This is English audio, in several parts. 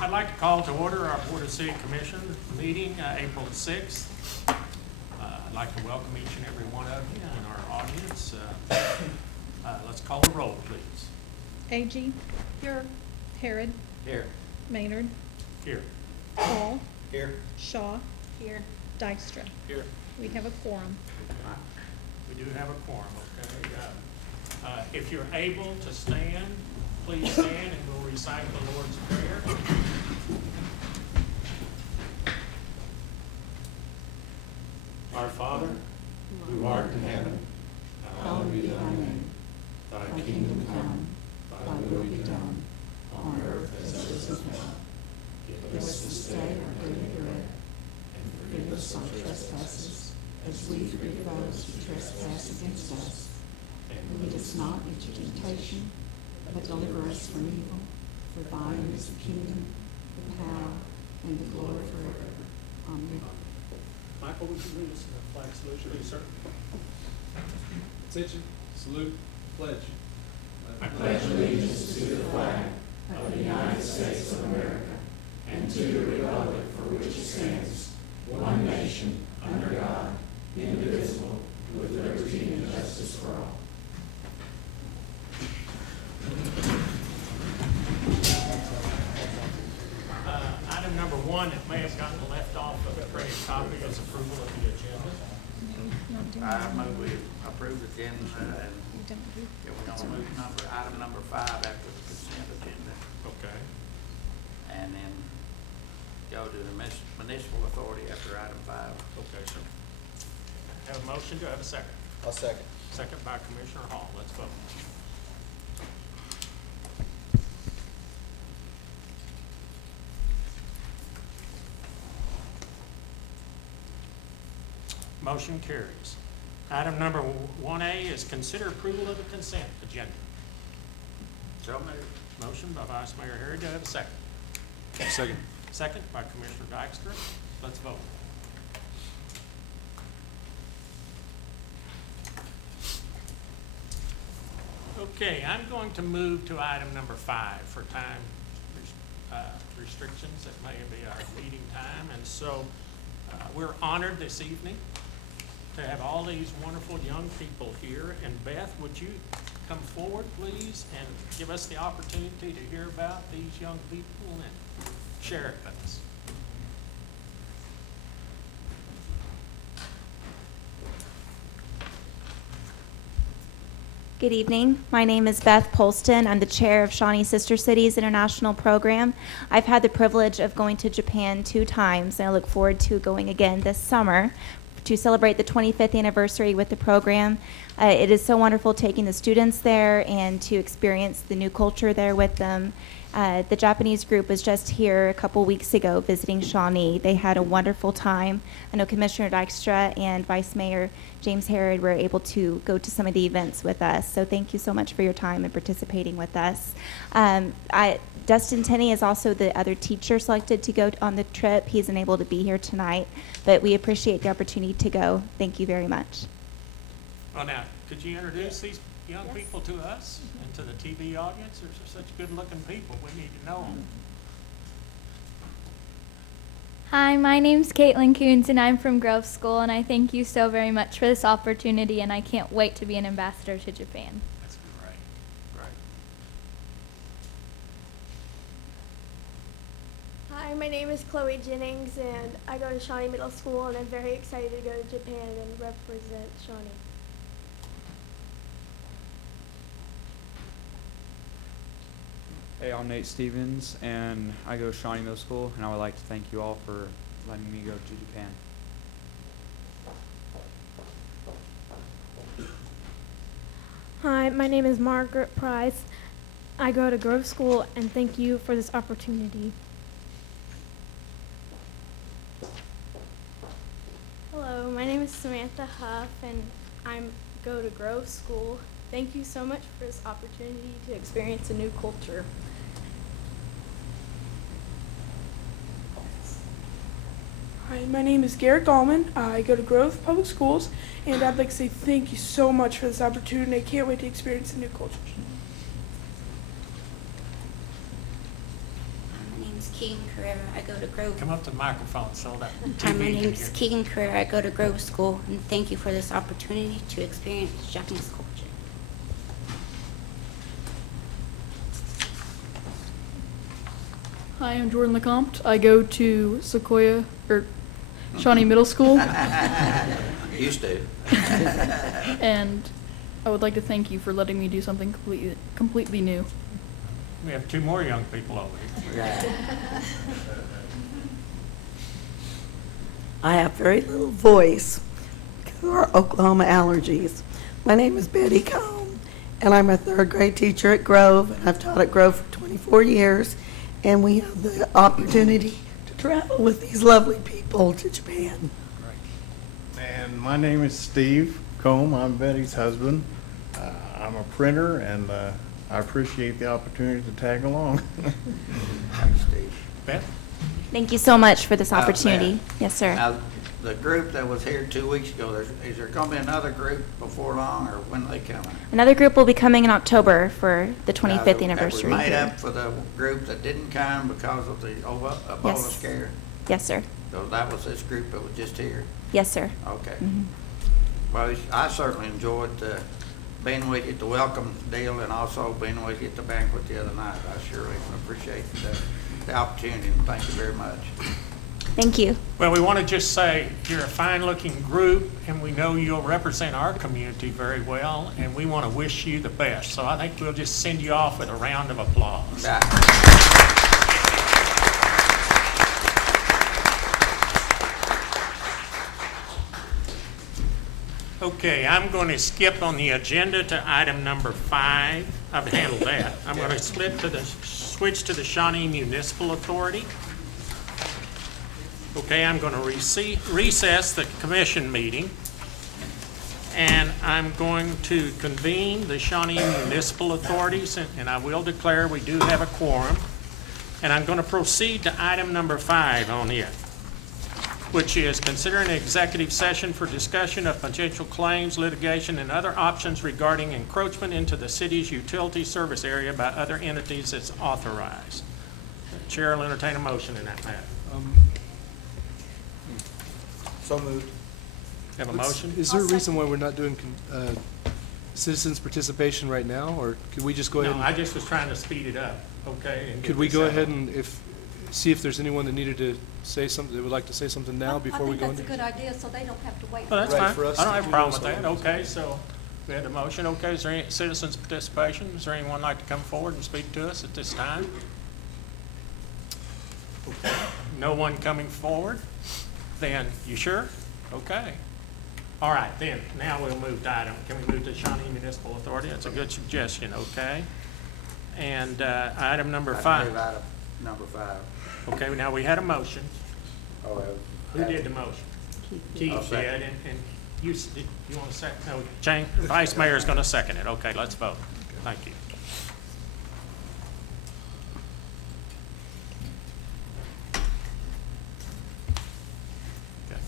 I'd like to call to order our Board of City Commission meeting, April the 6th. I'd like to welcome each and every one of you in our audience. Let's call the roll, please. Agee. Here. Harrod. Here. Maynard. Here. Hall. Here. Shaw. Here. Dykstra. Here. We have a quorum. We do have a quorum, okay? If you're able to stand, please stand and we'll recite the Lord's Prayer. Our Father, who art in heaven, hallowed be thy name. Thy kingdom come, thy will be done, on earth as it is in heaven. Give us this day our daily bread, and forgive us our trespasses, as we forgive those who trespass against us. And lead us not into temptation, but deliver us from evil. For thine is the kingdom, the power, and the glory forever. Amen. Michael, would you lead us in the flag salute, please, sir? Attention, salute, pledge. I pledge allegiance to the flag of the United States of America and to the republic for which it stands, one nation, under God, indivisible, with liberty and justice for all. Item number one that may have gotten left off of the printed copy is approval of the agenda. I move we approve the agenda and You don't do. we're gonna move item number 5 after the consent agenda. Okay. And then go to the municipal authority after item 5. Okay, sir. Have a motion, do I have a second? I'll second. Second by Commissioner Hall, let's vote. Motion carries. Item number 1A is consider approval of the consent agenda. So moved. Motion by Vice Mayor Harrod, do I have a second? Second. Second by Commissioner Dykstra, let's vote. Okay, I'm going to move to item number 5 for time restrictions. That may be our meeting time. And so we're honored this evening to have all these wonderful young people here. And Beth, would you come forward, please, and give us the opportunity to hear about these young people and share it with us. Good evening. My name is Beth Polston. I'm the chair of Shawnee Sister Cities International Program. I've had the privilege of going to Japan 2 times, and I look forward to going again this summer to celebrate the 25th anniversary with the program. It is so wonderful taking the students there and to experience the new culture there with them. The Japanese group was just here a couple weeks ago visiting Shawnee. They had a wonderful time. I know Commissioner Dykstra and Vice Mayor James Harrod were able to go to some of the events with us. So thank you so much for your time and participating with us. Dustin Tenney is also the other teacher selected to go on the trip. He's unable to be here tonight, but we appreciate the opportunity to go. Thank you very much. Well, now, could you introduce these young people to us and to the TV audience? They're such good-looking people. We need to know them. Hi, my name's Caitlin Coons, and I'm from Grove School, and I thank you so very much for this opportunity, and I can't wait to be an ambassador to Japan. That's great. Great. Hi, my name is Chloe Jennings, and I go to Shawnee Middle School, and I'm very excited to go to Japan and represent Shawnee. Hey, I'm Nate Stevens, and I go to Shawnee Middle School, and I would like to thank you all for letting me go to Japan. Hi, my name is Margaret Price. I go to Grove School, and thank you for this opportunity. Hello, my name is Samantha Huff, and I go to Grove School. Thank you so much for this opportunity to experience a new culture. Hi, my name is Garrett Gallman. I go to Grove Public Schools, and I'd like to say thank you so much for this opportunity. I can't wait to experience the new culture. My name's is Keegan Carrera. I go to Grove. Come up to the microphone so that Hi, TV my can name is hear. Keegan Carrera. I go to Grove School, and thank you for this opportunity to experience Japanese culture. Hi, I'm Jordan LeCompte. I go to Sequoia, or Shawnee Middle School, Used to. and I would like to thank you for letting me do something completely new. We have two more young people over here. I have very little voice because of our Oklahoma allergies. My name is Betty Combe, and I'm a third grade teacher at Grove, and I've taught at Grove for 24 years, and we have the opportunity to travel with these lovely people to Japan. And my name is Steve Combe. I'm Betty's husband. I'm a printer, and I appreciate the opportunity to tag along. Thanks, Steve. Beth? Thank you so much for this Beth. opportunity. Yes, sir. Now, the group that was here 2 weeks ago, is there gonna be another group before long, or when are they coming? Another group will be coming in October for the 25th That anniversary. was made up for the group that didn't come because of the Ebola Yes. scare? Yes, sir. So that was this group that was just here? Yes, sir. Okay. Mhm. Well, I certainly enjoyed being with you at the welcome deal and also being with you at the banquet the other night. I surely appreciate the opportunity, and thank you very much. Thank you. Well, we want to just say you're a fine-looking group, and we know you'll represent our community very well, and we want to wish you the best. So I think we'll just send you off with a round of applause. Okay, I'm going to skip on the agenda to item number 5. I've handled that. I'm going to switch to the Shawnee Municipal Authority. Okay, I'm going to recess the commission meeting, and I'm going to convene the Shawnee Municipal Authorities, and I will declare we do have a quorum, and I'm going to proceed to item number 5 on it, which is consider an executive session for discussion of potential claims, litigation, and other options regarding encroachment into the city's utility service area by other entities that's authorized. The Chair will entertain a motion in that matter. So moved. Have a motion? Is there a reason why we're not doing citizens' participation right now, or could we just go ahead No, and? I just was trying to speed it up, okay? and get Could we this go out. ahead and see if there's anyone that needed to say something, that would like to say something now before we go into? I think that's a good idea, so they don't have to wait. Well, that's Right, fine. for us I don't to have a do problem with this. that. Okay, so we had a motion. Okay, is there any citizens' participation? Is there anyone like to come forward and speak to us at this time? Okay. No one coming forward? Then, you sure? Okay. All right, then, now we'll move to item. Can we move to Shawnee Municipal Authority? That's a good suggestion, okay? And item number 5. move item number 5. Okay, now we had a motion. Oh, well. Who did the motion? I'll Keith second. did, and you want to second? No, Jane, Vice Mayor is going to second it. Okay, let's vote. Thank you. Okay.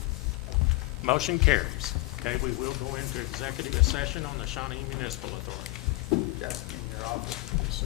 Motion carries. Okay, we will go into executive session on the Shawnee Municipal Authority. Justin, in your office.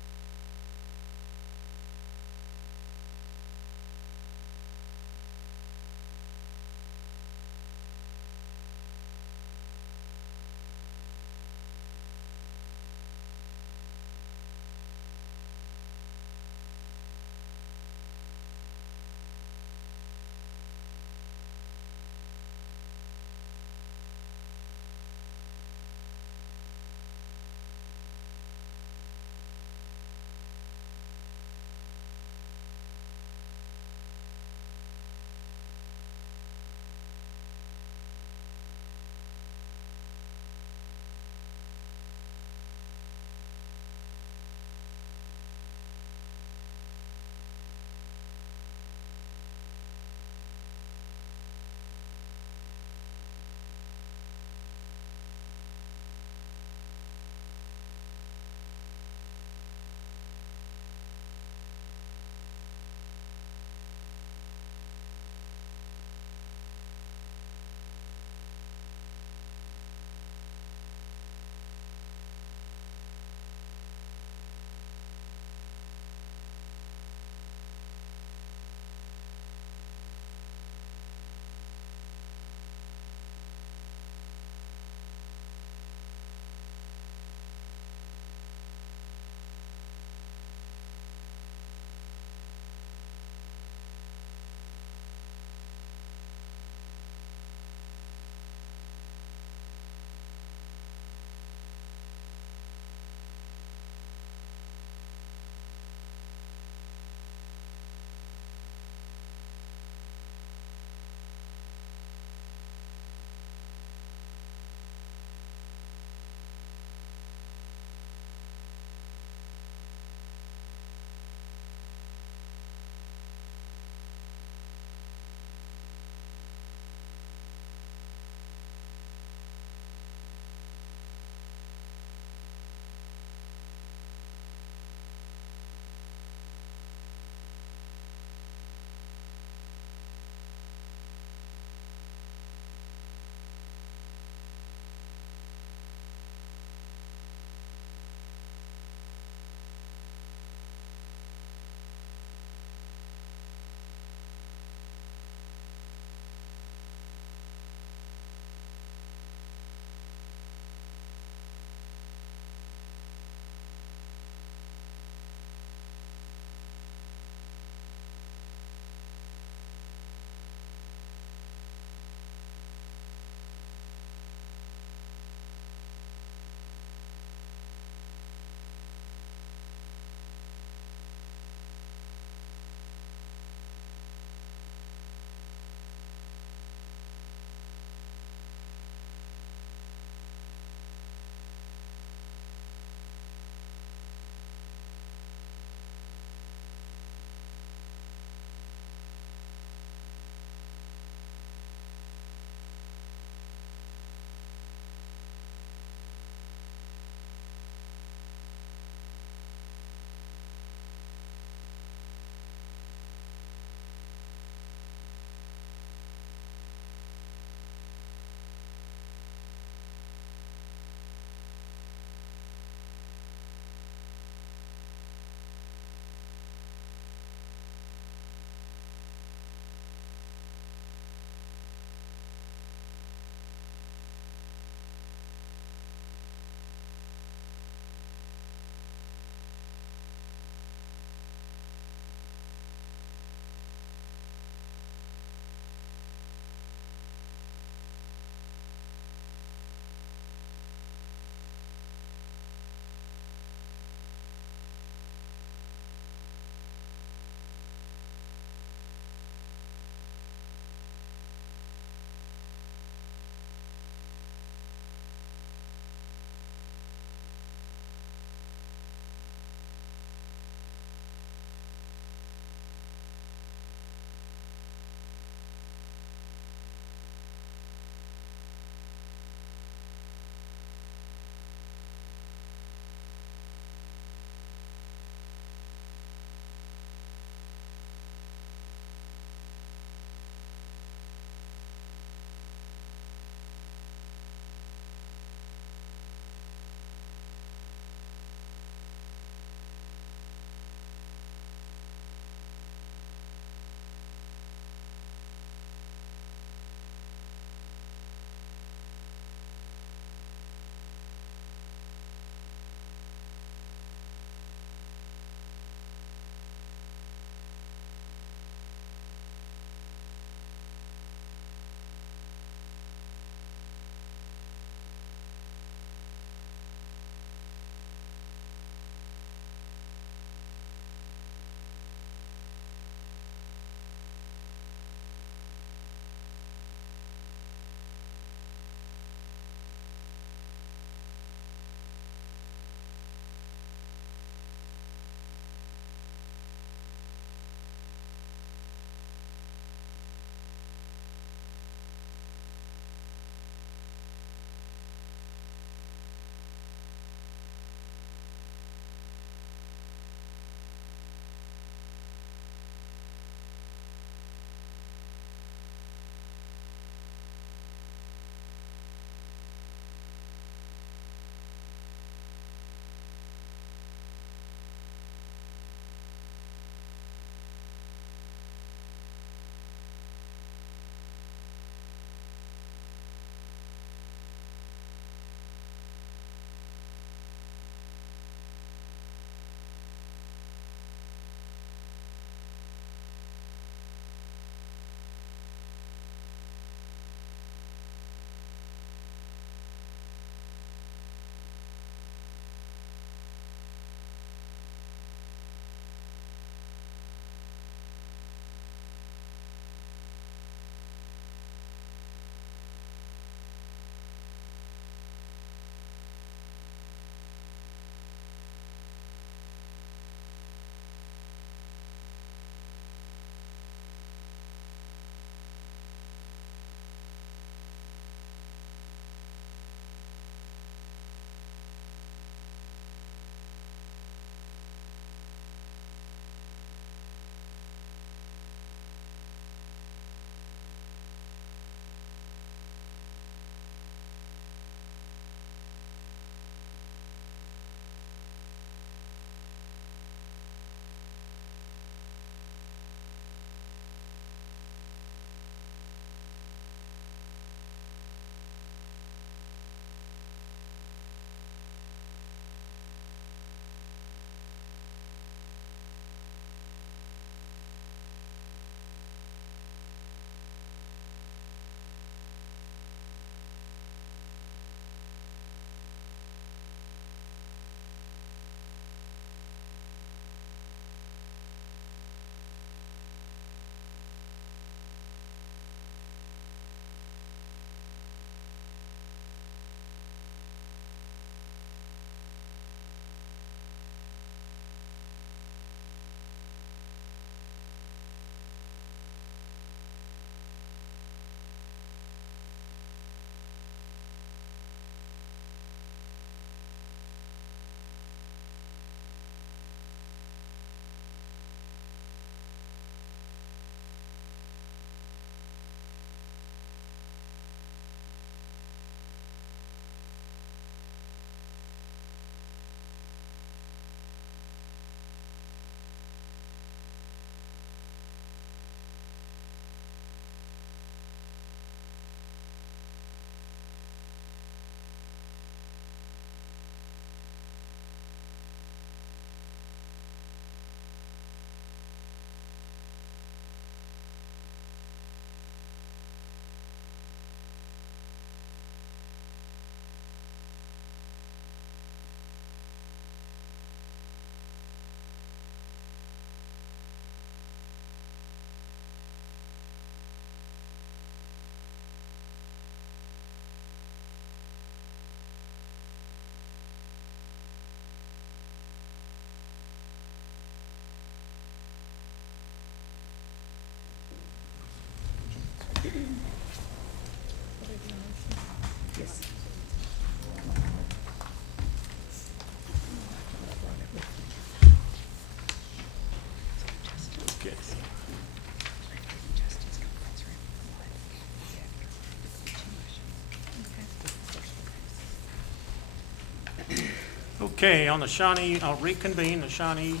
Okay, on the Shawnee, I'll reconvene the Shawnee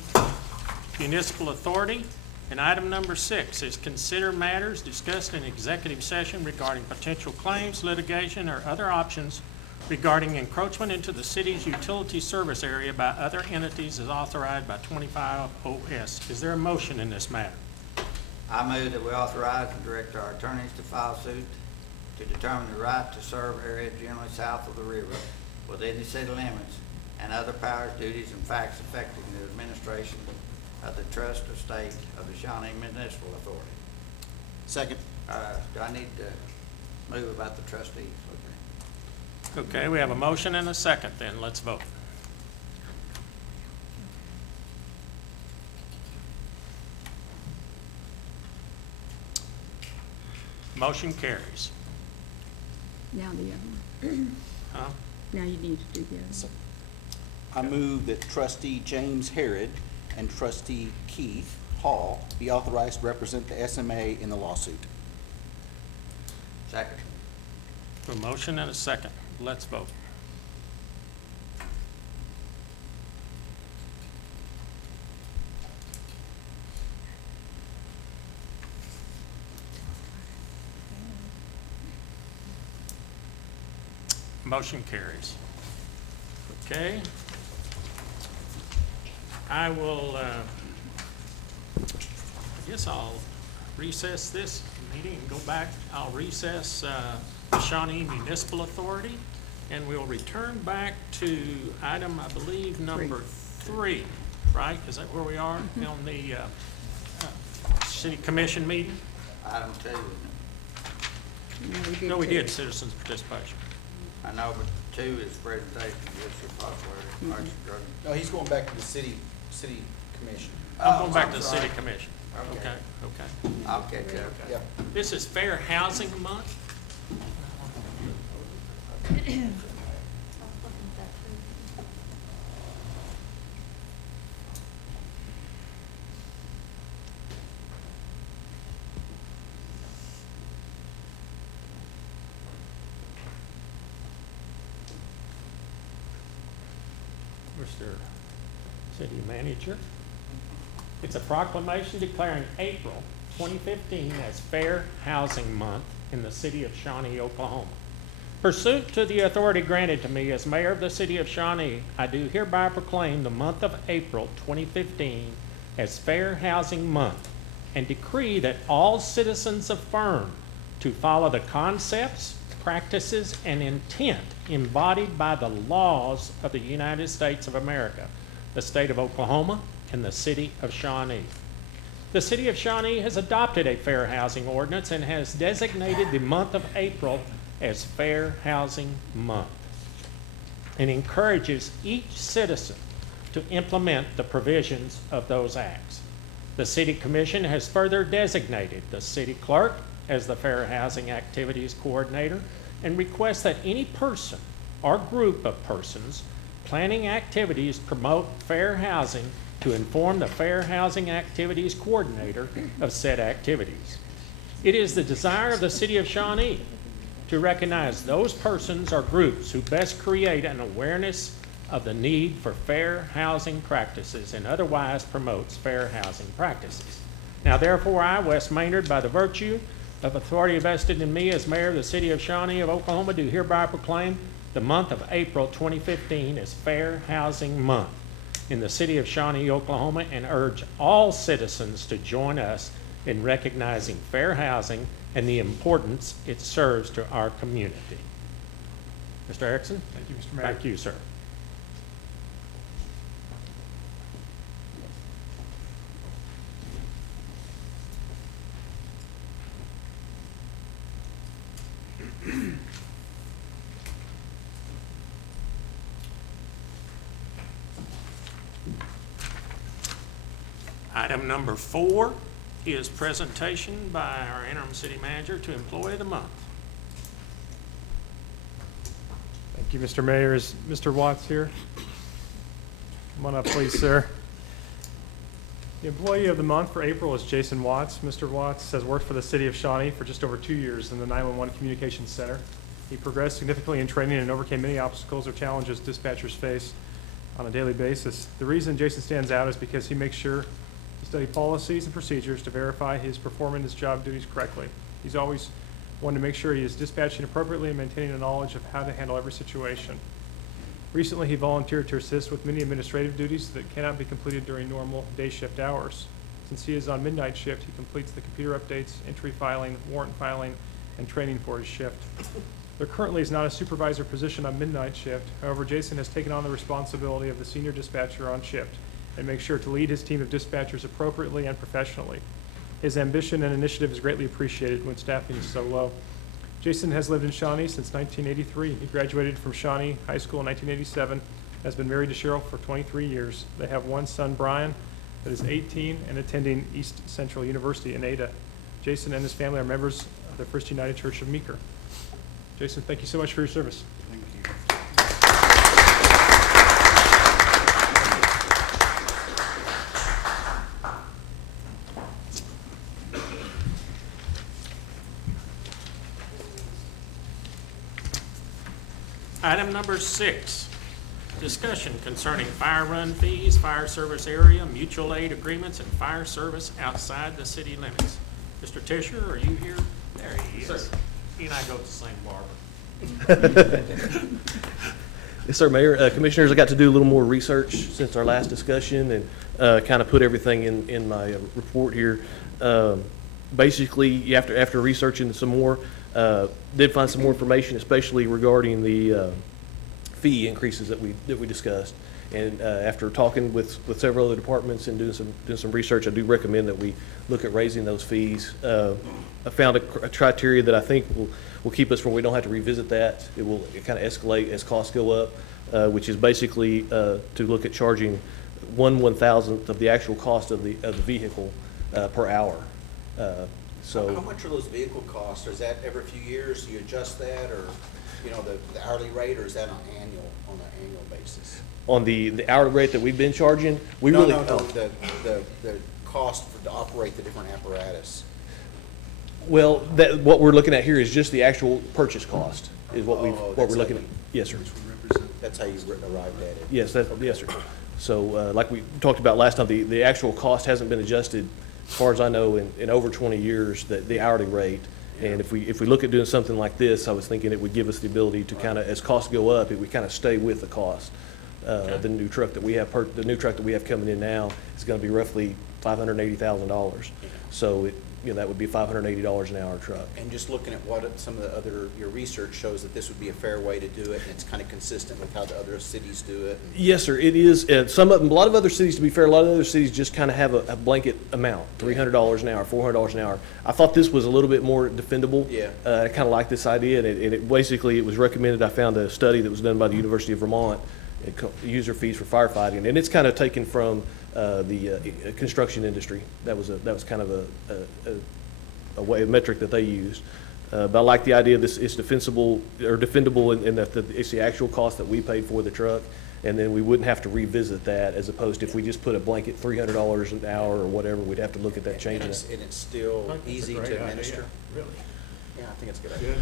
Municipal Authority. And item number 6 is consider matters discussed in executive session regarding potential claims, litigation, or other options regarding encroachment into the city's utility service area by other entities as authorized by 25 OS. Is there a motion in this matter? I move that we authorize and direct our attorneys to file suit to determine the right to serve area generally south of the river within the city limits and other powers, duties, and facts affecting the administration of the trust estate of the Shawnee Municipal Authority. Second. Do I need to move about the trustees? Okay, we have a motion and a second then. Let's vote. Motion carries. Now the other one. Huh? Now you need to do the other one. I move that trustee James Herod and trustee Keith Hall be authorized to represent the SMA in the lawsuit. Second. A motion and a second. Let's vote. Motion carries. Okay. I will, I guess I'll recess this meeting and go back. I'll recess the Shawnee Municipal Authority, and we'll return back to item, I believe, number 3, right? Is that where we are on the City Commission meeting? Item 2. No, we did citizens participation. I know, but 2 is presentation, yes, your possibility. No, he's going back to the city commission. I'm going back to the sorry. City Commission. Okay, okay. I'll catch up. Yep. This is Fair Housing Month. Mr. City Manager. It's a proclamation declaring April 2015 as Fair Housing Month in the city of Shawnee, Oklahoma. Pursuant to the authority granted to me as mayor of the city of Shawnee, I do hereby proclaim the month of April 2015 as Fair Housing Month and decree that all citizens affirm to follow the concepts, practices, and intent embodied by the laws of the United States of America, the state of Oklahoma, and the city of Shawnee. The city of Shawnee has adopted a fair housing ordinance and has designated the month of April as Fair Housing Month and encourages each citizen to implement the provisions of those acts. The City Commission has further designated the city clerk as the Fair Housing Activities Coordinator and requests that any person or group of persons planning activities promote fair housing to inform the Fair Housing Activities Coordinator of said activities. It is the desire of the City of Shawnee to recognize those persons or groups who best create an awareness of the need for fair housing practices and otherwise promotes fair housing practices. Now therefore I, Wes Maynard, by the virtue of authority vested in me as mayor of the city of Shawnee of Oklahoma, do hereby proclaim the month of April 2015 as Fair Housing Month in the city of Shawnee, Oklahoma, and urge all citizens to join us in recognizing fair housing and the importance it serves to our community. Mr. Erickson? Thank you, Mr. Mayor. Thank you, sir. Item number 4 is presentation by our interim city manager to Employee of the Month. Thank you, Mr. Mayor. Is Mr. Watts here? Come on up, please, sir. The Employee of the Month for April is Jason Watts. Mr. Watts has worked for the city of Shawnee for just over 2 years in the 911 Communications Center. He progressed significantly in training and overcame many obstacles or challenges dispatchers face on a daily basis. The reason Jason stands out is because he makes sure to study policies and procedures to verify he's performing his job duties correctly. He's always wanted to make sure he is dispatching appropriately and maintaining a knowledge of how to handle every situation. Recently, he volunteered to assist with many administrative duties that cannot be completed during normal day shift hours. Since he is on midnight shift, he completes the computer updates, entry filing, warrant filing, and training for his shift. There currently is not a supervisor position on midnight shift. However, Jason has taken on the responsibility of the senior dispatcher on shift and makes sure to lead his team of dispatchers appropriately and professionally. His ambition and initiative is greatly appreciated when staffing is so low. Jason has lived in Shawnee since 1983. He graduated from Shawnee High School in 1987, has been married to Cheryl for 23 years. They have one son, Brian, that is 18 and attending East Central University in Ada. Jason and his family are members of the First United Church of Meeker. Jason, thank you so much for your service. Thank you. Item number 6, discussion concerning fire run fees, fire service area, mutual aid agreements, and fire service outside the city limits. Mr. Tisher, are you here? There he is. Sir. He and I go to the same barber. Yes, sir, Mayor. Commissioners, I got to do a little more research since our last discussion and kind of put everything in my report here. Basically, after researching some more, did find some more information, especially regarding the fee increases that we discussed. And after talking with several other departments and doing some research, I do recommend that we look at raising those fees. I found a criteria that I think will keep us from, we don't have to revisit that. It will kind of escalate as costs go up, which is basically to look at charging 1/1000th of the actual cost of the vehicle per hour. So How much are those vehicle costs? Is that every few years you adjust that, or, you know, the hourly rate, or is that on an annual basis? on the hourly rate that we've been charging, we No, really. no, the cost to operate the different apparatus. Well, what we're looking at here is just the actual purchase cost, is what we're looking at. Yes, sir. That's how you arrived at it? Yes, yes, sir. So, like we talked about last time, the actual cost hasn't been adjusted, as far as I know, in over 20 years, the hourly rate. And if we look at doing something like this, I was thinking it would give us the ability to kind of, as costs go up, it would kind of stay with the cost. The new truck that we have, coming in now is going to be roughly $580,000. So that would be $580 an hour truck. And just looking at what some of the other, your research shows that this would be a fair way to do it, and it's kind of consistent with how the other cities do it. Yes, sir, it is. A lot of other cities, to be fair, a lot of other cities just kind of have a blanket amount, $300 an hour, $400 an hour. I thought this was a little bit more defendable. Yeah. I kind of like this idea, and it basically, it was recommended. I found a study that was done by the University of Vermont, user fees for firefighting, and it's kind of taken from the construction industry. That was kind of a metric that they used. But I like the idea this is defensible or defendable in that it's the actual cost that we paid for the truck, and then we wouldn't have to revisit that, as opposed to if we just put a blanket $300 an hour or whatever, we'd have to look at that change. And it's still easy to administer? Really? Yeah, I think it's a good idea.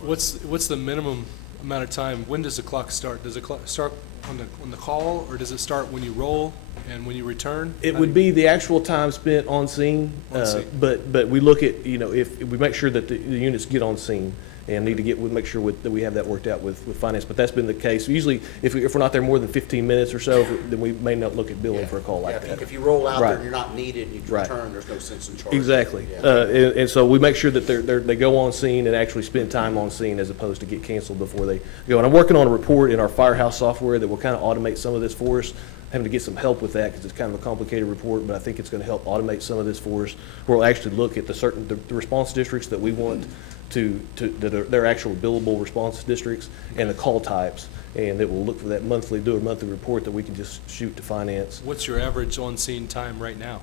What's the minimum amount of time? When does the clock start? Does the clock start on the call, or does it start when you roll and when you return? It would be the actual time spent on scene, but we look at, if we make sure that the units get on scene and need to make sure that we have that worked out with finance. But that's been the case. Usually, if we're not there more than 15 minutes or so, then we may not look at billing for a call like that. If you roll out Right. there and you're not needed and you Right. return, there's no sense in charging. Exactly. Yeah. And so we make sure that they go on scene and actually spend time on scene, as opposed to get canceled before they go. And I'm working on a report in our Firehouse software that will kind of automate some of this for us. Having to get some help with that because it's kind of a complicated report, but I think it's going to help automate some of this for us. Where we'll actually look at the response districts that we want that are their actual billable response districts, and the call types, and it will look for that do a monthly report that we can just shoot to finance. What's your average on-scene time right now?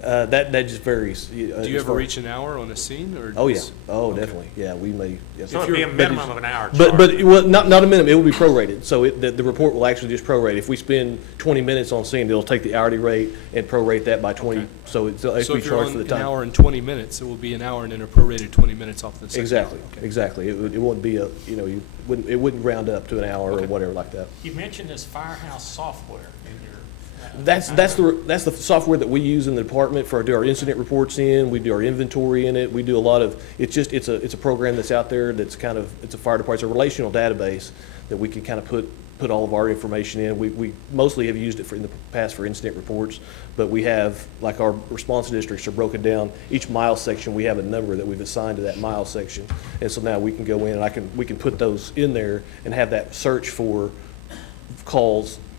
That just varies. Do you ever reach an hour on a scene, or? Oh, yeah. Oh, definitely. Yeah, we may. Yeah. So it'd be a minimum of an hour But charge. well, not a minimum. It will be prorated. So the report will actually just prorate. If we spend 20 minutes on scene, it'll take the hourly rate and prorate that by 20. Okay. So it's So we if you're charge on for the an time. hour and 20 minutes, it will be an hour and then a prorated 20 minutes off the second Exactly. hour. Okay. Exactly. It wouldn't be it wouldn't round up to an hour or whatever like that. You mentioned this Firehouse software in your. That's the software that we use in the department for do our incident reports in. We do our inventory in it. We do a lot of it's a program that's out there that's it's a fire department. It's a relational database that we can kind of put all of our information in. We mostly have used it in the past for incident reports, but we have, like, our response districts are broken down. Each mile section, we have a number that we've assigned to that mile section, and so now we can go in and we can put those in there and have that search for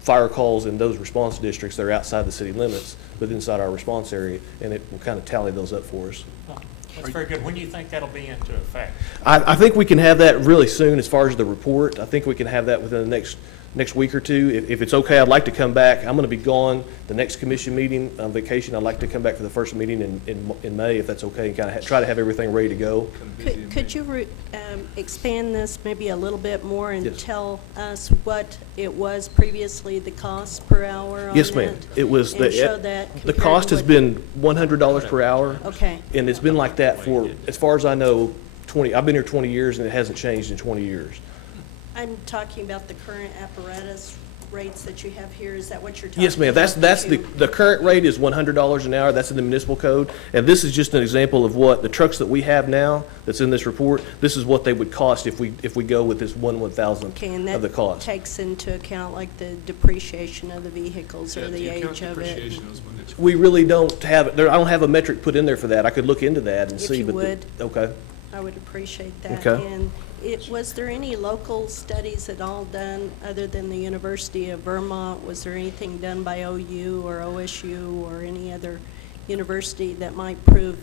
fire calls in those response districts that are outside the city limits, but inside our response area, and it will kind of tally those up for us. Oh, that's very good. When do you think that'll be into effect? I think we can have that really soon as far as the report. I think we can have that within the next week or two. If it's okay, I'd like to come back. I'm going to be gone the next commission meeting on vacation. I'd like to come back for the first meeting in May, if that's okay, and kind of try to have everything ready to go. Could you expand this maybe a little bit more and Yes. tell us what it was previously, the cost per hour on Yes, ma'am. that? It was And show that the compared cost to has what- been $100 per hour. Okay. And it's been like that for, as far as I know, I've been here 20 years, and it hasn't changed in 20 years. I'm talking about the current apparatus rates that you have here. Is that what you're talking about? Yes, ma'am. That's the current rate is $100 an hour. That's in the municipal code. And this is just an example of what the trucks that we have now that's in this report, this is what they would cost if we go with this 1/1000th Okay, and of the that cost. takes into account like the depreciation of the vehicles or the age of it? We really don't have, I don't have a metric put in there for that. I could look into that and If see. you but would. Okay. I would appreciate that. Okay. And was there any local studies at all done other than the University of Vermont? Was there anything done by OU or OSU or any other university that might prove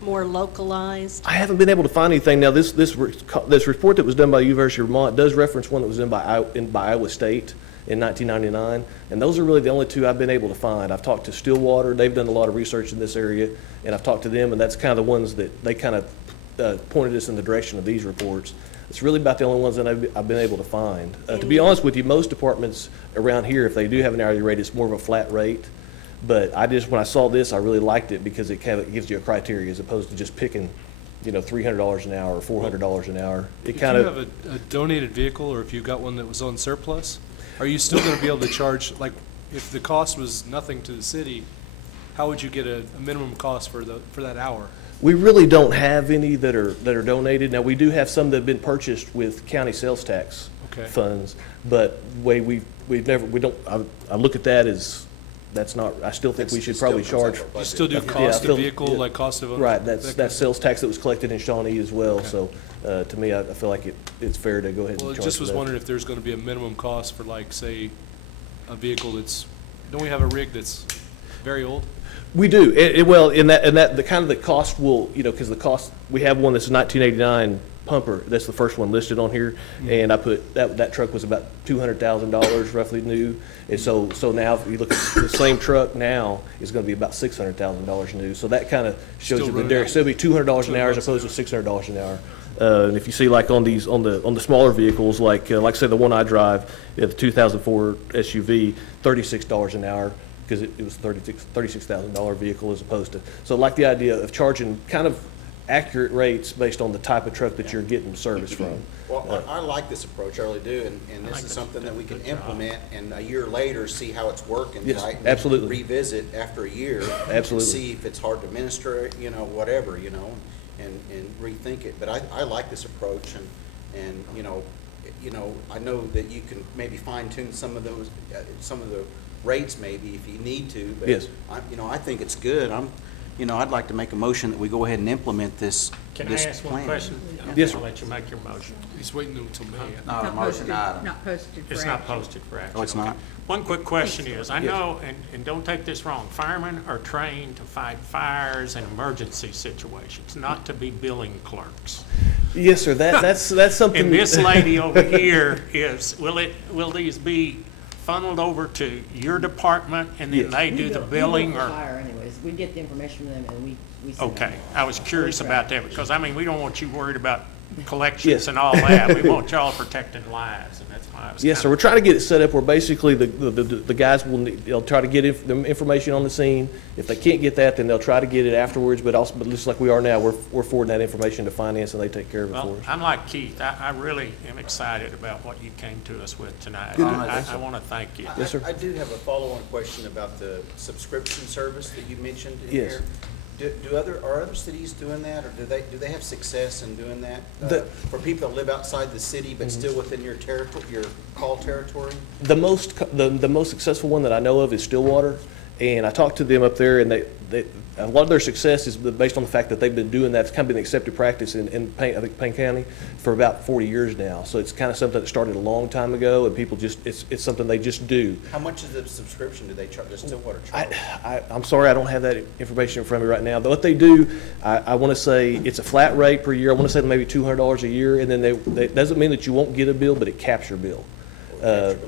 more localized? I haven't been able to find anything. Now, this report that was done by the University of Vermont does reference one that was done by Iowa State in 1999, and those are really the only two I've been able to find. I've talked to Stillwater. They've done a lot of research in this area, and I've talked to them, and that's kind of the ones that they kind of pointed us in the direction of these reports. It's really about the only ones that I've been able to find. To be honest with you, most departments around here, if they do have an hourly rate, it's more of a flat rate. But when I saw this, I really liked it because it kind of gives you a criteria as opposed to just picking, $300 an hour or $400 an hour. If you have a donated vehicle, or if you got one that was on surplus, are you still going to be able to charge, like, if the cost was nothing to the city, how would you get a minimum cost for that hour? We really don't have any that are donated. Now, we do have some that have been purchased with county sales tax funds, but I look at that as, that's not, I still think we should probably charge. You still do cost of vehicle, like cost of ownership? Right, that's sales tax that was collected in Shawnee as well, so, to me, I feel like it's fair to go ahead and charge Well, for I just was that. wondering if there's going to be a minimum cost for, like, say, a vehicle don't we have a rig that's very old? We do. Well, the kind of the cost will, because the cost, we have one that's a 1989 pumper. That's the first one listed on here. And I put, that truck was about $200,000 roughly new. And so now if you look at the same truck now, it's going to be about $600,000 new. So that kind of shows you the difference. So it'll be $200 an hour as opposed to $600 an hour. And if you see, like, on the smaller vehicles, like say the one I drive, the 2004 SUV, $36 an hour, because it was $36,000 vehicle as opposed to, so I like the idea of charging kind of accurate rates based on the type of truck that you're getting service from. Well, I like this approach, I really do, and this is something that we can implement and a year later see how it's working. Yes, right? And absolutely. Revisit after a year. Absolutely. And see if it's hard to administer, whatever, and rethink it. But I like this approach, and I know that you can maybe fine tune some of those, some of the rates maybe if you need to. But yes. I think it's good. I'd like to make a motion that we go ahead and implement this. Can this I ask one plan. question? Yes, sir. I'll let you make your motion. He's waiting until May. Not a motion item. Not posted for It's action. not posted for action. Oh, it's okay. not? One quick question is, I know, and don't take this wrong, firemen are trained to fight fires and emergency situations, not to be billing clerks. Yes, sir. That's something. And this lady over here will these be funneled over to your department and then Yes. they do the billing or? Fire anyways. We get the information from them and we send Okay, them. I was curious We about track. that because, I mean, we don't want you worried about collections Yes. and all that. We want y'all protecting lives, and that's why I was. Yes, sir. We're trying to get it set up where basically the guys will, they'll try to get the information on the scene. If they can't get that, then they'll try to get it afterwards, but just like we are now, we're forwarding that information to finance and they take care of it Well, for us. I'm like Keith. I really am excited about what you came to us with tonight. Good. I want to thank you. Yes, sir. I do have a follow-on question about the subscription service that you mentioned in Yes. here. Are other cities doing that, or do they have success in doing that? For people that live outside the city but still within your territory, your call territory? The most successful one that I know of is Stillwater, and I talked to them up there, and a lot of their success is based on the fact that they've been doing that. It's kind of been accepted practice in Payne County for about 40 years now. So it's kind of something that started a long time ago, and people it's something they just do. How much is the subscription do they charge, does Stillwater charge? I'm sorry, I don't have that information in front of me right now. But what they do, I want to say it's a flat rate per year. I want to say maybe $200 a year, and then that doesn't mean that you won't get a bill, but it caps your bill.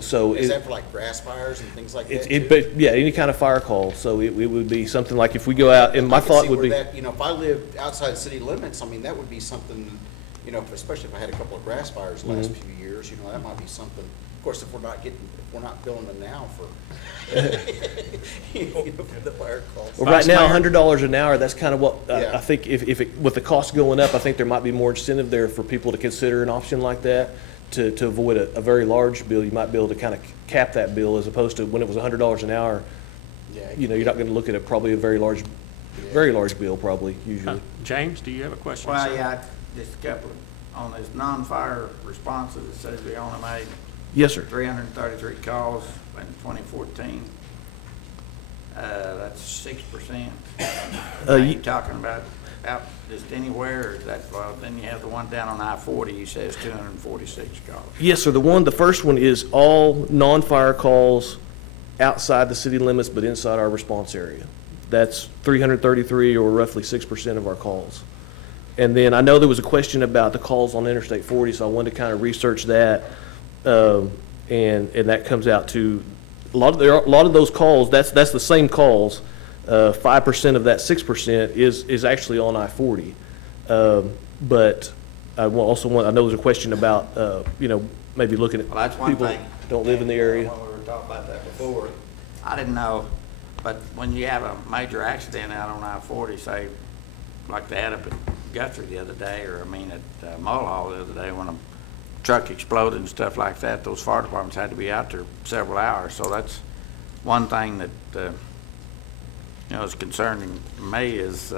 So Is that for like grass fires and things like that too? But yeah, any kind of fire call. So it would be something like if we go out, and my I can thought see would where be. that, if I lived outside city limits, I mean, that would be something, especially if I had a couple of grass fires the last Mhm. few years, that might be something. Of course, if we're not billing them now for, for the fire calls. Well, right Vice now, Mayor? $100 an hour, that's kind of what, Yeah. I think with the cost going up, I think there might be more incentive there for people to consider an option like that to avoid a very large bill. You might be able to kind of cap that bill as opposed to when it was $100 an hour, Yeah, you're not going to look at probably a very large bill probably, usually. James, do you have a question? Well, sir? yeah, just a couple, on this non-fire responses, it says we only made Yes, sir. 333 calls in 2014. That's 6%. Are you talking about out just anywhere, or is that, well, then you have the one down on I-40, you said it's 246 calls. Yes, sir. The first one is all non-fire calls outside the city limits but inside our response area. That's 333, or roughly 6% of our calls. And then I know there was a question about the calls on Interstate 40, so I wanted to kind of research that. And that comes out to a lot of those calls. That's the same calls. 5% of that 6% is actually on I-40. But I know there's a question about maybe looking at Well, that's one people thing. that don't live in the area. When we were talking about that before, I didn't know, but when you have a major accident out on I-40, say, like they had up at Guthrie the other day, or at Mulhall the other day, when a truck exploded and stuff like that, those fire departments had to be out there several hours. So that's one thing that, is concerning me is,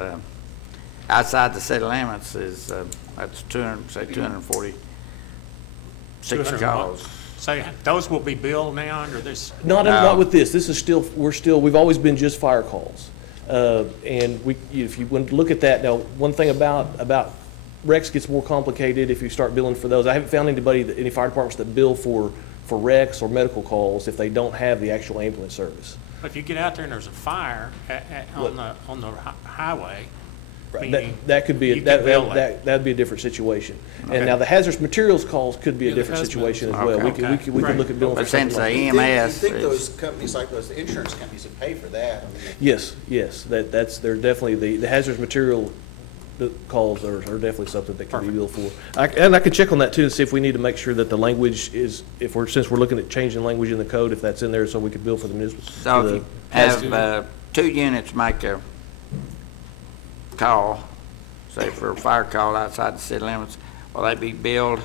outside the city limits is, that's 246 200 calls. Say, those will be billed now under this? Not with this. This is we've always been just fire calls. And if you want to look at that, now, one thing about Rex gets more complicated if you start billing for those. I haven't found any fire departments that bill for Rex or medical calls if they don't have the actual ambulance service. But if you get out there and there's a fire on the highway, meaning That could be, you can bill that'd be a different situation. Okay. And now the hazardous materials calls could be a Yeah, the different hazmat. situation as well. Okay. We could Right. look at billing for But something since like the that. EMS You think is- those companies like those insurance companies would pay for that? Yes, they're definitely, the hazardous material calls are definitely something that can be billed for. And I can check on that too and see if we need to make sure that the language is, since we're looking at changing language in the code, if that's in there so we could bill for the municipal. So if you have 2 units make a call, say for a fire call outside the city limits, will they be billed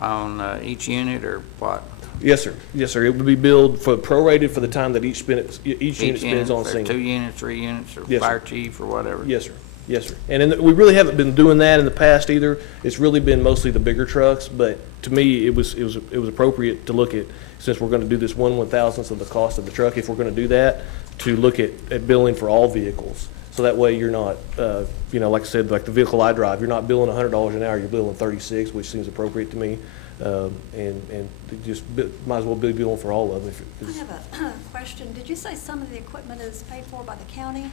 on each unit or what? Yes, sir. Yes, sir. It would be billed prorated for the time that each unit spends on for scene. 2 units, 3 units, or Yes, sir. fire chief or whatever? Yes, sir. Yes, sir. And we really haven't been doing that in the past either. It's really been mostly the bigger trucks, but to me, it was appropriate to look at, since we're going to do this 1/1000th of the cost of the truck, if we're going to do that, to look at billing for all vehicles. So that way you're not, like I said, like the vehicle I drive, you're not billing $100 an hour, you're billing 36, which seems appropriate to me. And might as well be billing for all of them. I have a question. Did you say some of the equipment is paid for by the county?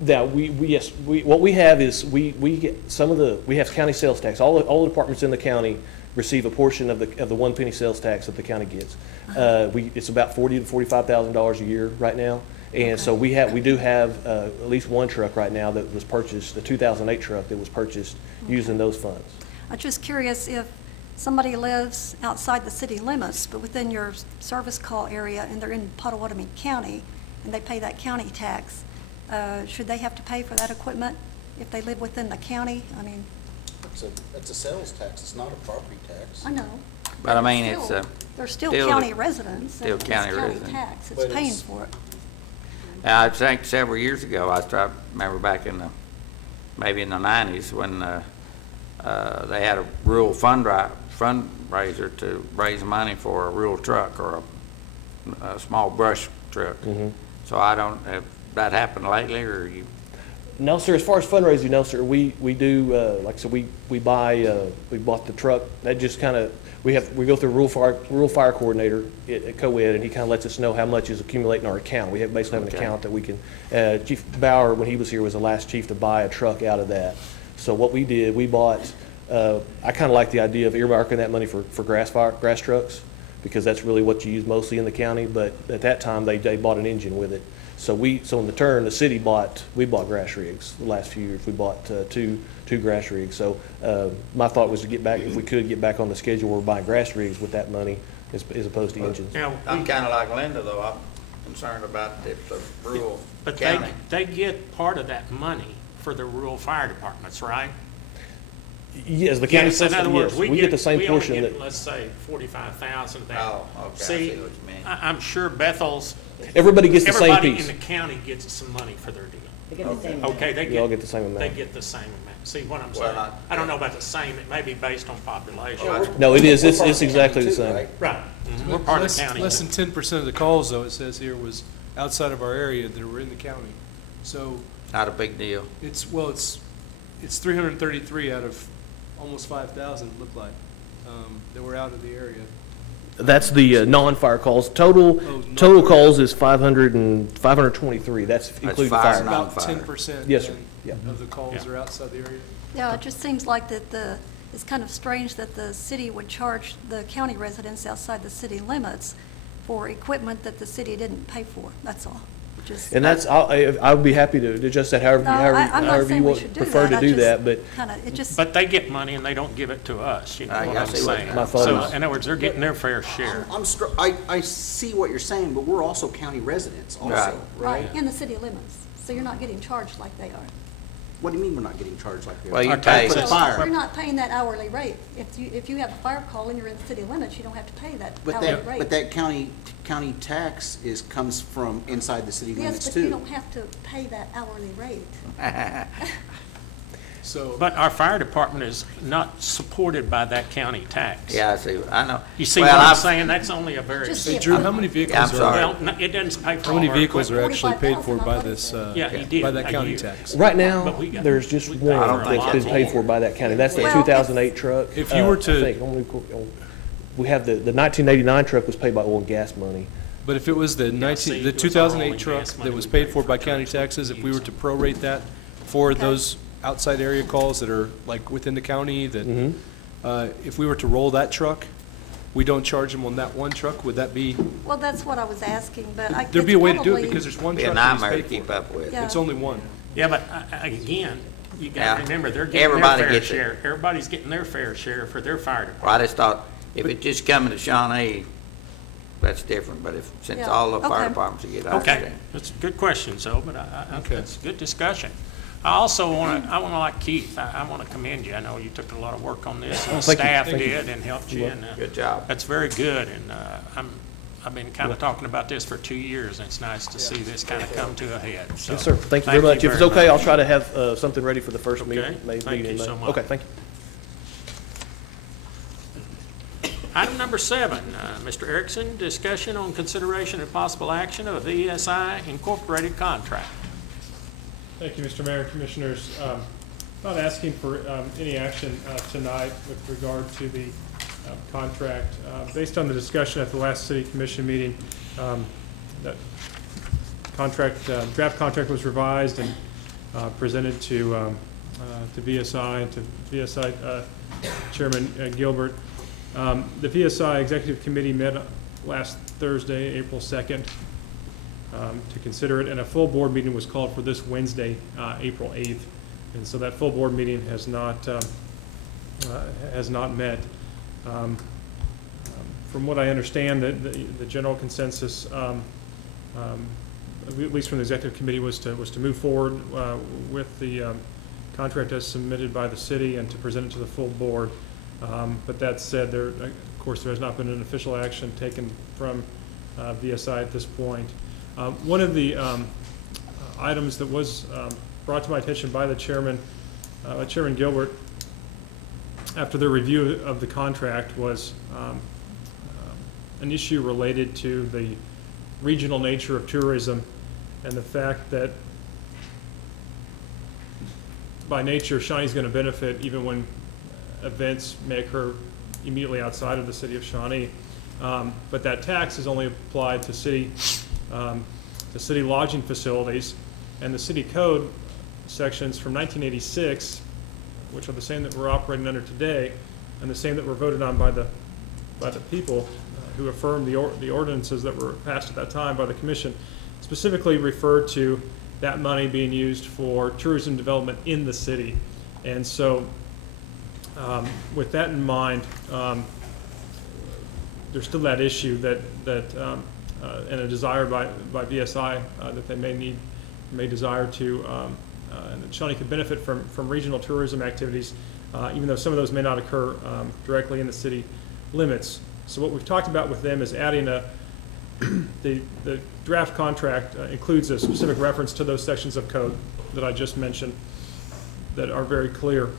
That what we have is we get we have county sales tax. All the departments in the county receive a portion of the 1 penny sales tax that the county gets. It's about $40,000 to $45,000 a year right now. And so we do have at least one truck right now that was purchased, the 2008 truck that was purchased using those funds. I'm just curious if somebody lives outside the city limits, but within your service call area, and they're in Pottawatomie County, and they pay that county tax, should they have to pay for that equipment if they live within the county? I mean, It's a sales tax, it's not a property tax. I know. But I mean, They're still still county residents. still and county it's residents. tax, But it's paying it's- for it. I think several years ago, I remember back in maybe in the 90s when they had a rural fundraiser to raise money for a rural truck or a small brush truck. So I don't, have that happened lately, or you? No, sir. As far as fundraising, no, sir. We do like I said, we bought the truck. That just kind of we go through a rural fire coordinator at co-ed, and he kind of lets us know how much is accumulating in our account. We basically have an account that we can. Chief Bauer, when he was here, was the last chief to buy a truck out of that. So what we did, we bought. I kind of like the idea of earmarking that money for grass trucks, because that's really what you use mostly in the county. But at that time, they bought an engine with it. So in the turn, the city bought grass rigs. The last few years, we bought two grass rigs. So my thought was to get back, if we could get back on the schedule, where we're buying grass rigs with that money as opposed to engines. I'm kind of like Linda, though. I'm concerned about if the rural But county. they get part of that money for the rural fire departments, right? Yes, the county Yes, in other system, words, yes. We get the same portion we only that. get, let's say, 45,000 of that. Oh, okay, I See, see what you mean. I'm sure Bethel's. Everybody gets the same Everybody piece. in the county gets some money for their deal. They get the same amount. Okay, We all get the same amount. They get the same amount. See what I'm Well, saying? I don't know about the same, it may be based on population. No, it is. It's exactly the same. Right. We're part of the county. Less than 10% of the calls, though, it says here, was outside of our area that were in the county. So Not a big deal. it's 333 out of almost 5,000, it looked like, that were out of the area. That's the non-fire calls. Total calls is 523. That's including fire, fire. non- About fire. 10% Yes, sir. then of the calls are outside the area. Yeah, it just seems like that it's kind of strange that the city would charge the county residents outside the city limits for equipment that the city didn't pay for, that's all. Just, And that's, I would be happy to adjust that however, No, I'm not however saying you we would should do prefer that. to I do just that, but kinda, it just, But they get money and they don't give it to us, you know what I I'm see what saying? my thought So, is- in other words, they're getting their fair share. I see what you're saying, but we're also county residents also, Right. right, in the city limits, so you're not getting charged like they are. What do you mean we're not getting charged like we are? Well, you Our pay. taxes. For the fire. You're not paying that hourly rate. If you have a fire call and you're in the city limits, you don't have to pay that But hourly that, rate. but that county tax comes from inside the city limits Yes, but you too. don't have to pay that hourly rate. So, But our fire department is not supported by that county tax. Yeah, I see. I know. You see Well, what I'm I've- saying? That's only a very. Just hey, the Drew, how equipment. many Yeah, I'm vehicles sorry. are, Well, no, it doesn't pay for how all many our vehicles are equipment. actually paid for 45,000, by I thought this, it said. Yeah, he did, by that a county year. tax? right now, But we got- there's just we one pay I don't that's think been it's paid more. for by that county. That's the Well, 2008 truck. If you were to- I think, we have the 1989 truck was paid by oil and gas money. But if it was the see, the it was all oil 2008 and truck gas money that was we paid paid for for by county trucks. taxes, if we were to prorate that for those outside area calls that are like within the county, that, if we were to roll that truck, we don't charge them on that one truck, would that be, Well, that's what I was asking, but I. there'd be a way to do it because there's one Be a truck that nightmare to is paid keep for. up with. Yeah. It's only one. Yeah, but again, you Yeah. gotta remember, they're getting Everybody their fair gets it. share. Everybody's getting their fair share for their fire department. Well, I just thought, if it just coming to Shawnee, that's different, but since Yeah, all the fire okay. departments get, I Okay, understand. that's a good question, so, but Okay. that's a good discussion. I also want to, like Keith, I want to commend you. I know you took a lot of work on this, and the thank you, staff thank you. did and helped you, and Good job. that's very good, and I've been kind of talking about this for 2 years, and it's nice to see this kind of come to a head, so. Yes, sir. Thank you very much. If it's okay, I'll try to have something ready for the first meeting. Okay. meeting Thank in you May. so much. Okay, thank you. Item number 7, Mr. Erickson, discussion on consideration and possible action of a VSI Incorporated contract. Thank you, Mr. Mayor and Commissioners. Not asking for any action tonight with regard to the contract. Based on the discussion at the last City Commission meeting, that draft contract was revised and presented to VSI and to VSI Chairman Gilbert. The VSI Executive Committee met last Thursday, April 2nd, to consider it, and a full board meeting was called for this Wednesday, April 8th. And so that full board meeting has not met. From what I understand, the general consensus, at least from the executive committee, was to move forward with the contract as submitted by the city and to present it to the full board. But that said, of course, there has not been an official action taken from VSI at this point. One of the items that was brought to my attention by the chairman, Chairman Gilbert, after the review of the contract, was an issue related to the regional nature of tourism and the fact that by nature Shawnee's going to benefit even when events may occur immediately outside of the city of Shawnee. But that tax is only applied to city lodging facilities, and the city code sections from 1986, which are the same that we're operating under today, and the same that were voted on by the people who affirmed the ordinances that were passed at that time by the commission, specifically referred to that money being used for tourism development in the city. And so with that in mind, there's still that issue that and a desire by VSI that they may desire to, and that Shawnee could benefit from regional tourism activities, even though some of those may not occur directly in the city limits. So what we've talked about with them is adding the draft contract includes a specific reference to those sections of code that I just mentioned that are very clear.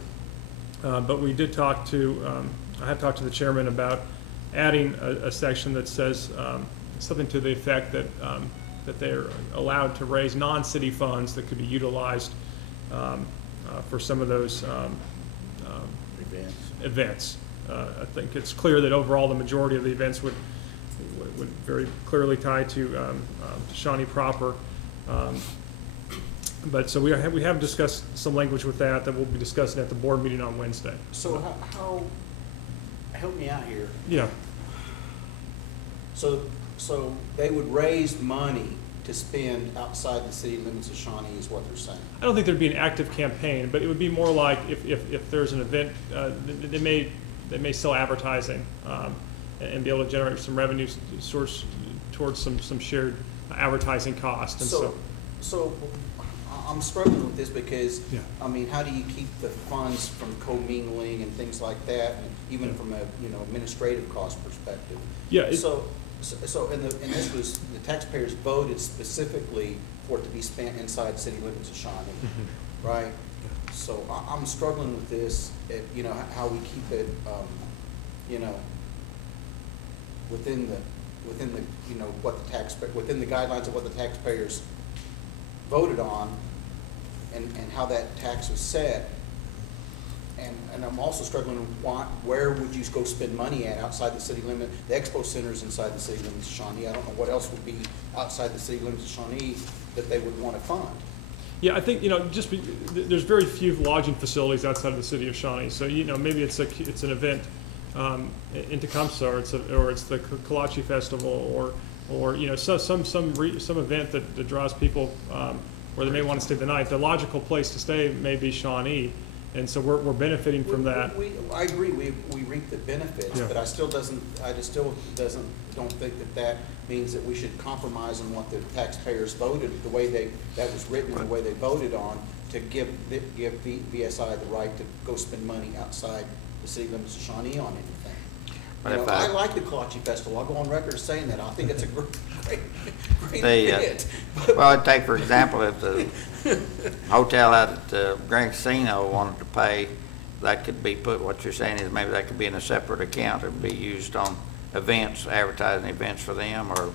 But we did talk to, I had talked to the chairman about adding a section that says something to the effect that that they're allowed to raise non-city funds that could be utilized for some of those events. I think it's clear that overall the majority of the events would very clearly tie to Shawnee proper. But so we have discussed some language with that we'll be discussing at the board meeting on Wednesday. So how help me out here. Yeah. So they would raise money to spend outside the city limits of Shawnee is what they're saying. I don't think there'd be an active campaign, but it would be more like if there's an event, they may sell advertising and be able to generate some revenue source towards some shared advertising cost. And so I'm struggling with this because, I mean, how do you keep the funds from commingling and things like that, and even from a administrative cost perspective? Yeah. And this was the taxpayers voted specifically for it to be spent inside city limits of Shawnee, right? So I'm struggling with this, how we keep it, within the within the guidelines of what the taxpayers voted on, and how that tax was set. And I'm also struggling with where would you go spend money at outside the city limit? The expo center's inside the city limits of Shawnee. I don't know what else would be outside the city limits of Shawnee that they would want to fund. Yeah, I think there's very few lodging facilities outside of the city of Shawnee. So maybe it's an event in Tecumseh, or it's the Kolache Festival, or some event that draws people where they may want to stay the night. The logical place to stay may be Shawnee, and so we're benefiting from that. I agree. We reap the benefits, but I still don't think that means that we should compromise on what the taxpayers voted, the way that was written, and the way they voted on, to give VSI the right to go spend money outside the city limits of Shawnee on anything. I like the Kolache Festival. I'll go on record as saying that. I think it's a great event. Well, take for example, if the hotel out at the Grand Casino wanted to pay, that could be put, what you're saying is maybe that could be in a separate account. It would be used on events, advertising events for them, or,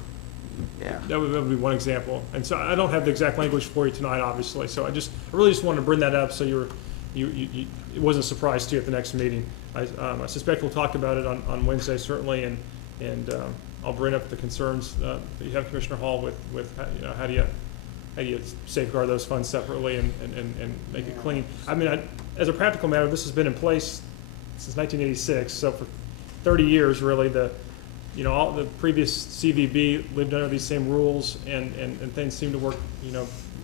yeah. That would be one example. And so I don't have the exact language for you tonight, obviously. So I really just wanted to bring that up so it wasn't a surprise to you at the next meeting. I suspect we'll talk about it on Wednesday, certainly, and I'll bring up the concerns that you have, Commissioner Hall, with how do you safeguard those funds separately and make it clean. I mean, as a practical matter, this has been in place since 1986, so for 30 years, really, all the previous CVB lived under these same rules, and things seem to work,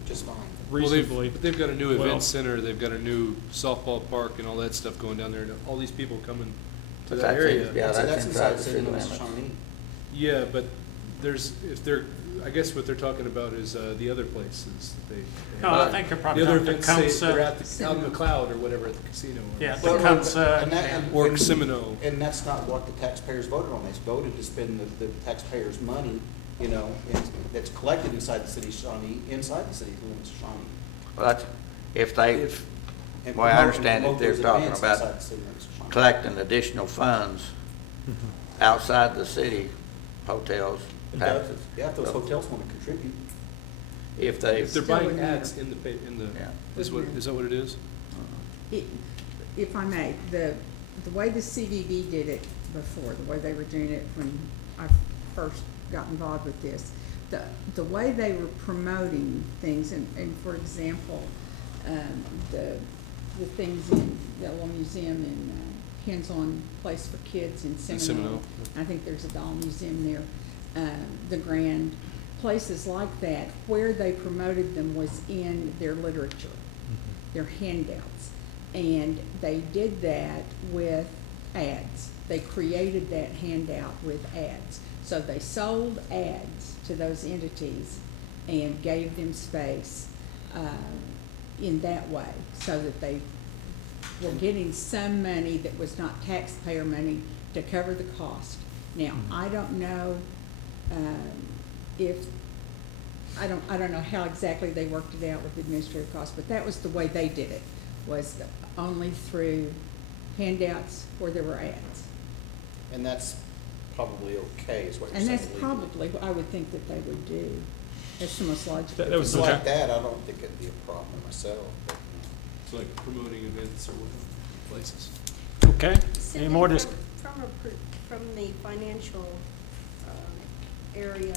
Just fine. reasonably. But they've got a new well. event center, they've got a new softball park and all that stuff going down there, and all these people coming to But that that's area. in- yeah, So that's inside inside the city limits. Shawnee. Yeah, but I guess what they're talking about is the other places. No, I think they're probably The other talking events, say they're Tecumseh. out in McLeod or whatever at the casino. Yeah, Well, Tecumseh and that- and- Or and- Seminole. And that's not what the taxpayers voted on. They voted to spend the taxpayers' money, that's collected inside the city of Shawnee, inside the city limits of Shawnee. Well, that's, if they, And well, I promote- understand promote that they're those talking events about inside the city limits of Shawnee. collecting additional funds outside the city, hotels, taxes. Yeah, if those hotels want to contribute. If they, If they're Still buying wouldn't ads in the, is that what it is? If I may, the way the CVB did it before, the way they were doing it when I first got involved with this, the way they were promoting things, and for example, the things in the little museum and hands-on place for kids in Seminole. Seminole. I think there's a doll museum there. The Grand, places like that, where they promoted them was in their literature, their handouts. And they did that with ads. They created that handout with ads. So they sold ads to those entities and gave them space in that way, so that they were getting some money that was not taxpayer money to cover the cost. Now, I don't know I don't know how exactly they worked it out with administrative costs, but that was the way they did it, was only through handouts where there were ads. And that's probably okay, is what you're And saying. that's legally. probably what I would think that they would do. That's the most logical. That was If it's the like that, I don't think it'd be a problem myself. But, It's like promoting events or whatever, places. Okay, any Cindy, more from the financial area,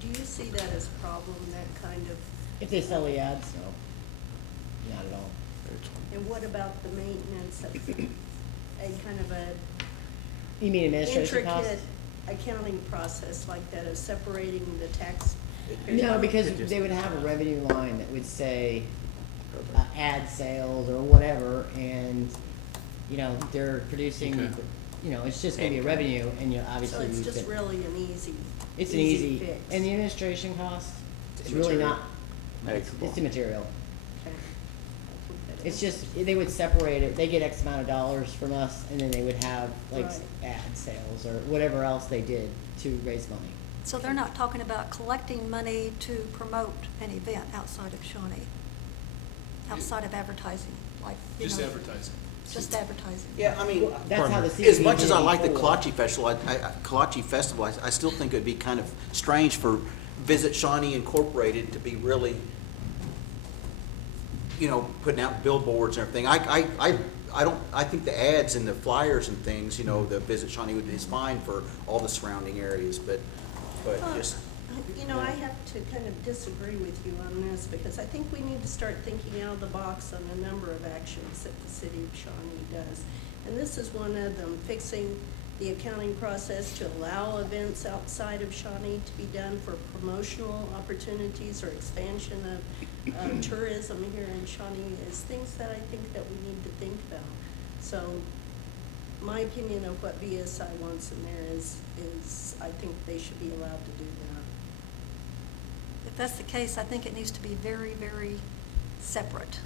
do you see that as a problem, that kind of? If they sell the ads, no, not at all. And what about the maintenance of a kind of a You mean administration costs? intricate accounting process like that of separating the tax? No, because they would have a revenue line that would say ad sales or whatever, and, they're producing, Okay. it's just gonna be a revenue, and you obviously. So it's you just could- really an easy, It's an easy easy, fix. and the administration cost, It's it's really immaterial. not, it's immaterial. Okay. It's just, they would separate it, they get X amount of dollars from us, and then they would have, like, Right. ad sales or whatever else they did to raise money. So they're not talking about collecting money to promote an event outside of Shawnee, outside of advertising, like, Just advertising. Just advertising. Yeah, I mean, That's how the as much as I CVB like the did it. Kolache Festival, Kolache Festival, I still think it'd be kind of strange for Visit Shawnee Incorporated to be really, putting out billboards and everything. I think the ads and the flyers and things, the Visit Shawnee is fine for all the surrounding areas, but just. I have to kind of disagree with you on this, because I think we need to start thinking out of the box on a number of actions that the city of Shawnee does. And this is one of them, fixing the accounting process to allow events outside of Shawnee to be done for promotional opportunities or expansion of tourism here in Shawnee is things that I think that we need to think about. So my opinion of what VSI wants in there is I think they should be allowed to do that. If that's the case, I think it needs to be very, very separate,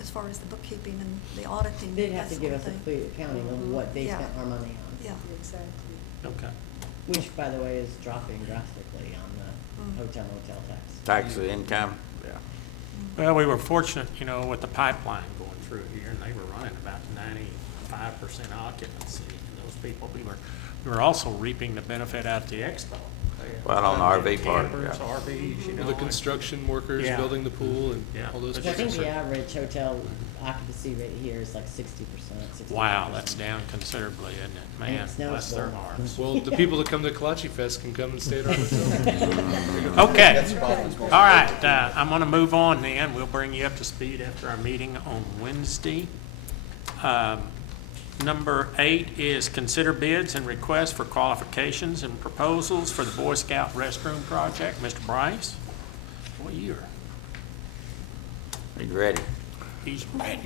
as far as the bookkeeping and the auditing. They'd have that to give sort us of a thing. complete accounting of what they Yeah. spent our money on. Yeah. Exactly. Okay. Which, by the way, is dropping drastically on the motel tax. tax income, yeah. Well, we were fortunate, with the pipeline going through here, and they were running about 95% occupancy. And those people, we were also reaping the benefit out at the expo. Well, on the RV park, Campers, yeah. RVs, The construction workers Yeah. building the pool and Yeah. all those. But I think places. the average hotel occupancy rate here is like 60%. 65%. Wow, that's down considerably, isn't it? And Man, it's bless their noticeable. hearts. Well, the people that come to Kolache Fest can come and stay at our hotel. Okay, all right, I'm gonna move on then. We'll bring you up to speed after our meeting on Wednesday. Number 8 is consider bids and requests for qualifications and proposals for the Boy Scout restroom project. Mr. Bryce, what year? He's ready. He's ready.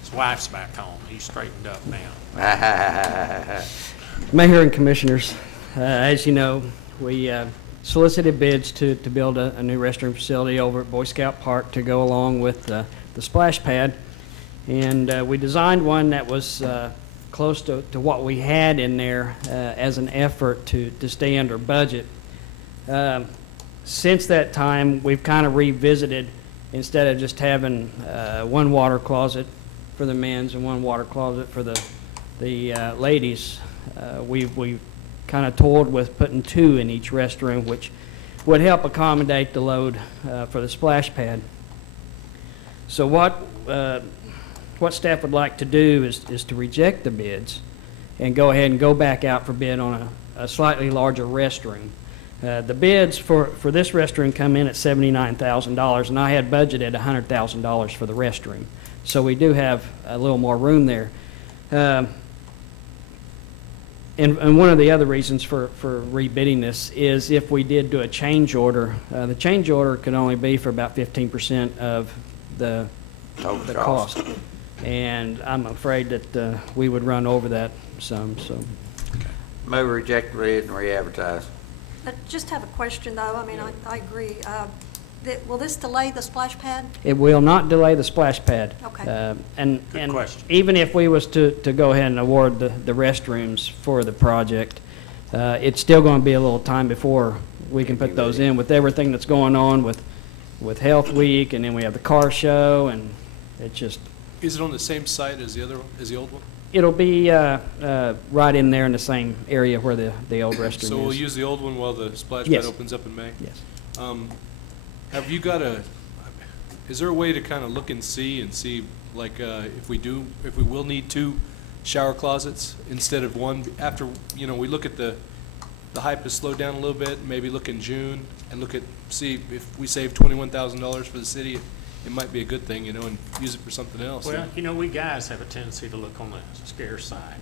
His wife's back home. He's straightened up now. Mayor and Commissioners, as you know, we solicited bids to build a new restroom facility over at Boy Scout Park to go along with the splash pad. And we designed one that was close to what we had in there as an effort to stay under budget. Since that time, we've kind of revisited, instead of just having one water closet for the men's and one water closet for the ladies, we've kind of toyed with putting 2 in each restroom, which would help accommodate the load for the splash pad. So what staff would like to do is to reject the bids and go ahead and go back out for bid on a slightly larger restroom. The bids for this restroom come in at $79,000, and I had budgeted $100,000 for the restroom. So we do have a little more room there. And one of the other reasons for rebidding this is if we did do a change order, the change order could only be for about 15% of the cost. And I'm afraid that we would run over that some. So, Move reject the bid and re-advertise. I just have a question, though. I mean, I agree. Will this delay the splash pad? it will not delay the splash pad. Okay. And question. even if we was to go ahead and award the restrooms for the project, it's still going to be a little time before we can put those in with everything that's going on with Health Week, and then we have the car show, and it just. Is it on the same site as the old one? It'll be right in there in the same area where the old restroom is. So we'll use the old one while the splash pad Yes. opens up in May? Yes. Have you got is there a way to kind of look and see like if we will need 2 shower closets instead of one after, we look at the hype has slowed down a little bit, maybe look in June and see if we save $21,000 for the city, it might be a good thing, and use it for something else. Well, we guys have a tendency to look on the scarce side.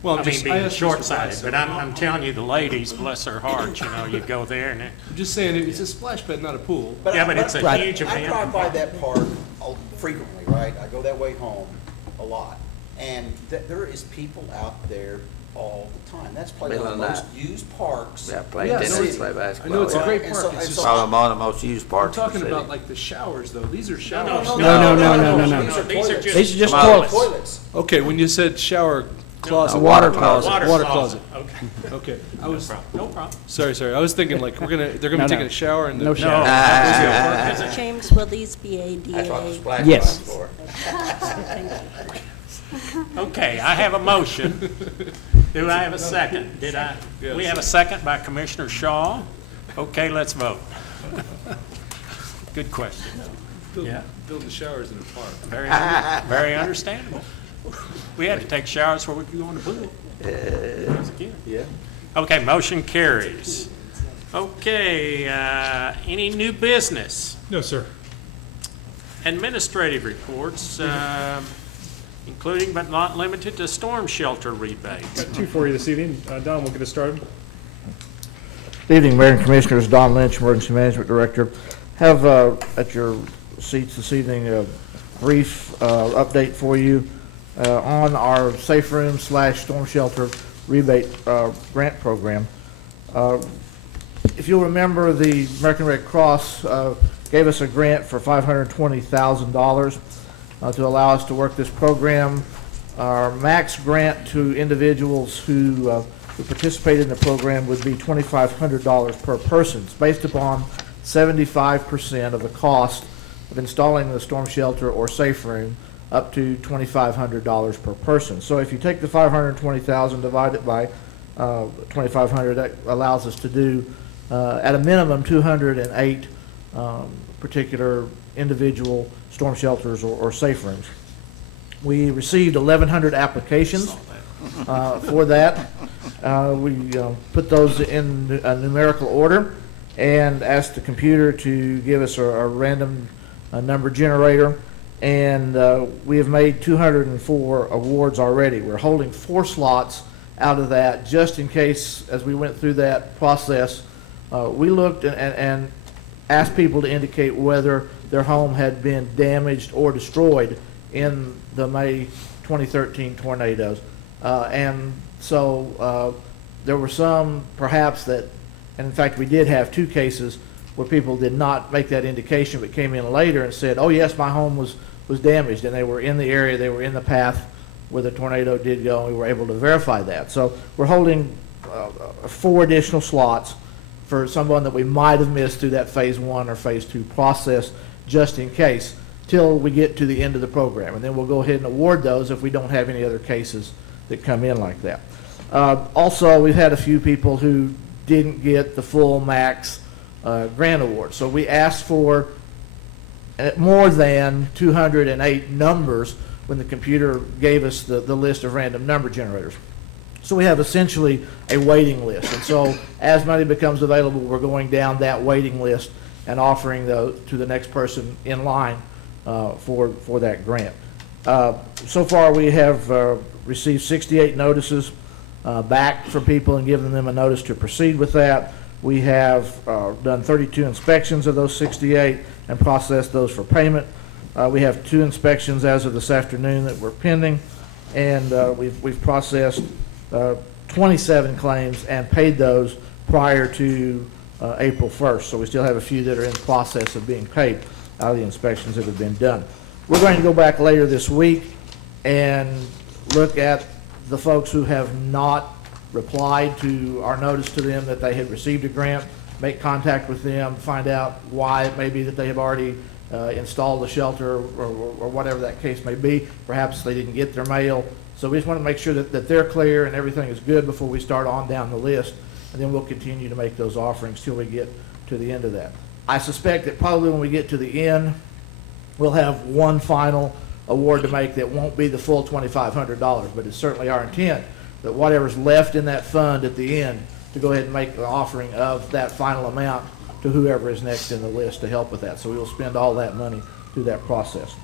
Well, I mean, I being asked Mr. short-sighted, Price. but I'm telling you, the ladies, bless their hearts, you go there and I'm just saying, it's a splash pad, not a pool. Yeah, but it's a huge I event. drive by that park frequently, right? I go that way home a lot. And there is people out there all the time. That's probably one of the most used parks. Yeah, play in the tennis, city. play basketball. I know it's a great And park. so- It's and just- so Probably one of the most used We're parks in the talking city. about like the showers, though. These are showers. No. These are These are toilets. just- These are just Come on. toilets. Okay, when you said shower closet. A water closet. Water closet. Okay. Okay, I was, No problem. sorry, I was thinking like they're gonna No, be no. taking a shower and. No shower. James, will these be That's what the ADA? splash Yes. pad's for. Thank you. Okay, I have a motion. Do I have a second? Did I? Yes. We have a second by Commissioner Shaw. Okay, let's vote. Good question. Yeah. Build the showers in the park. Very understandable. We had to take showers where we could go in the pool. As a kid. Yeah. Okay, motion carries. Okay, any new business? No, sir. Administrative reports, including but not limited to storm shelter rebates. Got 2 for you this evening. Don, we'll get us started. Good evening, Mayor and Commissioners. Don Lynch, Emergency Management Director. Have at your seats this evening a brief update for you on our Safe Room / Storm Shelter Rebate Grant Program. If you'll remember, the American Red Cross gave us a grant for $520,000 to allow us to work this program. Our max grant to individuals who participate in the program would be $2,500 per person. It's based upon 75% of the cost of installing the storm shelter or safe room, up to $2,500 per person. So if you take the $520,000 divided by $2,500, that allows us to do at a minimum 208 particular individual storm shelters or safe rooms. We received 1,100 applications for that. We put those in a numerical order and asked the computer to give us a random number generator. and we have made 204 awards already. We're holding 4 slots out of that just in case, as we went through that process, we looked and asked people to indicate whether their home had been damaged or destroyed in the May 2013 tornadoes. And so there were some perhaps that, and in fact we did have 2 cases where people did not make that indication but came in later and said, oh yes, my home was damaged, and they were in the area, they were in the path where the tornado did go, and we were able to verify that. So we're holding 4 additional slots for someone that we might have missed through that phase 1 or phase 2 process, just in case, till we get to the end of the program. And then we'll go ahead and award those if we don't have any other cases that come in like that. Also, we've had a few people who didn't get the full max grant award. So we asked for more than 208 numbers when the computer gave us the list of random number generators. So we have essentially a waiting list. And so as money becomes available, we're going down that waiting list and offering those to the next person in line for that grant. So far we have received 68 notices back from people and given them a notice to proceed with that. We have done 32 inspections of those 68 and processed those for payment. We have 2 inspections as of this afternoon that were pending, and we've processed 27 claims and paid those prior to April 1st. So we still have a few that are in the process of being paid out of the inspections that have been done. We're going to go back later this week and look at the folks who have not replied to our notice to them that they had received a grant, make contact with them, find out why it may be that they have already installed the shelter or whatever that case may be. Perhaps they didn't get their mail. So we just want to make sure that they're clear and everything is good before we start on down the list, and then we'll continue to make those offerings till we get to the end of that. I suspect that probably when we get to the end, we'll have one final award to make that won't be the full $2,500, but it's certainly our intent that whatever's left in that fund at the end to go ahead and make the offering of that final amount to whoever is next in the list to help with that. So we will spend all that money through that process.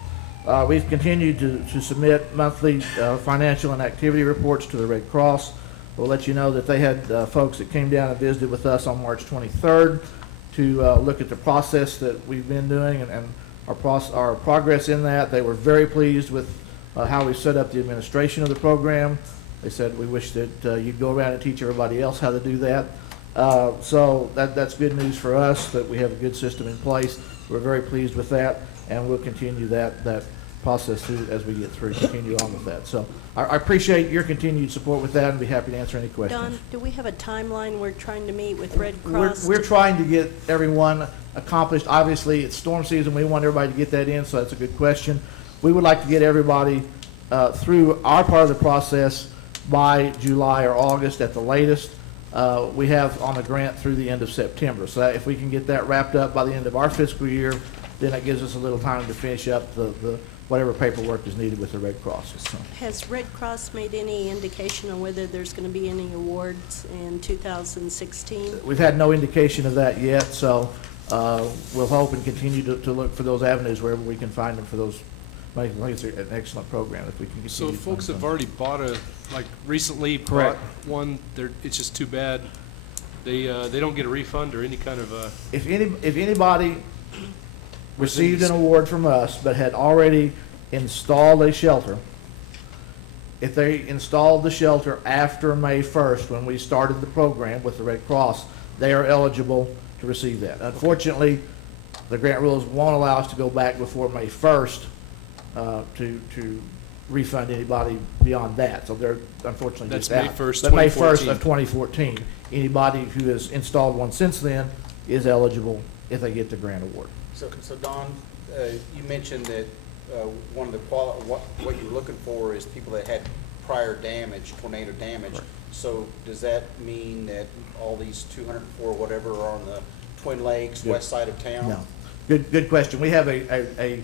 We've continued to submit monthly financial and activity reports to the Red Cross. We'll let you know that they had folks that came down and visited with us on March 23rd to look at the process that we've been doing and our progress in that. They were very pleased with how we set up the administration of the program. They said, we wish that you'd go around and teach everybody else how to do that. So that's good news for us that we have a good system in place. We're very pleased with that, and we'll continue that process through as we get through, continue on with that. So I appreciate your continued support with that and be happy to answer any questions. Don, do we have a timeline we're trying to meet with Red Cross? We're trying to get everyone accomplished. Obviously, it's storm season. We want everybody to get that in, so that's a good question. We would like to get everybody through our part of the process by July or August at the latest. We have on the grant through the end of September. So that if we can get that wrapped up by the end of our fiscal year, then that gives us a little time to finish up the whatever paperwork is needed with the Red Cross. So. Has Red Cross made any indication on whether there's going to be any awards in 2016? We've had no indication of that yet, so we'll hope and continue to look for those avenues wherever we can find them for those. I think it's an excellent program if we can continue. So if folks have already bought recently Correct. bought one, it's just too bad they don't get a refund or any kind of a. If anybody received an award from us but had already installed a shelter, if they installed the shelter after May 1st when we started the program with the Red Cross, they are eligible to receive that. Unfortunately, the grant rules won't allow us to go back before May 1st to refund anybody beyond that. So they're unfortunately That's just May out. 1st, But May 1st 2014. of 2014, anybody who has installed one since then is eligible if they get the grant award. So Don, you mentioned that one of the what you're looking for is people that had prior damage, tornado damage. Right. So does that mean that all these 204 whatever are on the Twin Lakes, west side of town? No. Good question. We have a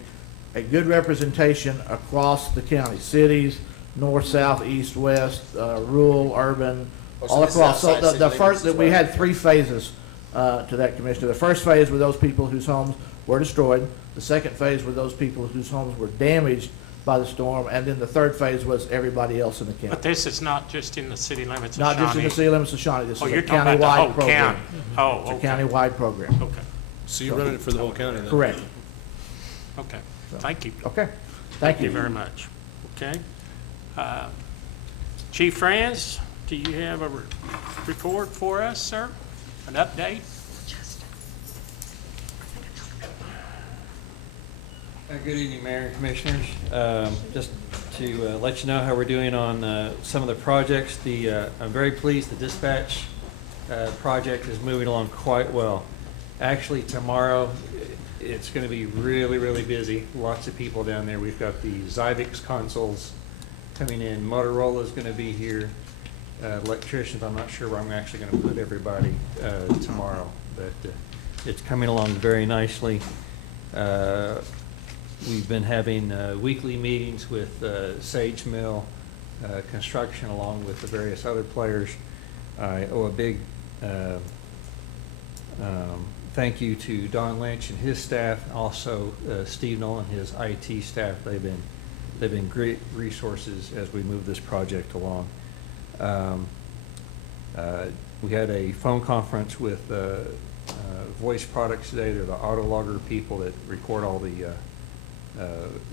good representation across the county, cities, north, south, east, west, rural, urban, all across. So the first, we had 3 phases to that, Commissioner. The first phase were those people whose homes were destroyed. The second phase were those people whose homes were damaged by the storm, and then the third phase was everybody else in the county. But this is not just in the city limits of Not Shawnee? just in the city limits of Shawnee, this Oh, is you're a talking about the countywide whole program. county? Oh, It's a okay. countywide program. Okay, So you're running it for the whole county then? Correct. okay. Thank you. Okay. Thank you very much. Okay. Chief Franz, do you have a report for us, sir? An update? Good evening, Mayor and Commissioners. Just to let you know how we're doing on some of the projects. I'm very pleased the dispatch project is moving along quite well. Actually, tomorrow it's going to be really, really busy. Lots of people down there. We've got the Zyvix consoles coming in. Motorola's going to be here. Electricians, I'm not sure where I'm actually going to put everybody tomorrow, but it's coming along very nicely. We've been having weekly meetings with Sage Mill Construction along with the various other players. I owe a big thank you to Don Lynch and his staff, also Steve Nolan and his IT staff. They've been great resources as we move this project along. We had a phone conference with Voice Products today. They're the autologger people that record all the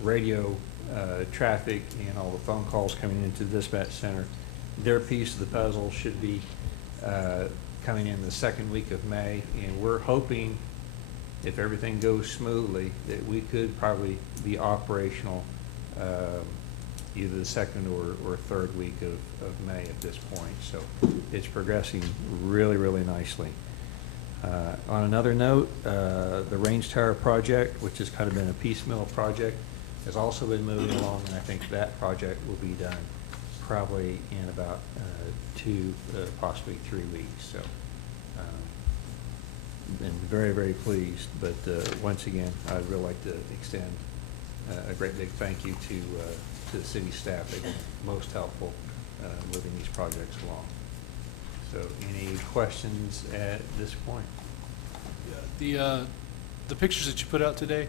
radio traffic and all the phone calls coming into the dispatch center. Their piece of the puzzle should be coming in the second week of May, and we're hoping, if everything goes smoothly, that we could probably be operational either the second or third week of May at this point. So it's progressing really, really nicely. On another note, the Range Tower project, which has kind of been a piecemeal project, has also been moving along, and I think that project will be done probably in about 2, possibly 3 weeks. So, been very, very pleased. But once again, I'd really like to extend a great big thank you to the city staff. They've been most helpful moving these projects along. So any questions at this point? The pictures that you put out today,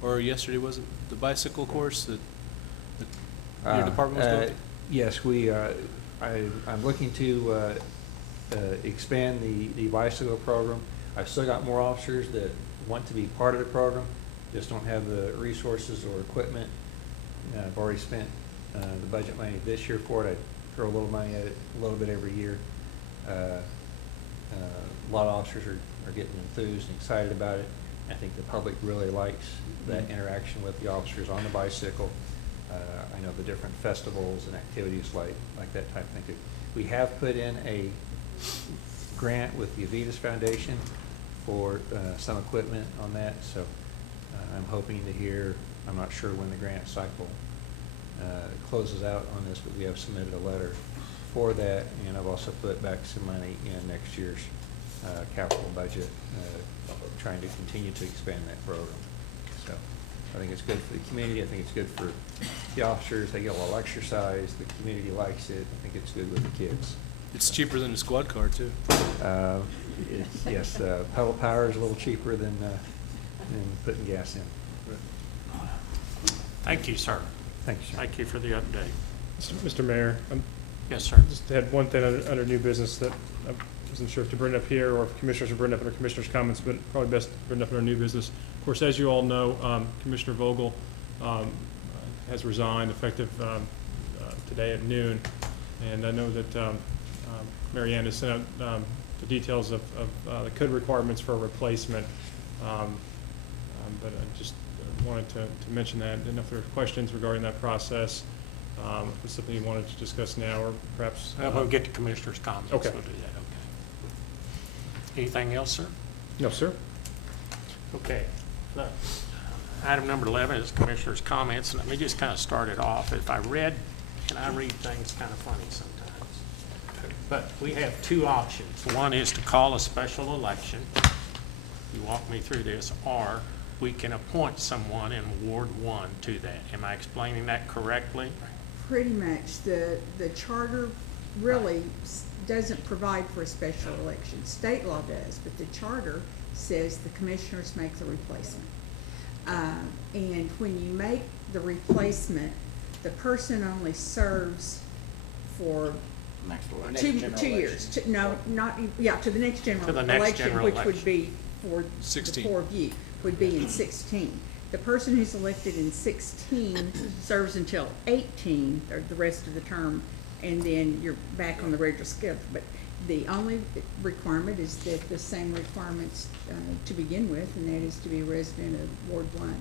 or yesterday, was it the bicycle course that your department was going to? Yes, I'm looking to expand the bicycle program. I've still got more officers that want to be part of the program, just don't have the resources or equipment. I've already spent the budget money this year for it. I throw a little money at it a little bit every year. A lot of officers are getting enthused and excited about it. I think the public really likes that interaction with the officers on the bicycle. I know the different festivals and activities like that type of thing. We have put in a grant with the Avitas Foundation for some equipment on that, so I'm hoping to hear, I'm not sure when the grant cycle closes out on this, but we have submitted a letter for that, and I've also put back some money in next year's capital budget, trying to continue to expand that program. So I think it's good for the community. I think it's good for the officers. They get a little exercise. The community likes it. I think it's good with the kids. It's cheaper than a squad car, too. Yes, pedal power is a little cheaper than putting gas in. Thank you, sir. Thank you, sir. Thank you for the update. Mr. Mayor. Yes, sir. Just had one thing under new business that I wasn't sure if to bring up here or if commissioners would bring up under commissioners' comments, but probably best to bring up under new business. Of course, as you all know, Commissioner Vogel has resigned effective today at noon, and I know that Mary Ann has sent out the details of the code requirements for a replacement, but I just wanted to mention that. I didn't know if there were questions regarding that process. If it's something you wanted to discuss now, or perhaps... We'll get to commissioners' comments. Okay. We'll do that, okay. Anything else, sir? No, sir. Okay. Item number 11 is commissioners' comments, and let me just kind of start it off. If I read things kind of funny sometimes. But we have two options. One is to call a special election. You walk me through this, or we can appoint someone in Ward 1 to that. Am I explaining that correctly? Pretty much. The charter really doesn't provide for a special election. State law does, but the charter says the commissioners make the replacement. And when you make the replacement, the person only serves for Next election. two, general 2 years. No, not, yeah, to the next general To the next election, general which election. would be for the 16. four of you, would be in 16. The person who's elected in 16 serves until 18, or the rest of the term, and then you're back on the regular schedule. But the only requirement is that the same requirements to begin with, and that is to be a resident of Ward 1.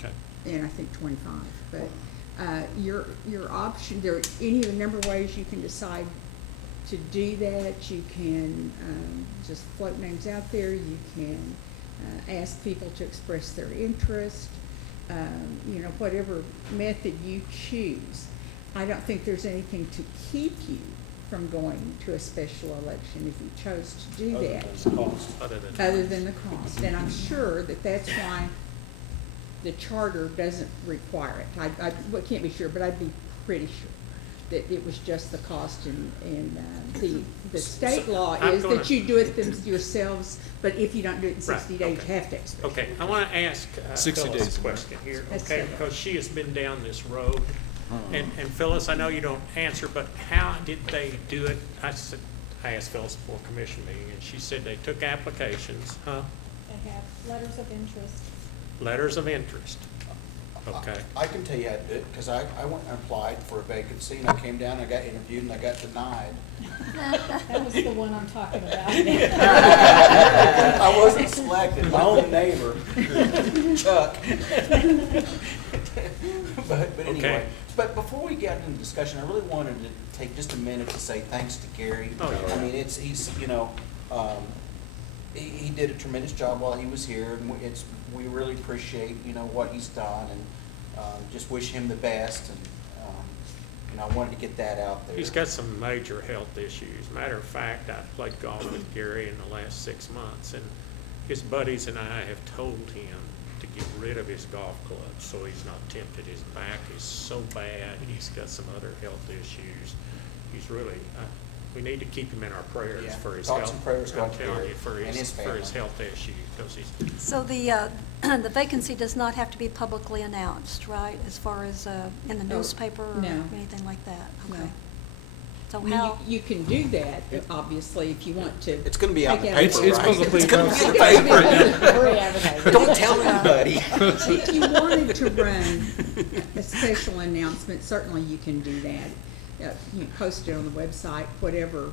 Okay. And I think 25. But your option, there are any of a number of ways you can decide to do that. You can just float names out there. You can ask people to express their interest. You know, whatever method you choose. I don't think there's anything to keep you from going to a special election if you chose to do that. Other than the cost. And I'm sure that that's why the charter doesn't require it. I can't be sure, but I'd be pretty sure that it was just the cost, and the state law I'm is gonna- that you do it yourselves, but if you don't do it in 60 Right, days, you have to expect. Okay, I want to ask 60 Phyllis days. a question here, That's okay? it. Because she has been down this road. And Phyllis, I know you don't answer, but how did they do it? I asked Phyllis before commission meeting, and she said they took applications, huh? They have letters of interest. Letters of interest. Okay. I can tell you how to do it, because I went and applied for a vacancy, and I came down, I got interviewed, and I got denied. That was the one I'm talking about. I wasn't selected, my own neighbor, Chuck. But anyway, Okay. but before we got into discussion, I really wanted to take just a minute to say thanks to Gary. Oh, yeah. I mean, he's, you know, he did a tremendous job while he was here, and we really appreciate, you know, what he's done, and just wish him the best, and you know, I wanted to get that out there. He's got some major health issues. Matter of fact, I played golf with Gary in the last 6 months, and his buddies and I have told him to get rid of his golf clubs so he's not tempted. His back is so bad. He's got some other health issues. He's really, we need to keep him in our prayers Yeah. for his Thoughts health. and prayers go I'm out to telling Gary you, for and his his family. health issues, because he's, So the vacancy does not have to be publicly announced, right, as far as in the No. newspaper or No. anything like that? No. Okay. So I mean, how, you can do that, obviously, if you want to. It's gonna be out in the take paper, It's right? publicly It's gonna be in the announced. paper. Don't tell anybody. If you wanted to run a special announcement, certainly you can do that. You can post it on the website, whatever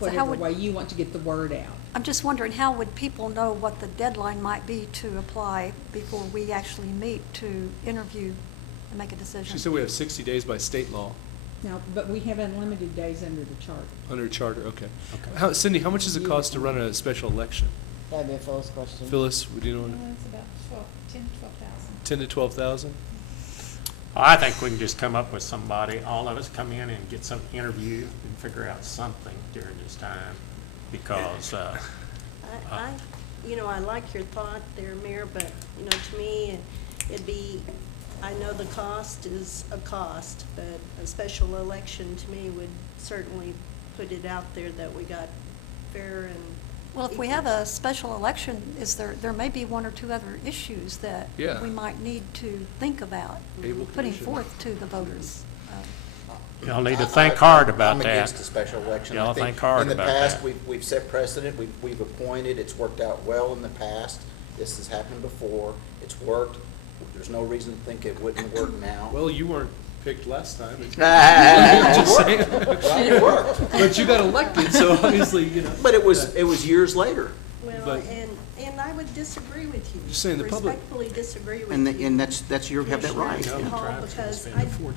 would- way you want to get the word out. I'm just wondering, how would people know what the deadline might be to apply before we actually meet to interview and make a decision? She said we have 60 days by state law, Now, but we have unlimited days under the charter. under charter, okay. Cindy, how much does it cost to run a special election? That'd be a Phyllis question. Phyllis, would you know? It's about 10 to 12,000. 10 to 12,000? I think we can just come up with somebody, all of us come in and get some interview and figure out something during this time, because, I like your thought there, Mayor, but, you know, to me, it'd be, I know the cost is a cost, but a special election to me would certainly put it out there that we got fair and. Well, if we have a special election, there may be one or two other issues that Yeah. we might need to think about Able putting commission. forth to the voters. y'all need to think hard about I'm that. against the special election. Y'all I think hard about In the past, that. we've set precedent, we've appointed, it's worked out well in the past. This has happened before, it's worked. There's no reason to think it wouldn't work now. Well, you weren't picked last time. Just saying. It worked. But you got elected, so obviously, you know. But it was years later. Well, But- and I would disagree with you. Just saying the public- Respectfully disagree with And, you. and that's your, have that right. Commissioner Hall, because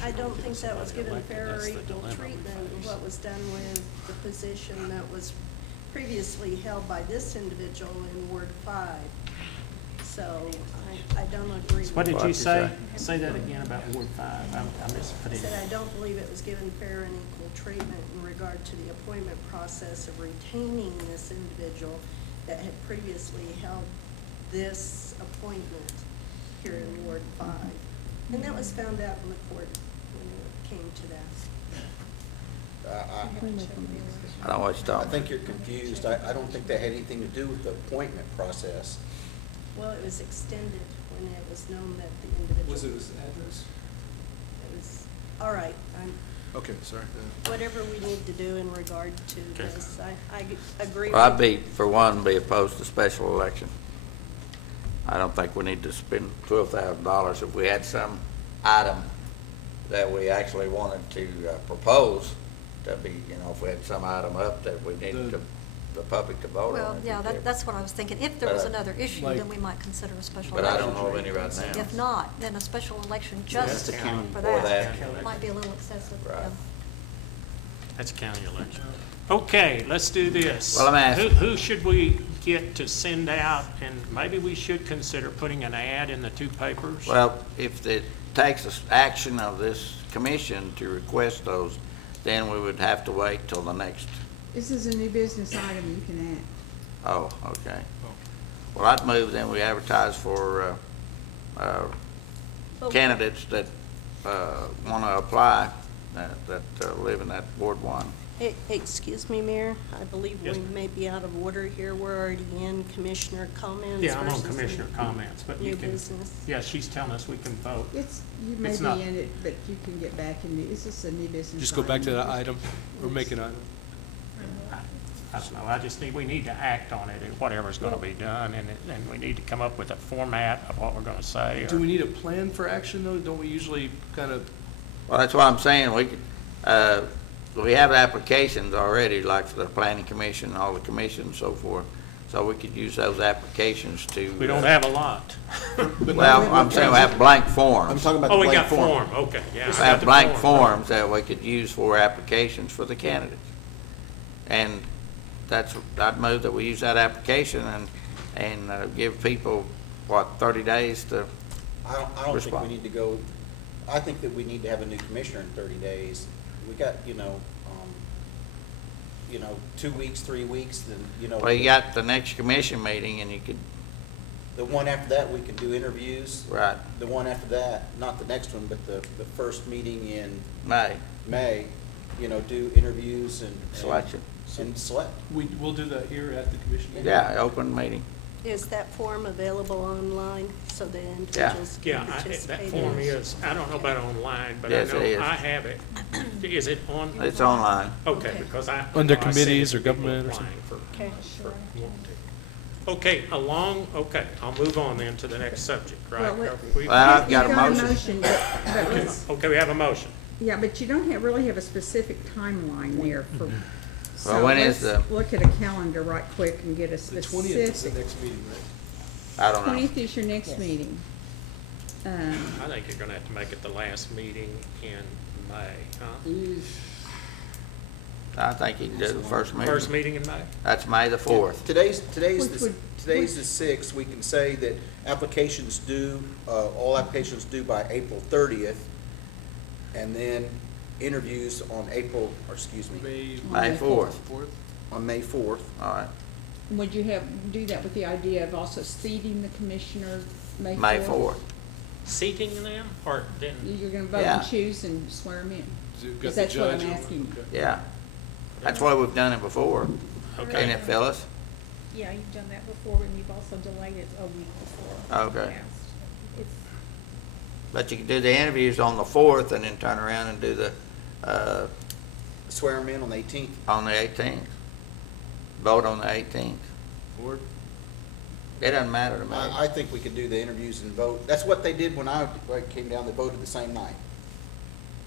I don't think that was given fair or equal treatment, what was done with the position that was previously held by this individual in Ward 5. So I don't agree with What did that. you say? Say that again about Ward 5. I missed I it. said I don't believe it was given fair and equal treatment in regard to the appointment process of retaining this individual that had previously held this appointment here in Ward 5. And that was found out in the court when it came to that. I don't want to I stop. think you're confused. I don't think that had anything to do with the appointment process. Well, it was extended when it was known that the individual. Was it his address? It was, all right, Okay, sorry. whatever we need to do in regard to this, I agree. Well, I'd with- be, for one, be opposed to special election. I don't think we need to spend $12,000 if we had some item that we actually wanted to propose to be, if we had some item up that we needed the public to vote on. Well, yeah, that's what I was thinking. If there was But, another issue, like- then we might consider a special But election. I don't know of any right now. If not, then a special election That's just the county. for For that that. might be a little excessive. Right. yeah. That's a county election. Okay, let's do this. Well, let me ask- Who should we get to send out, and maybe we should consider putting an ad in the two papers? Well, if it takes us action of this commission to request those, then we would have to wait till the next, This is a new business item you can add. oh, okay. Well, I'd move then we advertise for candidates that want to apply, that live in that Ward 1. Excuse me, Mayor, I believe Yes, we ma'am. may be out of order here. We're already in commissioner comments. Yeah, I'm on versus commissioner comments, but you new can, business. yeah, she's telling us we can vote. You may It's be not- in it, but you can get back in it. It's just a new business. Just go back to item. that item, or make an item. I don't know, we need to act on it, and whatever's gonna be done, and we need to come up with a format of what we're gonna say. Do we need a plan for action, though? Don't we usually kind of, Well, that's what I'm saying, we have applications already, like for the planning commission, all the commissions and so forth, so we could use those applications to. We don't have a lot. Well, I'm saying we have blank forms. I'm talking about Oh, the we blank got form. form, okay, yeah. We I got have the blank form. forms that we could use for applications for the candidates. And I'd move that we use that application and give people, 30 days to, I don't think we Respond. need to go, I think that we need to have a new commissioner in 30 days. We got, 2 weeks, 3 weeks, then, well, you got the next commission meeting and you could, the one after that, we can do interviews. right, The one after that, not the next one, but the first meeting in May, May, do interviews and. selection. And select. we'll do that here at the commission meeting? Yeah, open meeting. Is that form available online so the individuals Yeah, can participate? that in form it? is, I don't know about online, but I Yes, it know is. I have it. Is it on? It's online. Okay, because I. Under I see committees or people government or applying for- Okay. for wanting to. Okay, okay, I'll move on then to the next subject, right? Well, We- Well, I've You've got a motion. but let's- Okay, we have a motion. Yeah, but you don't really have a specific timeline there for. Well, when is let's look at a calendar right quick and get a The 20th is the specific. next meeting, right? I don't know. 20th is your next meeting. I think you're gonna have to make it the last meeting in May, huh? I think you can do the first meeting. First meeting in May? That's May the 4th. Today's Which would- the 6th, we can say that applications due, all applications due by April 30th, and then interviews on May 4th. on May 4th. All right, Would you do that with the idea of also seating the commissioner May 4th? May 4th. Seating them, or then? You're gonna vote Yeah. and choose and swear them in? Got Because the that's what I'm judge. asking. Yeah. That's why we've done it before. Okay. Ain't it, Phyllis? Yeah, you've done that before, and you've also delayed it a week before. Okay. It's, But you can do the interviews on the 4th and then turn around and do the, Swear them in on the 18th. on the 18th. Vote on the 18th. Board? It doesn't matter to me. I think we could do the interviews and vote. That's what they did when I came down, they voted the same night.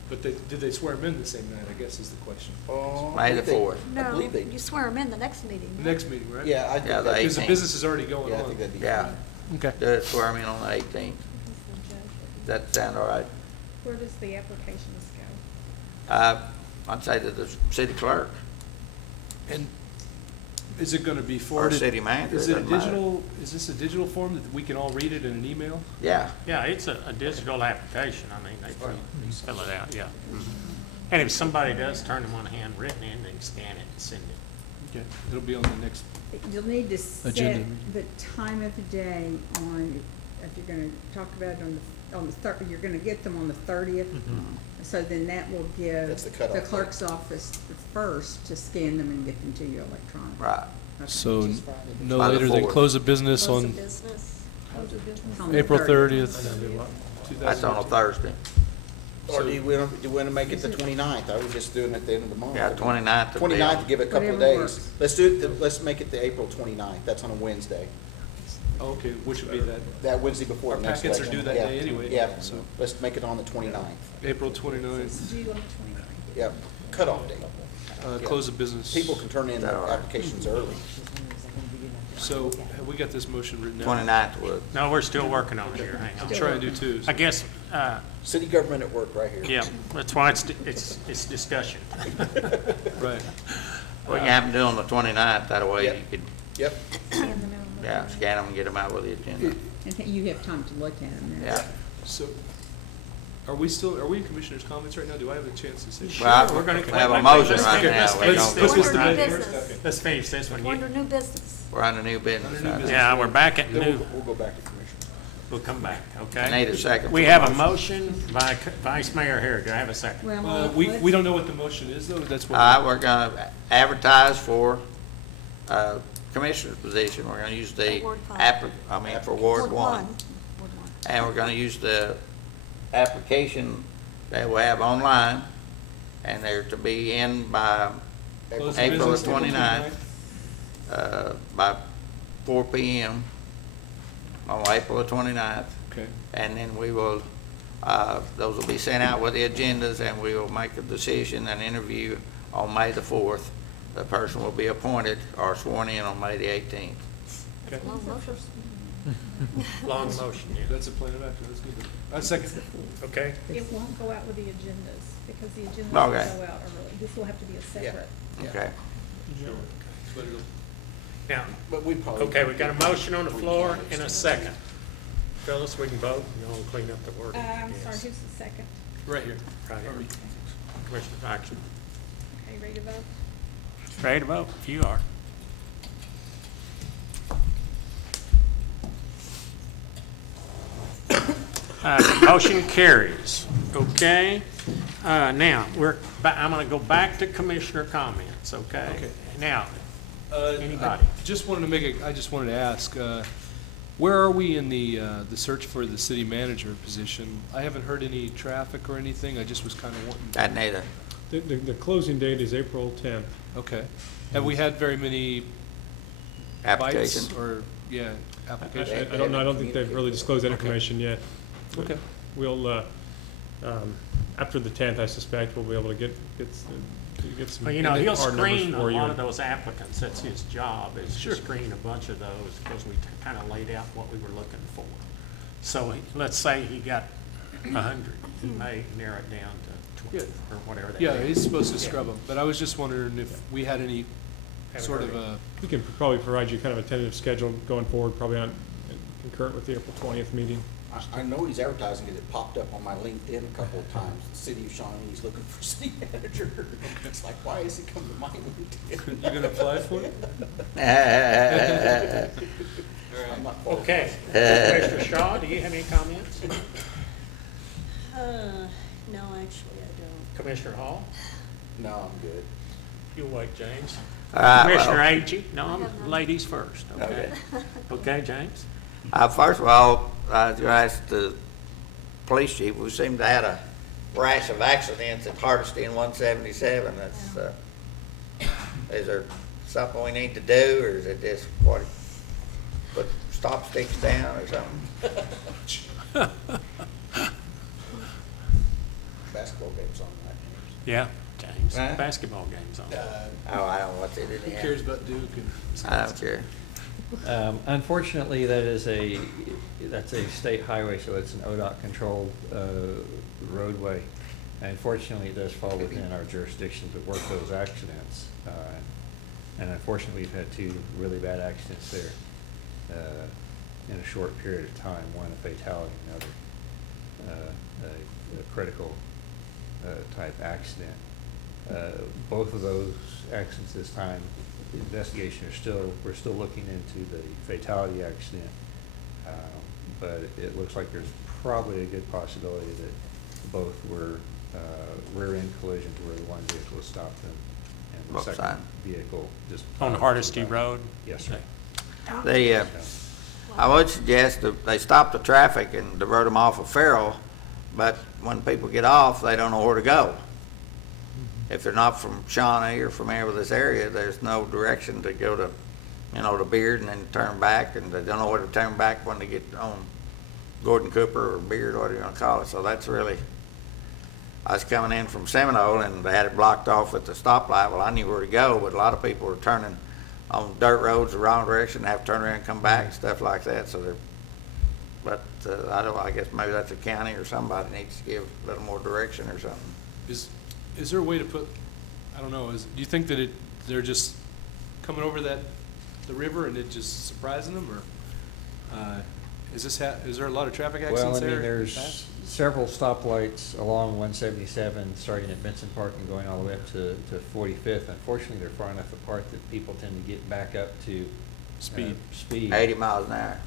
But did they swear him in the same night, I guess is the question. May the 4th. I No, believe they. you swear them in the next meeting. The next meeting, right? Yeah, I think. Yeah, the that- Because the 18th. business is already going Yeah, I on. think that'd be. Yeah. Okay. Do it, swear me in on the 18th. Does that sound all right? where does the applications go? I'd say to the city clerk. And is it gonna be forwarded? city manager, Is it a doesn't matter. digital, is this a digital form that we can all read it in an email? Yeah. Yeah, it's a digital application, I mean, they fill it out, yeah. And if somebody does turn them on handwritten in, they can scan it and send it. Okay, it'll be on the next, You'll need to set Agenda. the time of the day on, if you're gonna talk about it on the you're gonna get them on the 30th. So then that will give That's the cutoff the date. clerk's office the first to scan them and get them to you electronically. Right. so no By the later than 4th. close of business Close on, of business. close of business. On the April 30th. 30th. That's on a Thursday. Or do you want to make it the 29th? I was just doing it at the end of the month. Yeah, 29th. 29th to give it a couple of Whatever days. works. Let's do it, let's make it the April 29th. That's on a Wednesday. Okay, which would be that, That Wednesday before Our the next packets are election. due that Yeah. day anyway, Yeah, so- let's make it on the 29th. April 29th, It's due on the 29th. Yeah, cutoff date. Yeah. close of business. People can turn in their applications early. So have we got this motion written out? 29th was. No, we're still working on it here, hang on. I'm trying to do two. I guess, City government at work right here. yeah, that's why it's discussion. Right. We can have them do on the 29th, that way Yep. you could, Yep. Scan them out. yeah, scan them and get them out with the agenda. And you have time to look at them now. Yeah. So, are we in commissioners' comments right now? Do I have a chance to say? Well, We're gonna we have a wait, motion let's right finish- now. let's We finish don't- this Let's one just right debate here. first. Let's finish this one. We're under new business. We're under new business. now. Yeah, we're back at Then new, we'll go back to commissioners. we'll come back, I okay? need a second. We for have the a motion by Vice Mayor Harry. Do I have a second? Well, We don't know what the motion is, though, that's what. All right, we're gonna advertise for, commissioner's position. We're gonna use the Ward 5. for Ward 1. Ward 1. And we're gonna use the application that we have online, and they're to be in by Close of April the business, April 29th, by 4 PM on April the 29th. Okay. And then we will, those will be sent out with the agendas, and we will make a decision and interview on May the 4th. The person will be appointed or sworn in on May the 18th. Okay. Long motion. Long motion, yeah. That's a plan of action, that's good. Second. Okay? It won't go out with the agendas, because the agendas will Okay. go out early. This will have to be a separate. Okay. But it'll- Now, But we probably. okay, we got a motion on the floor and a second. Phyllis, we can vote, you want to clean up the wording? I'm sorry, Yes. who's the second? Right here. Right here. Commissioner Action. Okay, ready to vote? Ready to vote? You are. Motion carries. Okay. Now, I'm going to go back to commissioner comments, okay? Okay. Now, anybody? I just wanted to ask, where are we in the search for the city manager position? I haven't heard any traffic or anything, I just was kind of wanting. That neither. The closing date is April 10th. Okay. Have we had very many bites Application. or, yeah, applications? I don't know, I don't think they've really disclosed that information yet. But Okay. We'll, after the 10th, I suspect, we'll be able to get some Well, you know, he'll hard numbers screen a for you. lot of those applicants. That's his job, is to screen a bunch of those, because we kind of laid out what we were looking for. So let's say he got 100, he may narrow it down to 20 or whatever that is. Yeah, he's supposed to Yeah. scrub them, but I was just wondering if we had any Haven't sort heard of a, We can probably provide you kind of a tentative schedule going forward, probably on concurrent with the April 20th meeting. I know he's advertising because it popped up on my LinkedIn a couple of times. The city of Shawnee, he's looking for city manager. It's like, why is he coming to my LinkedIn? you gonna apply for it? I'm not Okay. qualified. Commissioner Shaw, do you have any comments? No, actually, I don't. Commissioner Hall? No, I'm good. You wait, James. Well- Commissioner Agee? No, ladies first, okay? Okay, James? First of all, I was going to ask the police chief, we seem to have a rash of accidents at Hardesty and 177. That's, is there something we need to do, or is it just what, put stop sticks down or something? Basketball game's on that, James. Yeah, James. Huh? Basketball game's on. Oh, I don't know what's it in Who there. cares about Duke and I don't care. Unfortunately, that's a state highway, so it's an ODOT-controlled roadway. Unfortunately, it does fall within our jurisdiction to work those accidents. And unfortunately, we've had two really bad accidents there in a short period of time, one a fatality, another a critical type accident. Both of those accidents this time, the investigation we're still looking into the fatality accident. But it looks like there's probably a good possibility that both were rear-end collisions where the one vehicle stopped them and the Both second sides. vehicle just. On Hardesty Road? Yes, sir. The, I would suggest that they stop the traffic and divert them off of Farrell, but when people get off, they don't know where to go. If they're not from Shawnee or from over this area, there's no direction to go to, to Beard and then turn back, and they don't know where to turn back when they get on Gordon Cooper or Beard, whatever you want to call it. So that's really, I was coming in from Seminole and they had it blocked off at the stoplight. Well, I knew where to go, but a lot of people were turning on dirt roads the wrong direction, have to turn around and come back and stuff like that. So they're, but I guess maybe that's a county or somebody needs to give a little more direction or something. Is there a way to put, I don't know, do you think that they're just coming over the river and it just surprising them, or is there a lot of traffic accidents there? Well, I mean, there's several stoplights along 177 starting at Benson Park and going all the way up to 45th. Unfortunately, they're far enough apart that people tend to get back up to speed 80 miles an hour.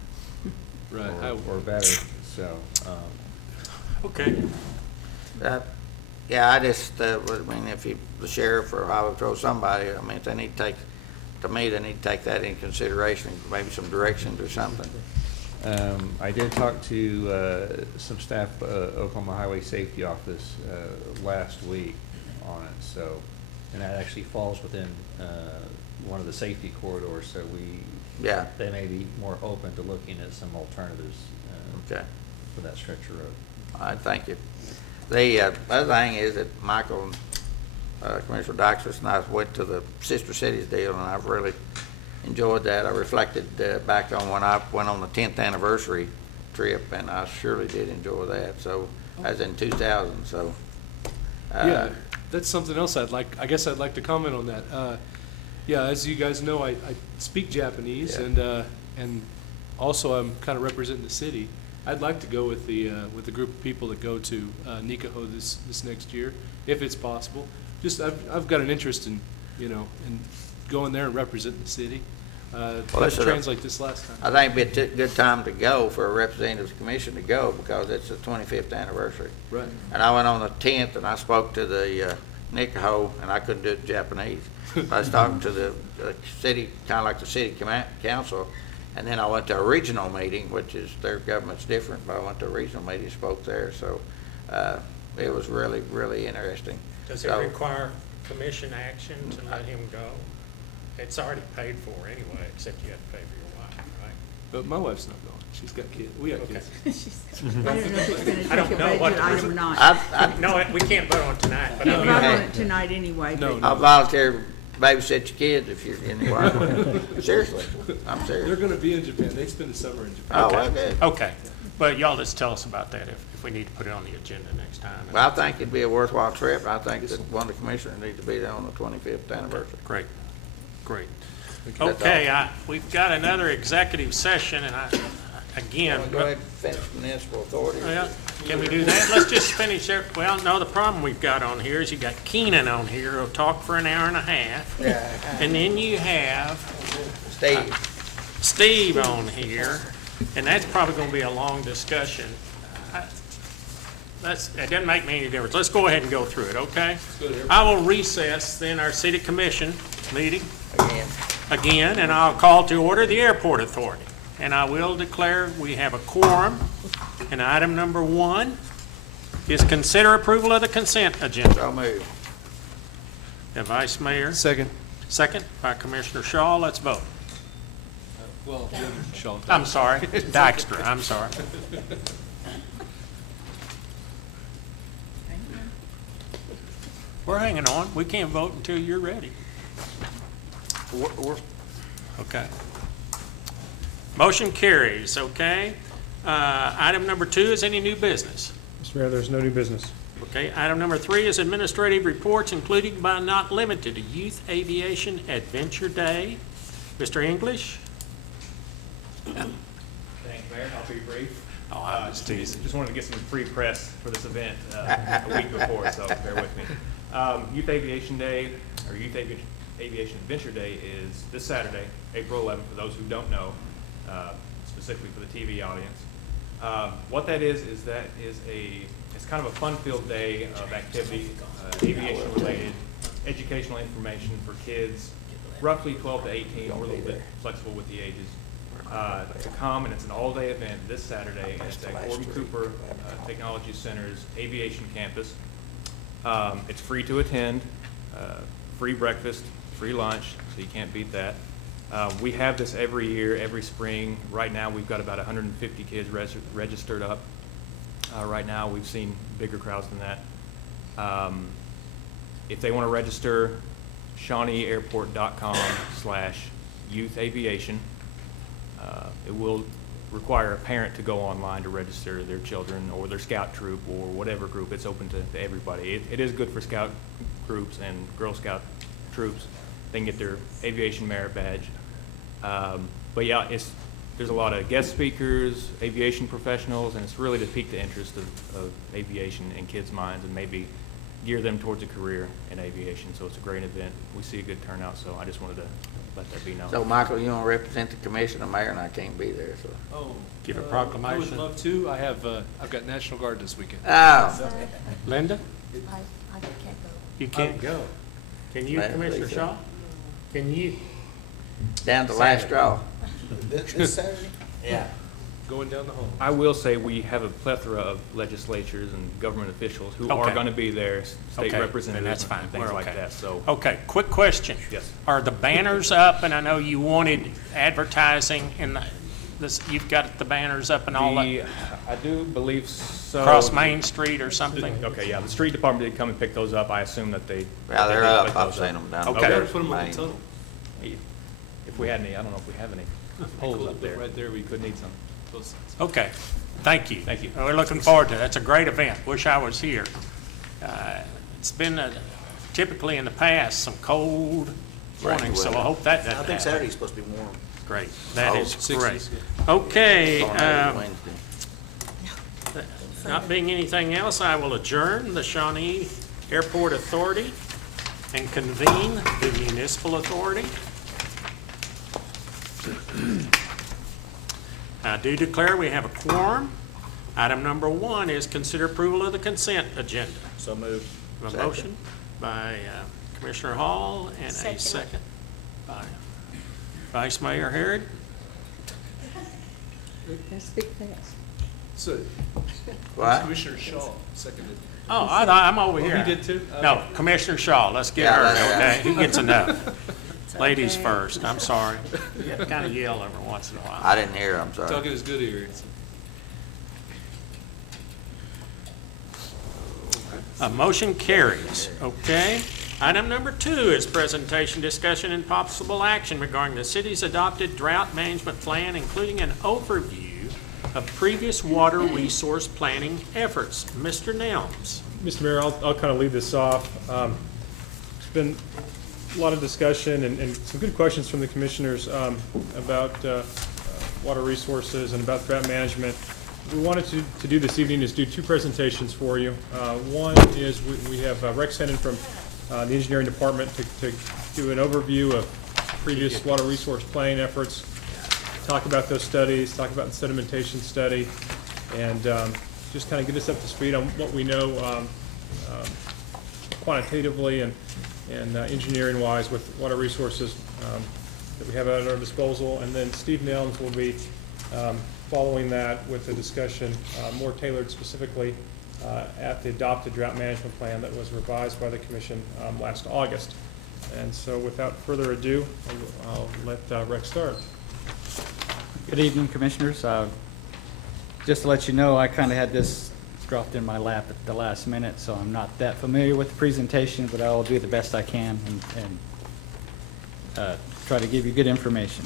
Right. Or better, so. Okay. Yeah, I just, I mean, if the sheriff or highway patrol, somebody, I mean, if they need to take, to me, they need to take that into consideration, maybe some directions or something. I did talk to some staff, Oklahoma Highway Safety Office, last week on it, so, and that actually falls within one of the safety corridors, so they may be more open to looking at some alternatives for that stretch of road. All right, thank you. The other thing is that Michael and Commissioner Dykstra and I went to the Sister Cities deal, and I've really enjoyed that. I reflected back on when I went on the 10th anniversary trip, and I surely did enjoy that. So, as in 2000. So, yeah, that's something else I guess I'd like to comment on that. Yeah, as you guys know, I speak Japanese, and also I'm kind of representing the city. I'd like to go with the group of people that go to Nikaho this next year, if it's possible. Just I've got an interest in in going there and representing the city. Well, translate this last time. I think it'd be a good time to go for a representatives commission to go, because it's the 25th anniversary. Right. And I went on the 10th and I spoke to the Nikaho, and I couldn't do it in Japanese. I was talking to the city, kind of like the city council. And then I went to a regional meeting, which is, their government's different, but I went to a regional meeting, spoke there, so it was really, really interesting. Does it require commission action to let him go? It's already paid for anyway, except you have to pay for your wife, right? But my wife's not going. She's got kids. We got kids. I don't know if it's going to I don't take a know what budget item or not. No, we can't vote on tonight. But Can't vote on it tonight anyway. No, I'll volunteer to babysit your kids if you're anywhere. Seriously, I'm serious. They're going to be in Japan. They spend the summer in Japan. Oh, well, good. Okay, but y'all just tell us about that if we need to put it on the agenda next time. Well, I think it'd be a worthwhile trip. I think that one of the commissioners needs to be there on the 25th anniversary. Great. Okay, we've got another executive session, and again. Go ahead and finish municipal authority. Well, can we do that? Let's just finish there. Well, no, the problem we've got on here is you got Keenan on here who'll talk for an hour and a half. Yeah. And then you have Steve on here, and that's probably going to be a long discussion. It doesn't make me any difference. Let's go ahead and go through it, okay? I will recess then our city commission meeting again, and I'll call to order the airport authority. And I will declare we have a quorum. And item number 1 is consider approval of the consent agenda. So moved. The Vice Mayor. Second. Second by Commissioner Shaw. Let's vote. Well, Shaw. I'm sorry. Dykstra. I'm sorry. We're hanging on. We can't vote until you're ready. Okay. Motion carries, okay. Item number 2 is any new business? Mr. Mayor, there's no new business. Okay, item number 3 is administrative reports, including but not limited to Youth Aviation Adventure Day. Mr. English? Thank you, Mayor. I'll be brief. Oh, I was teasing. Just wanted to get some free press for this event a week before, so bear with me. Youth Aviation Day, or Youth Aviation Adventure Day, is this Saturday, April 11th, for those who don't know, specifically for the TV audience. What that is it's kind of a fun-filled day of activity, aviation-related, educational information for kids, roughly 12 to 18. We're a little bit flexible with the ages. to come, and it's an all-day event this Saturday, and it's at Gordon Cooper Technology Center's Aviation Campus. It's free to attend, free breakfast, free lunch, so you can't beat that. We have this every year, every spring. Right now, we've got about 150 kids registered up. Right now, we've seen bigger crowds than that. If they want to register, ShawneeAirport.com/youth-aviation. It will require a parent to go online to register their children or their scout troop or whatever group. It's open to everybody. It is good for scout groups and Girl Scout troops. They can get their aviation merit badge. But yeah, there's a lot of guest speakers, aviation professionals, and it's really to pique the interest of aviation in kids' minds and maybe gear them towards a career in aviation. So it's a great event. We see a good turnout, so I just wanted to let that be known. So, Michael, you want to represent the commissioner, mayor, and I can't be there, so. Oh. Give a I proclamation. would love to. I've got National Guard this weekend. Oh. Linda? I can't go. You can't go. Can you, Well, Commissioner Lisa. Shaw? Can you? Down to the last straw. This Saturday? Yeah. Going down the hall. I will say we have a plethora of legislatures and government officials who are Okay. going to be there, state Okay, representatives then that's fine. and things We're like okay. that, so. Okay, quick question. Yes. Are the banners up? And I know you wanted advertising in this, you've got the banners up and all that I do believe so. across Main Street or something? Okay, yeah, the street department did come and pick those up. I assume that they. Yeah, they're they did up. put I've those seen up. them down Okay. there. Put them on the tunnel. If we had any, I don't know if we have any poles up there. Right there, we could need some. Both sides. Okay, thank you. Thank you. We're looking forward to it. That's a great event. Wish I was here. It's been typically in the past some cold mornings, so I hope that doesn't I happen. think Saturday's supposed to be warm. Great, that Oh, is 60s, great. yeah. Okay, Wednesday. not being anything else, I will adjourn the Shawnee Airport Authority and convene the Municipal Authority. I do declare we have a quorum. Item number 1 is consider approval of the consent agenda. So moved. A Second. motion by Commissioner Hall and a Second. second by Vice Mayor Harrod. Speak fast. So, What? Commissioner Shaw seconded. Oh, I'm over Oh, here. he did too? No, Commissioner Shaw, let's get Yeah, her, that's okay? right. He gets enough. Ladies first, I'm sorry. You kind of yell every once in a while. I didn't hear, I'm sorry. Talking his good ears. A motion carries, okay? Item number 2 is presentation, discussion, and possible action regarding the city's adopted drought management plan, including an overview of previous water resource planning efforts. Mr. Nelms. Mr. Mayor, I'll kind of lead this off. There's been a lot of discussion and some good questions from the commissioners about water resources and about drought management. We wanted to do this evening is do 2 presentations for you. One is we have Rex Hennon from the engineering department to do an overview of previous water resource planning efforts, talk about those studies, talk about the sedimentation study, and just kind of get us up to speed on what we know quantitatively and engineering-wise with water resources that we have at our disposal. And then Steve Nelms will be following that with a discussion more tailored specifically at the adopted drought management plan that was revised by the commission last August. And so without further ado, I'll let Rex start. Good evening, Commissioners. Just to let you know, I kind of had this dropped in my lap at the last minute, so I'm not that familiar with the presentation, but I'll do the best I can and try to give you good information.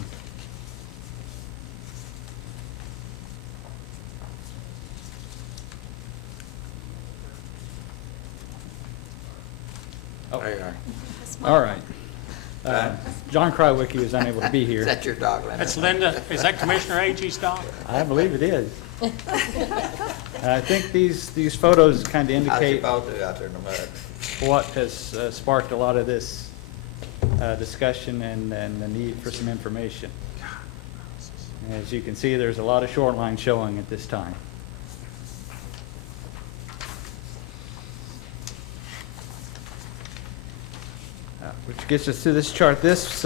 Oh. There you are. All right. John Krywicki is unable to be here. Is that your dog, Linda? That's Linda. Is that Commissioner Agee's dog? I believe it is. I think these photos kind of How's your indicate boat do out there in the mud? what has sparked a lot of this discussion and the need for some information. As you can see, there's a lot of shoreline showing at this time. Which gets us to this chart. This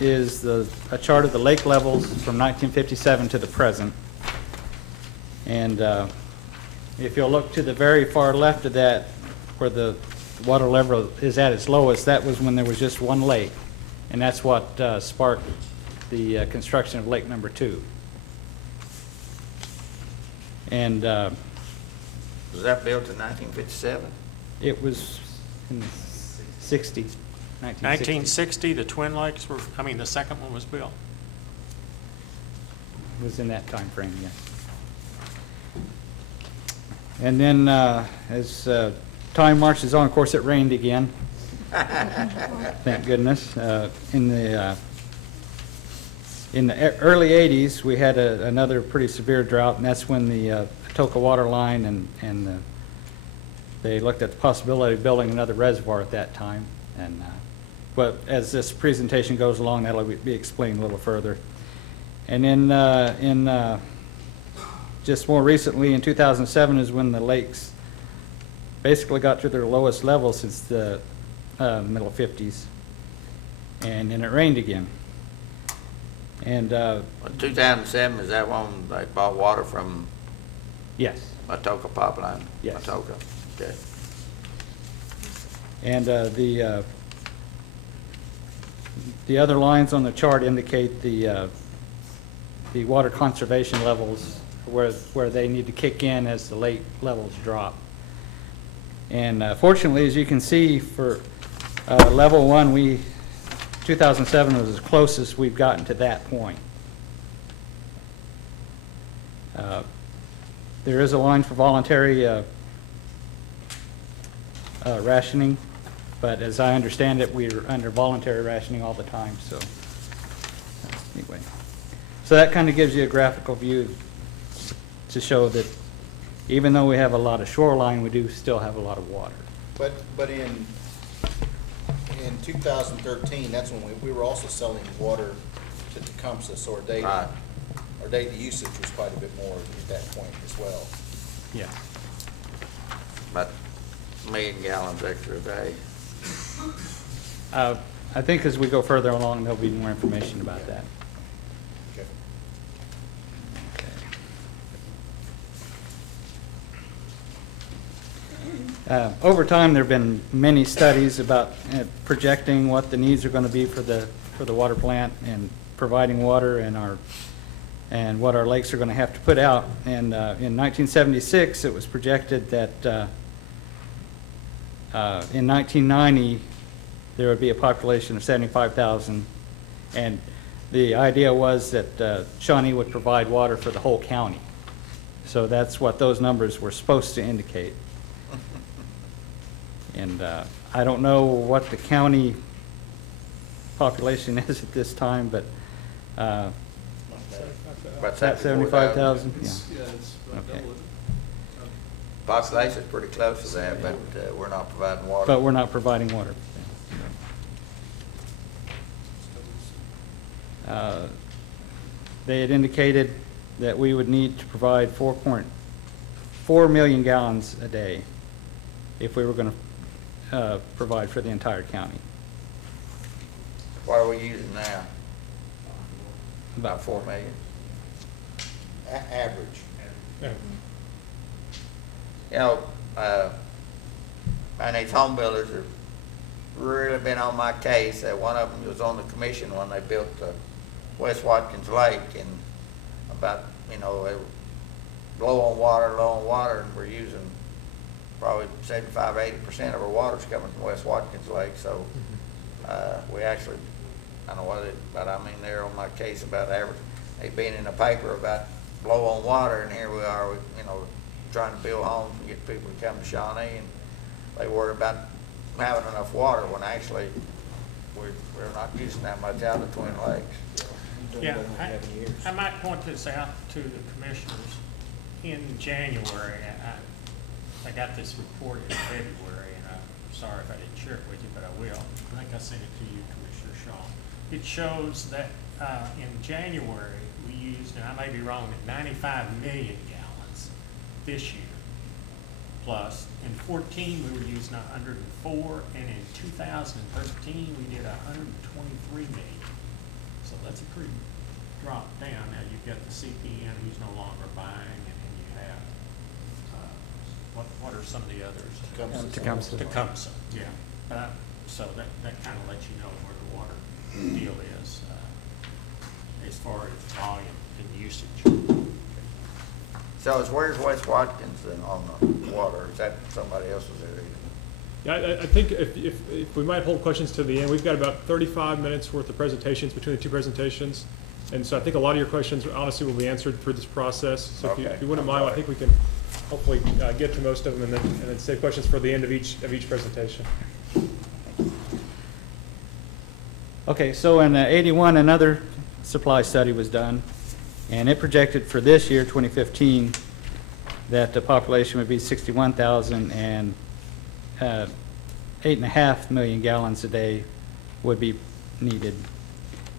is a chart of the lake levels from 1957 to the present. And if you'll look to the very far left of that, where the water level is at its lowest, that was when there was just one lake. And that's what sparked the construction of Lake Number 2. And Was that built in 1957? it was in 1960. 1960, the Twin Lakes were, the second one was built. Was in that time frame, yes. And then, as time marches on, of course, it rained again. Thank goodness. In the early 80s, we had another pretty severe drought, and that's when the Atoka water line and they looked at the possibility of building another reservoir at that time. And but as this presentation goes along, that'll be explained a little further. And then just more recently, in 2007, is when the lakes basically got to their lowest level since the middle 50s. And then it rained again. And 2007, is that when they bought water from yes, Atoka pipeline? Yes. Atoka, okay. And the other lines on the chart indicate the water conservation levels where they need to kick in as the lake levels drop. And fortunately, as you can see, for level 1, 2007 was as close as we've gotten to that point. There is a line for voluntary rationing, but as I understand it, we're under voluntary rationing all the time. So anyway, so that kind of gives you a graphical view to show that even though we have a lot of shoreline, we do still have a lot of water. But in 2013, that's when we were also selling water to Tecumseh, so our data usage was quite a bit more at that point as well. Yeah. About 1 million gallons extra a day. I think as we go further along, there'll be more information about that. Okay. Over time, there have been many studies about projecting what the needs are going to be for the water plant and providing water and what our lakes are going to have to put out. And in 1976, it was projected that in 1990 there would be a population of 75,000, and the idea was that Shawnee would provide water for the whole county. So that's what those numbers were supposed to indicate. And I don't know what the county population is at this time, but About 75,000? Yeah. It's about Okay. double it. Population's pretty close to that, but we're not providing water. But we're not providing water. They had indicated that we would need to provide 4.4 million gallons a day if we were going to provide for the entire county. What are we using now? About 4 million? Average. You know, and these home builders have really been on my case. One of them was on the commission when they built West Watkins Lake, and about, they were low on water, and we're using probably 75–80% of our water's coming from West Watkins Lake. So we actually, I don't know what but they're on my case about average. They've been in the paper about low on water, and here we are, trying to build homes and get people to come to Shawnee, and they worry about having enough water when actually we're not using that much out of the Twin Lakes. Yeah, I might point this out to the commissioners. In January, I got this report in February, and I'm sorry if I didn't share it with you, but I will. I think I sent it to you, Commissioner Shaw. It shows that in January, we used, and I may be wrong, at 95 million gallons this year. Plus, in 14, we were using 104, and in 2013, we did 123 million. that's a pretty drop down. Now you've got the CPN who's no longer buying, and then you have, what are some of the others? Tecumseh. Tecumseh, yeah. So that kind of lets you know where the water deal is, as far as volume and usage. So where's West Watkins then on the water? Is that somebody else's area? Yeah, I think if we might hold questions to the end, we've got about 35 minutes worth of presentations between the two presentations. And so I think a lot of your questions honestly will be answered through this process. So if you wouldn't mind, I think we can hopefully get to most of them and then save questions for the end of each presentation. Okay, so in '81, another supply study was done, and it projected for this year, 2015, that the population would be 61,000 and 8.5 million gallons a day would be needed.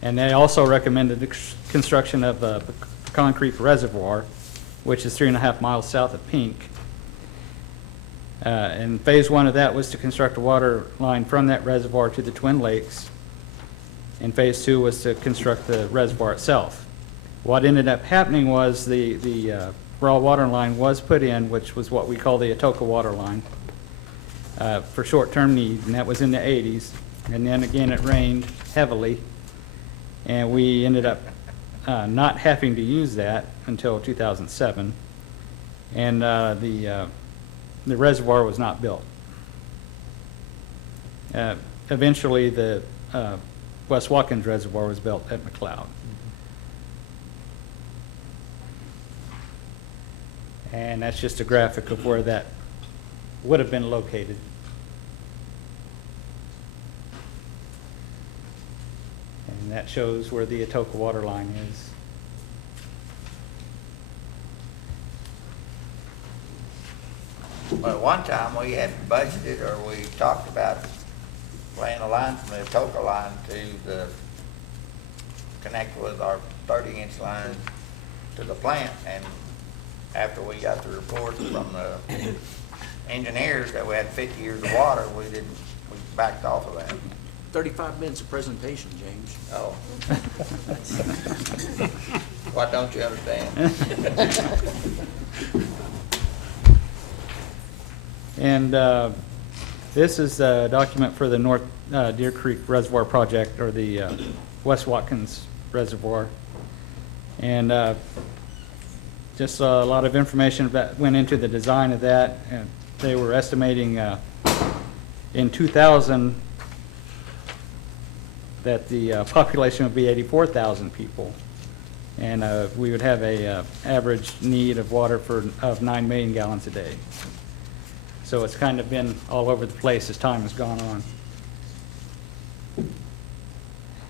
And they also recommended the construction of a Pecan Creek Reservoir, which is 3.5 miles south of Pink. And phase one of that was to construct a water line from that reservoir to the Twin Lakes. And phase two was to construct the reservoir itself. What ended up happening was the raw water line was put in, which was what we call the Atoka water line, for short-term need, and that was in the 80s. And then again, it rained heavily, and we ended up not having to use that until 2007. And the reservoir was not built. Eventually, the West Watkins Reservoir was built at McLeod. And that's just a graphic of where that would have been located. And that shows where the Atoka water line is. Well, at one time, we had budgeted, or we talked about laying a line from the Atoka line to connect with our 30-inch line to the plant, and after we got the report from the engineers that we had 50 years of water, we backed off of that. 35 minutes of presentation, James. Oh. Why don't you understand? And this is a document for the North Deer Creek Reservoir Project, or the West Watkins Reservoir. And just a lot of information that went into the design of that. And they were estimating in 2000 that the population would be 84,000 people. And we would have a average need of water of 9 million gallons a day. So it's kind of been all over the place as time has gone on.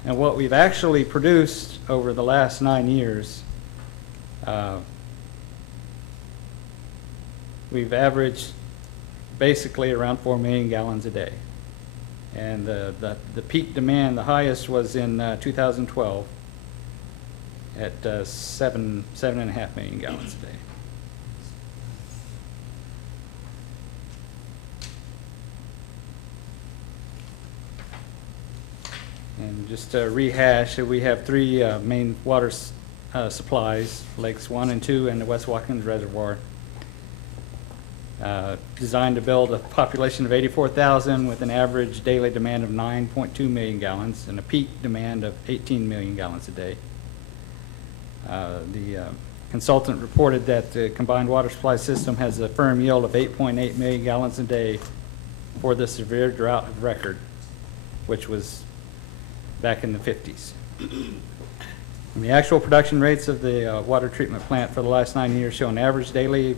And what we've actually produced over the last 9 years, we've averaged basically around 4 million gallons a day. And the peak demand, the highest, was in 2012 at 7.5 million gallons a day. And just to rehash, we have three main water supplies, Lakes 1 and 2 and the West Watkins Reservoir. Designed to build a population of 84,000 with an average daily demand of 9.2 million gallons and a peak demand of 18 million gallons a day. The consultant reported that the combined water supply system has a firm yield of 8.8 million gallons a day for the severe drought of record, which was back in the 50s. And the actual production rates of the water treatment plant for the last 9 years show an average daily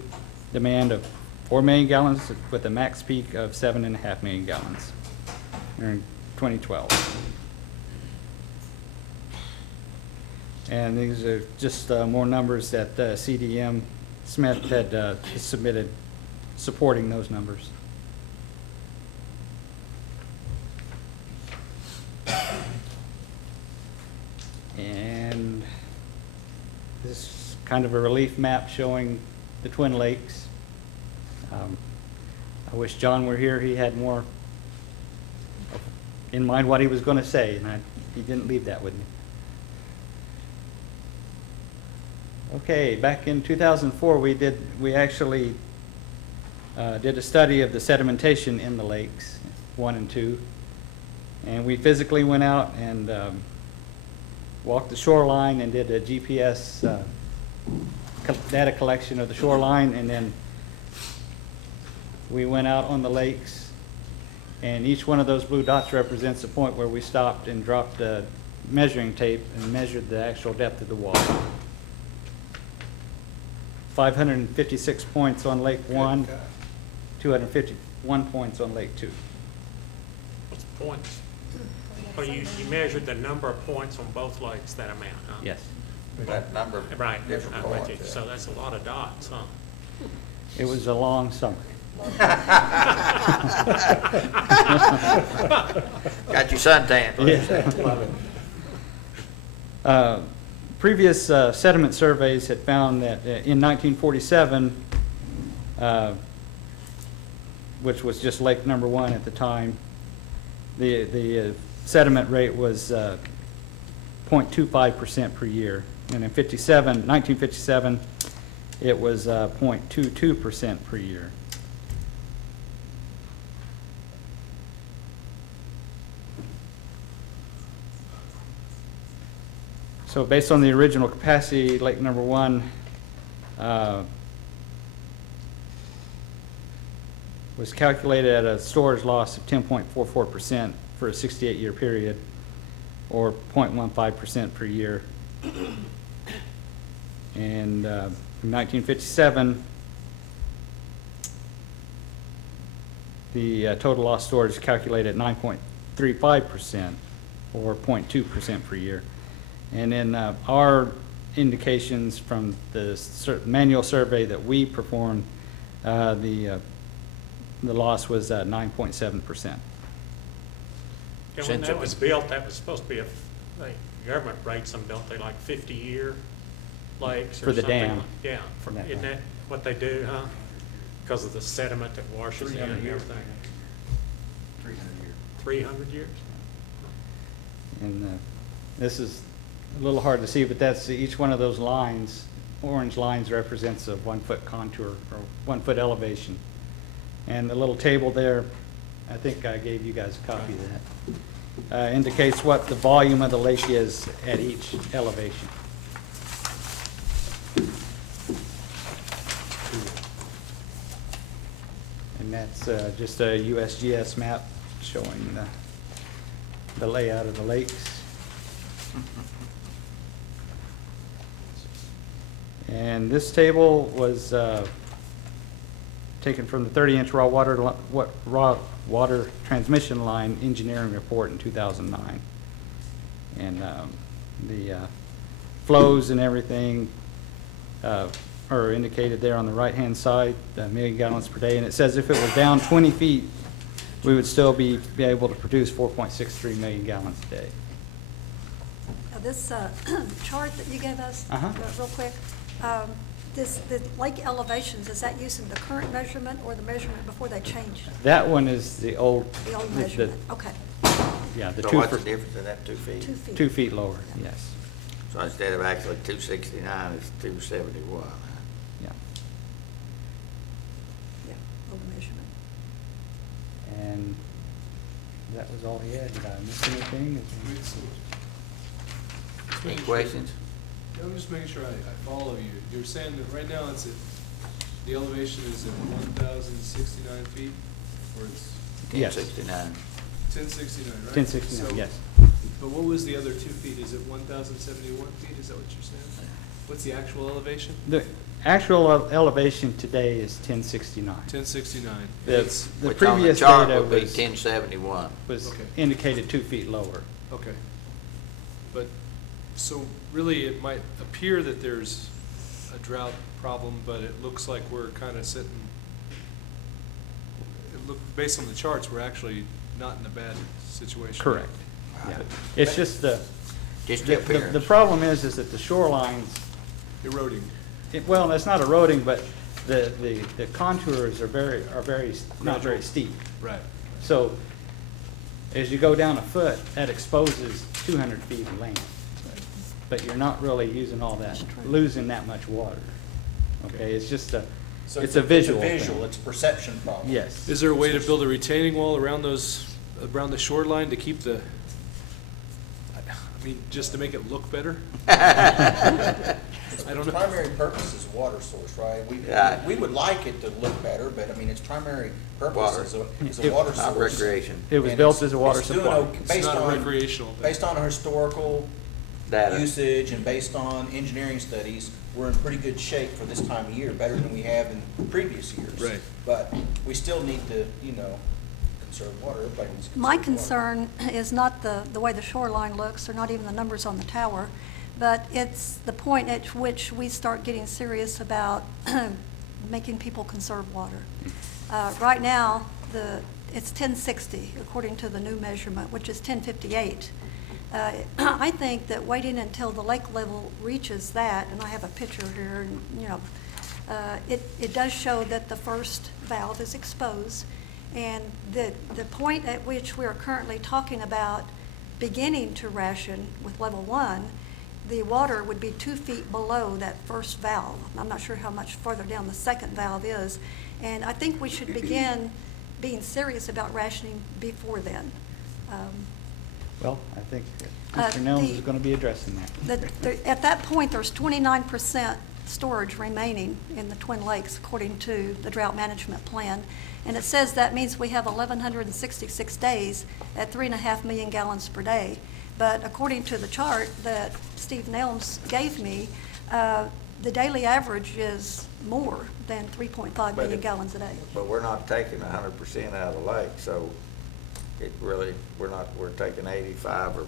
demand of 4 million gallons with a max peak of 7.5 million gallons during 2012. And these are just more numbers that CDM Smith had submitted supporting those numbers. And this is kind of a relief map showing the Twin Lakes. I wish John were here. He had more in mind what he was going to say, and he didn't leave that with me. Okay, back in 2004, we actually did a study of the sedimentation in the lakes, 1 and 2. And we physically went out and walked the shoreline and did a GPS data collection of the shoreline, and then we went out on the lakes, and each one of those blue dots represents a point where we stopped and dropped a measuring tape and measured the actual depth of the water. 556 points on Lake 1, 251 points on Lake 2. What's the points? Well, you measured the number of points on both lakes, that amount, huh? Yes. That number. Right, Different I'm with points. you. So that's a lot of dots, huh? It was a long summer. Got you suntan. Previous sediment surveys had found that in 1947, which was just Lake number 1 at the time, the sediment rate was 0.25% per year. And in 1957, it was 0.22% per year. So based on the original capacity, Lake number 1 was calculated at a storage loss of 10.44% for a 68-year period, or 0.15% per year. And from 1957, the total loss storage is calculated at 9.35%, or 0.2% per year. And in our indications from the manual survey that we performed, the loss was 9.7%. And when that was built, that was supposed to be the government rates them, don't they, like 50-year lakes or For the something? dam. Yeah, isn't that what they do, huh? Because of the sediment that washes in and everything? 300 years? And this is a little hard to see, but that's each one of those lines, orange lines, represents a 1-foot contour or 1-foot elevation. And the little table there, I think I gave you guys a copy of that, indicates what the volume of the lake is at each elevation. And that's just a USGS map showing the layout of the lakes. And this table was taken from the 30-inch raw water transmission line engineering report in 2009. And the flows and everything are indicated there on the right-hand side, million gallons per day. And it says if it was down 20 feet, we would still be able to produce 4.63 million gallons a day. Now, this chart that you gave us, real quick, the lake elevations, is that using the current measurement or the measurement before they changed? That one is the old. The old measurement, okay. Yeah, the So 2 what's the difference in that, 2 feet? 2 feet. 2 feet lower, yes. So instead of actually 269, it's 271. Yeah. Yeah, old measurement. And that was all he had. Did I miss anything? Any questions? I'm just making sure I follow you. You're saying that right now it's the elevation is at 1,069 feet, or it's? Yes. 1069. 1069, right? 1069, So- yes. But what was the other 2 feet? Is it 1,071 feet? Is that what you're saying? What's the actual elevation? The actual elevation today is 1069. 1069. The Which on the previous chart data would be was 1071. Okay. indicated 2 feet lower. Okay. But, so really it might appear that there's a drought problem, but it looks like we're kind of sitting, based on the charts, we're actually not in a bad situation. Correct. Yeah. It's just the appearance. the problem is that the shorelines, Eroding. well, it's not eroding, but the contours are not very steep. Right. So as you go down a foot, that exposes 200 feet of land. but you're not really using all that, losing that much water. Okay, it's just So it's a visual thing. It's a perception problem. Yes. Is there a way to build a retaining wall around around the shoreline to keep I mean, just to make it look better? I don't know. Its primary purpose is a water source, right? We would like it to look better, but I mean, its primary purpose is a water source. Not recreation. It was And built it's- as a water it's doing supply. okay It's not a recreational thing. Based on historical Data. usage and based on engineering studies, we're in pretty good shape for this time of year, better than we have in previous years. Right. But we still need to, conserve water. Everybody needs to conserve My water. concern is not the way the shoreline looks, or not even the numbers on the tower, but it's the point at which we start getting serious about making people conserve water. Right now, it's 1060, according to the new measurement, which is 1058. I think that waiting until the lake level reaches that, and I have a picture here, and, it does show that the first valve is exposed, and the point at which we are currently talking about beginning to ration with level 1, the water would be 2 feet below that first valve. I'm not sure how much further down the second valve is, and I think we should begin being serious about rationing before then. Well, I think Mr. Nelms is going to be addressing that. At that point, there's 29% storage remaining in the Twin Lakes, according to the drought management plan. And it says that means we have 1,166 days at 3.5 million gallons per day. But according to the chart that Steve Nelms gave me, the daily average is more than 3.5 million gallons a day. But we're not taking 100% out of the lake, so it really, we're taking 85 or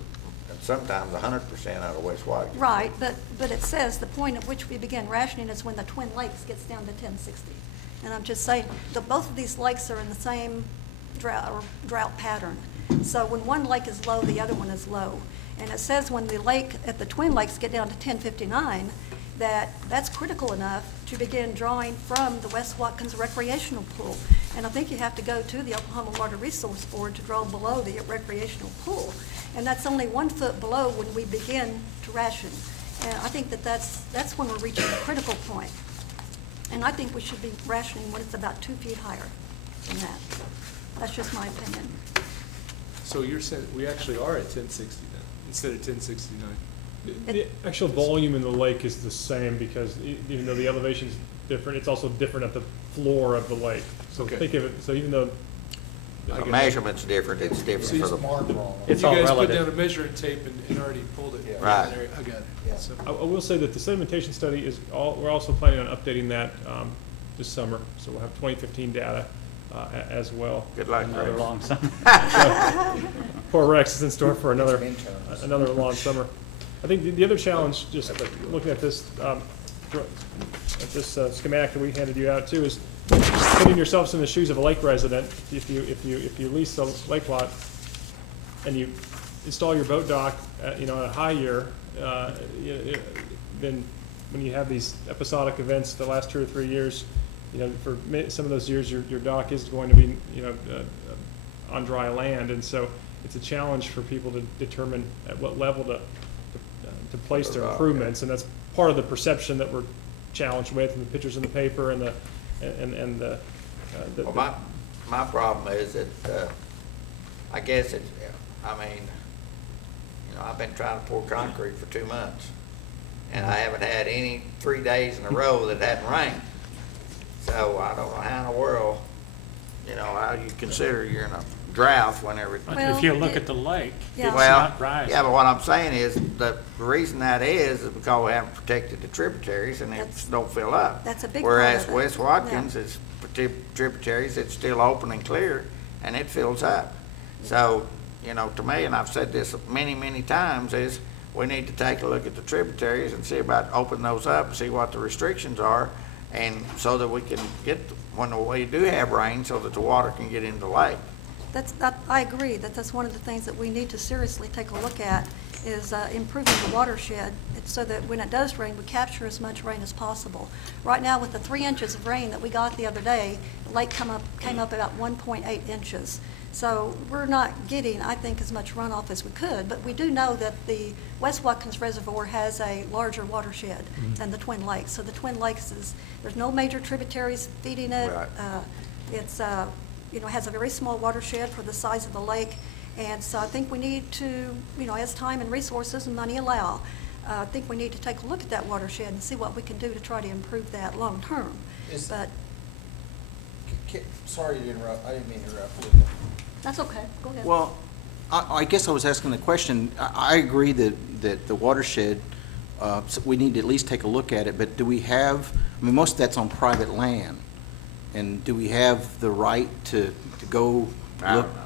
and sometimes 100% out of West Watkins. Right, but it says the point at which we begin rationing is when the Twin Lakes gets down to 1060. And I'm just saying, both of these lakes are in the same drought pattern. So when one lake is low, the other one is low. And it says when the lake at the Twin Lakes get down to 1059, that's critical enough to begin drawing from the West Watkins recreational pool. And I think you have to go to the Oklahoma Water Resource Board to draw below the recreational pool. And that's only 1 foot below when we begin to ration. And I think that's when we're reaching a critical point. And I think we should be rationing when it's about 2 feet higher than that. That's just my opinion. So you're saying we actually are at 1060 then, instead of 1069? The actual volume in the lake is the same because even though the elevation's different, it's also different at the floor of the lake. So Okay. think of it, so even though. The measurement's different, it's different for the. It's You all guys put relative. down a measuring tape and already pulled it. from Right. that area. I got it. Yeah. So- I will say that the sedimentation study we're also planning on updating that this summer. So we'll have 2015 data as well. Good luck, Another Greg. long summer. Poor Rex is in store for another Midterms. long summer. I think the other challenge, just looking at this schematic that we handed you out too, is putting yourselves in the shoes of a lake resident. If you lease a lake lot and you install your boat dock, at a high year, then when you have these episodic events the last 2 or 3 years, for some of those years, your dock is going to be, on dry land, and so it's a challenge for people to determine at what level to place their improvements, and that's part of the perception that we're challenged with, and the pictures in the paper, and the. Well, my problem is that, I guess I've been trying to pour concrete for 2 months, and I haven't had any 3 days in a row that hadn't rained. So I don't know how in the world, how you consider you're in a drought when everything. But if you look at the lake, Yeah. it's Well, not rising. yeah, but what I'm saying is, the reason that is because we haven't protected the tributaries and it don't fill up. That's a big part Whereas of it. West Watkins is tributaries, it's still open and clear, and it fills up. So, to me, and I've said this many, many times, is we need to take a look at the tributaries and see about opening those up and see what the restrictions are, and so that we can get, when we do have rain, so that the water can get into the lake. I agree that's one of the things that we need to seriously take a look at is improving the watershed so that when it does rain, we capture as much rain as possible. Right now, with the 3 inches of rain that we got the other day, the lake came up about 1.8 inches. So we're not getting, I think, as much runoff as we could, but we do know that the West Watkins Reservoir has a larger watershed than the Twin Lakes. So the Twin Lakes there's no major tributaries feeding it. Right. It's, has a very small watershed for the size of the lake. And so I think we need to, as time and resources and money allow, I think we need to take a look at that watershed and see what we can do to try to improve that long term. But Sorry to interrupt, I didn't mean to interrupt. that's okay, go ahead. Well, I guess I was asking the question, I agree that the watershed, we need to at least take a look at it, but do we have, most of that's on private land, and do we have the right to go I look? don't know.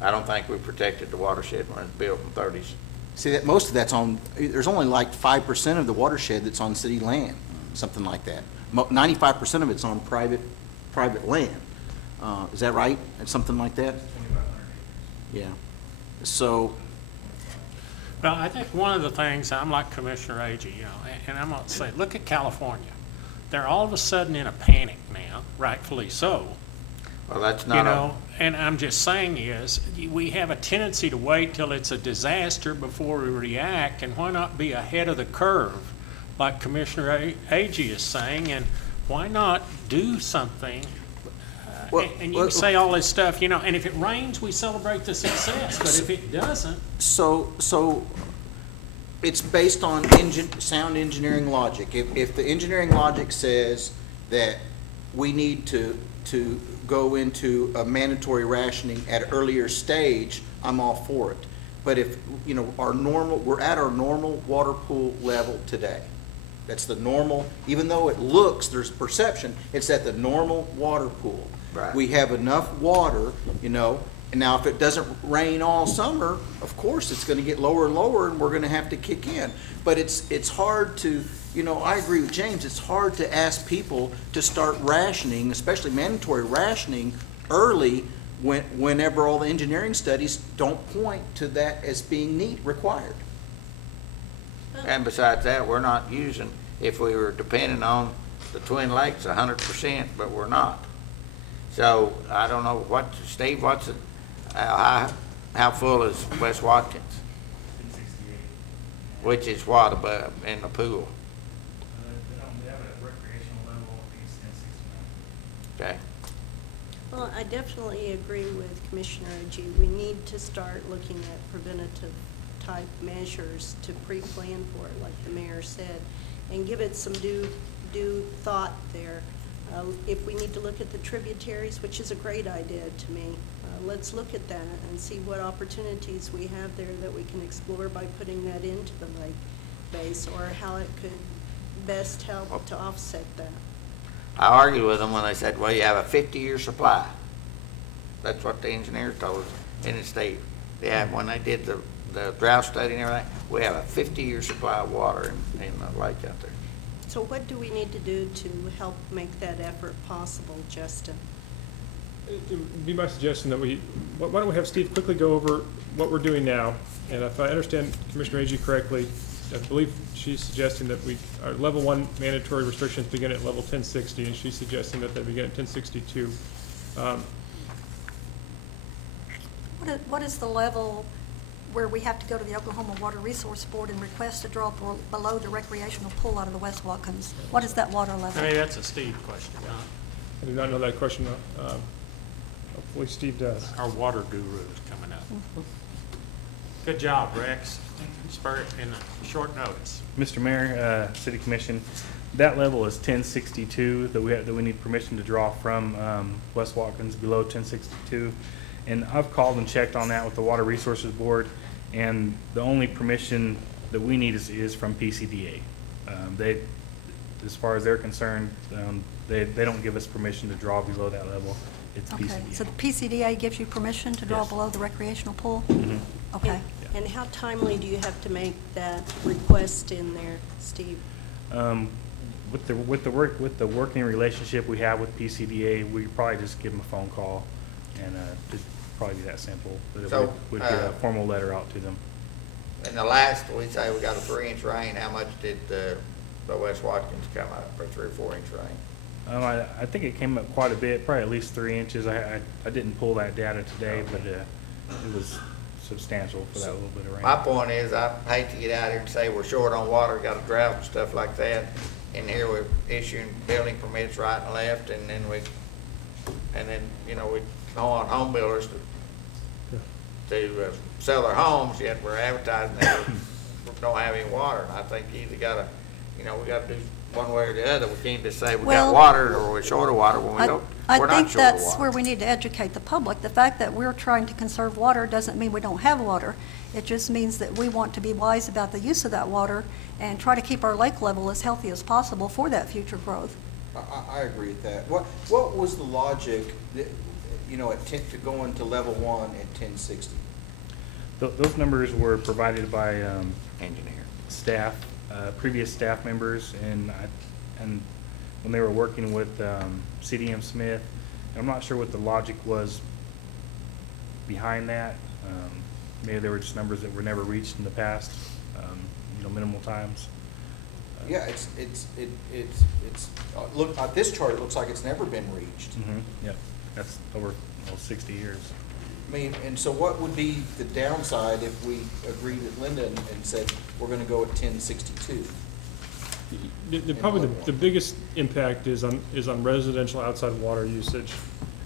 I don't think we protected the watershed when it was built in the 30s. See, that most of that's on, there's only like 5% of the watershed that's on city land, something like that. 95% of it's on private land. Is that right? It's something like that? Yeah. So, Well, I think one of the things, I'm like Commissioner Agee, and I'm going to say, look at California. They're all of a sudden in a panic now, rightfully so. Well, that's not And I'm just saying is, we have a tendency to wait till it's a disaster before we react, and why not be ahead of the curve, like Commissioner Agee is saying, and why not do something? And you can say all this stuff, and if it rains, we celebrate the success, but if it doesn't. So it's based on sound engineering logic. If the engineering logic says that we need to go into a mandatory rationing at an earlier stage, I'm all for it. But if, we're at our normal water pool level today. That's the normal, even though it looks, there's perception, it's at the normal water pool. Right. We have enough water, and now if it doesn't rain all summer, of course, it's gonna get lower and lower, and we're gonna have to kick in. But it's hard to, I agree with James, it's hard to ask people to start rationing, especially mandatory rationing, early whenever all the engineering studies don't point to that as being required. And besides that, we're not using, if we were depending on the Twin Lakes 100%, but we're not. So I don't know Steve, how full is West Watkins? 1068. Which is what above in the pool? They have a recreational level, I think it's 1069. Okay. Well, I definitely agree with Commissioner Agee. We need to start looking at preventative type measures to pre-plan for it, like the mayor said, and give it some due thought there. If we need to look at the tributaries, which is a great idea to me, let's look at that and see what opportunities we have there that we can explore by putting that into the lake base, or how it could best help to offset that. I argued with them when they said, well, you have a 50-year supply. That's what the engineers told us in the state. Yeah, when they did the drought study and everything, we have a 50-year supply of water in the lake out there. So what do we need to do to help make that effort possible, Justin? It would be my suggestion that why don't we have Steve quickly go over what we're doing now? And if I understand Commissioner Agee correctly, I believe she's suggesting that our level 1 mandatory restrictions begin at level 1060, and she's suggesting that they begin at 1062. What is the level where we have to go to the Oklahoma Water Resource Board and request to draw below the recreational pool out of the West Watkins? What is that water level? That's a Steve question, John. I do not know that question. Hopefully Steve does. Our water guru is coming up. Good job, Rex. Spur it in a short notice. Mr. Mayor, City Commission, that level is 1062 that we need permission to draw from West Watkins, below 1062. And I've called and checked on that with the Water Resources Board, and the only permission that we need is from PCDA. As far as they're concerned, they don't give us permission to draw below that level. It's Okay, PCDA. so the PCDA gives you permission to draw Yes. below the recreational pool? Mhm. Okay. And how timely do you have to make that request in there, Steve? With the working relationship we have with PCDA, we probably just give them a phone call, and it'd probably be that simple. But So, we'd get a formal letter out to them. In the last, we say we got a 3-inch rain, how much did the West Watkins come up for 3 or 4 inch rain? I think it came up quite a bit, probably at least 3 inches. I didn't pull that data today, but it was substantial for that little bit of rain. My point is, I hate to get out here and say we're short on water, got a drought and stuff like that, and here we're issuing building permits right and left, and then we go on home builders to sell their homes, yet we're advertising that we don't have any water. And I think you either gotta, we gotta do one way or the other. We can't just say we got water or we're short of water when we don't. I We're not think short of that's water. where we need to educate the public. The fact that we're trying to conserve water doesn't mean we don't have water. It just means that we want to be wise about the use of that water and try to keep our lake level as healthy as possible for that future growth. I agree with that. What was the logic, that, to go into level 1 at 1060? Those numbers were provided by engineer staff, previous staff members, and when they were working with CDM Smith. And I'm not sure what the logic was behind that. Maybe they were just numbers that were never reached in the past, minimal times. Yeah, look, at this chart, it looks like it's never been reached. Yep, that's over 60 years. I mean, and so what would be the downside if we agreed with Linda and said, we're gonna go at 1062? Probably the biggest impact is on residential outside water usage,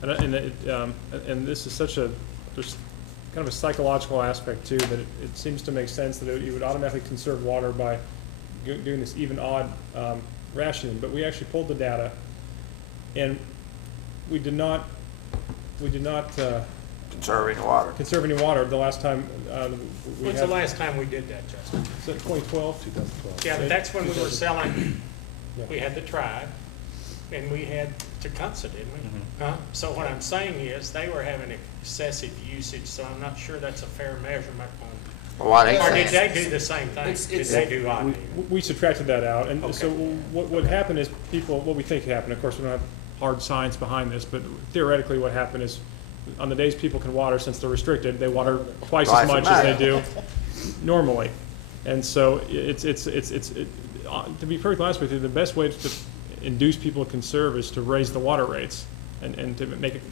and this is there's kind of a psychological aspect too, that it seems to make sense that you would automatically conserve water by doing this even odd rationing. But we actually pulled the data, and we did not conserve any water. Conserve any water. The last time When's the last time we did that, Justin? 2012. 2012. Yeah, but that's when we were selling. We had the tribe, and we had Tecumseh, didn't we? So what I'm saying is, they were having excessive usage, so I'm not sure that's a fair measurement on. Or did they do the same thing? Did they do odd? We subtracted that out, and so what happened is what we think happened, of course, we don't have hard science behind this, but theoretically what happened is, on the days people can water, since they're restricted, they water twice as much as they do normally. And so to be perfectly honest with you, the best way to induce people to conserve is to raise the water rates and to make it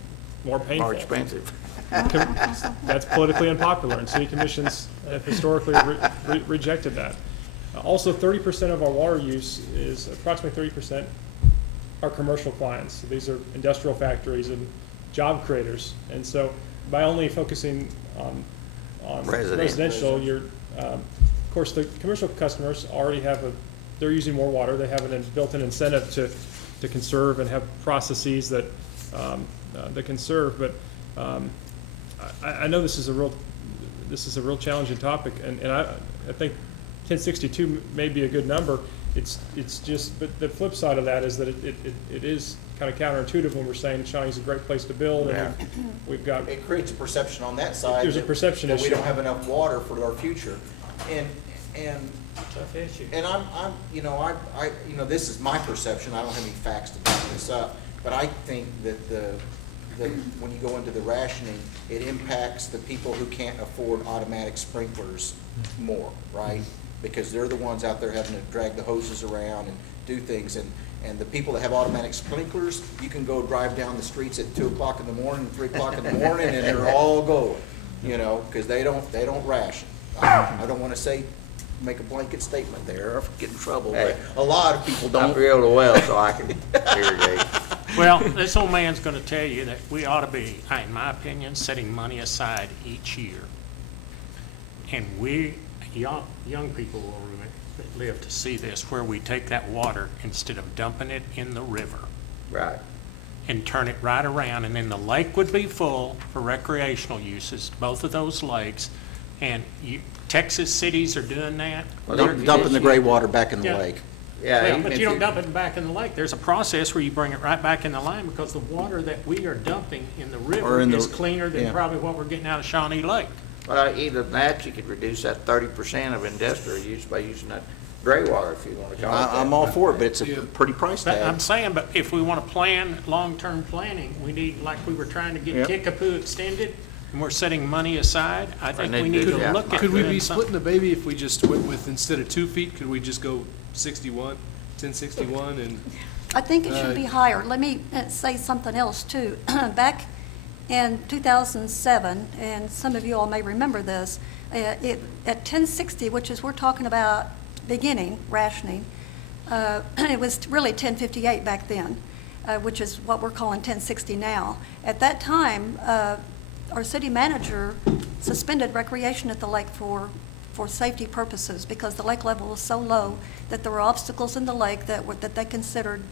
more painful. More expensive. That's politically unpopular, and city commissions have historically rejected that. Also, 30% of our water use is, approximately 30%, are commercial clients. So these are industrial factories and job creators. And so by only focusing on residential, you're, of course, the commercial customers already they're using more water. They have a built-in incentive to conserve and have processes that conserve. But I know this is a real challenging topic, and I think 1062 may be a good number. It's just, but the flip side of that is that it is kind of counterintuitive when we're saying Shawnee's a great place to build, and we've got. It creates a perception on that side. There's a perception that issue. we don't have enough water for our future, and tough issue. And I'm this is my perception. I don't have any facts to back this up, but I think that when you go into the rationing, it impacts the people who can't afford automatic sprinklers more, right? Because they're the ones out there having to drag the hoses around and do things, and the people that have automatic sprinklers, you can go drive down the streets at 2 o'clock in the morning, 3 o'clock in the morning, and they're all going, because they don't ration. I don't want to make a blanket statement there or get in trouble, but a lot of people don't. I drilled a well so I can irrigate. Well, this old man's going to tell you that we ought to be, in my opinion, setting money aside each year. And we, young people will live to see this, where we take that water instead of dumping it in the river. Right. And turn it right around, and then the lake would be full for recreational uses, both of those lakes. And Texas cities are doing that. Well, they're dumping the gray water back in the lake. Yeah, but you don't dump it back in the lake. There's a process where you bring it right back in the line, because the water that we are dumping in the river is cleaner than probably what we're getting out of Shawnee Lake. Well, either that, you could reduce that 30% of industrial use by using that gray water, if you want to call it that. I'm all for it, but it's a pretty price tag. I'm saying, but if we want to plan long-term planning, we need, like we were trying to get Kickapoo extended, and we're setting money aside, I think we need to look at. Could we be splitting the baby if we just went with, instead of 2 feet, could we just go 1061, and I think it should be higher. Let me say something else, too. Back in 2007, and some of you all may remember this, at 1060, which is we're talking about beginning rationing, it was really 1058 back then, which is what we're calling 1060 now. At that time, our city manager suspended recreation at the lake for safety purposes because the lake level was so low that there were obstacles in the lake that they considered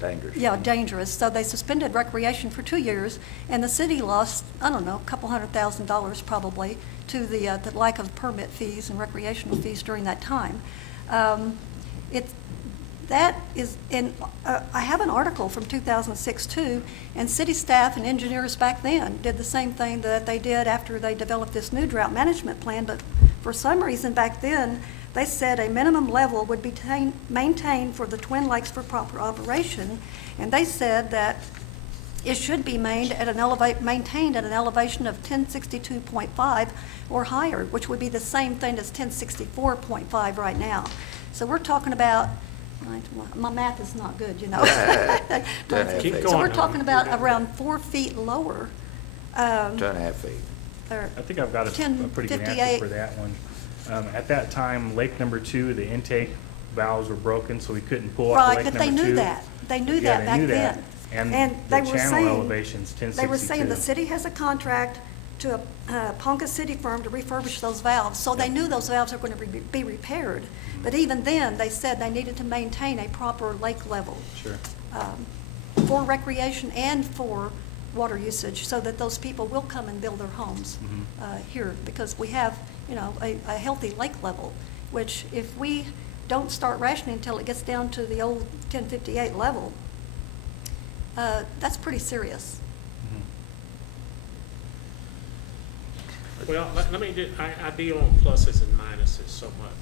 Dangerous. Yeah, dangerous. So they suspended recreation for 2 years, and the city lost, I don't know, a couple $100,000 probably to the lack of permit fees and recreational fees during that time. That is, I have an article from 2006 too, and city staff and engineers back then did the same thing that they did after they developed this new drought management plan, but for some reason back then, they said a minimum level would be maintained for the Twin Lakes for proper operation, and they said that it should be maintained at an elevation of 1062.5 or higher, which would be the same thing as 1064.5 right now. So we're talking about, my math is not good, you know. So we're talking about around 4 feet lower. 2.5 feet. I think I've got a pretty good answer for that one. At that time, lake number 2, the intake valves were broken, so we couldn't pull up lake number 2. Right, but they knew that. They knew that back then. And the channel elevation's 1062. They were saying the city has a contract to a Ponca City firm to refurbish those valves, so they knew those valves were going to be repaired. But even then, they said they needed to maintain a proper lake level. Sure. For recreation and for water usage, so that those people will come and build their homes here, because we have, you know, a healthy lake level, which if we don't start rationing until it gets down to the old 1058 level, that's pretty serious. Well, let me do, I deal on pluses and minuses so much.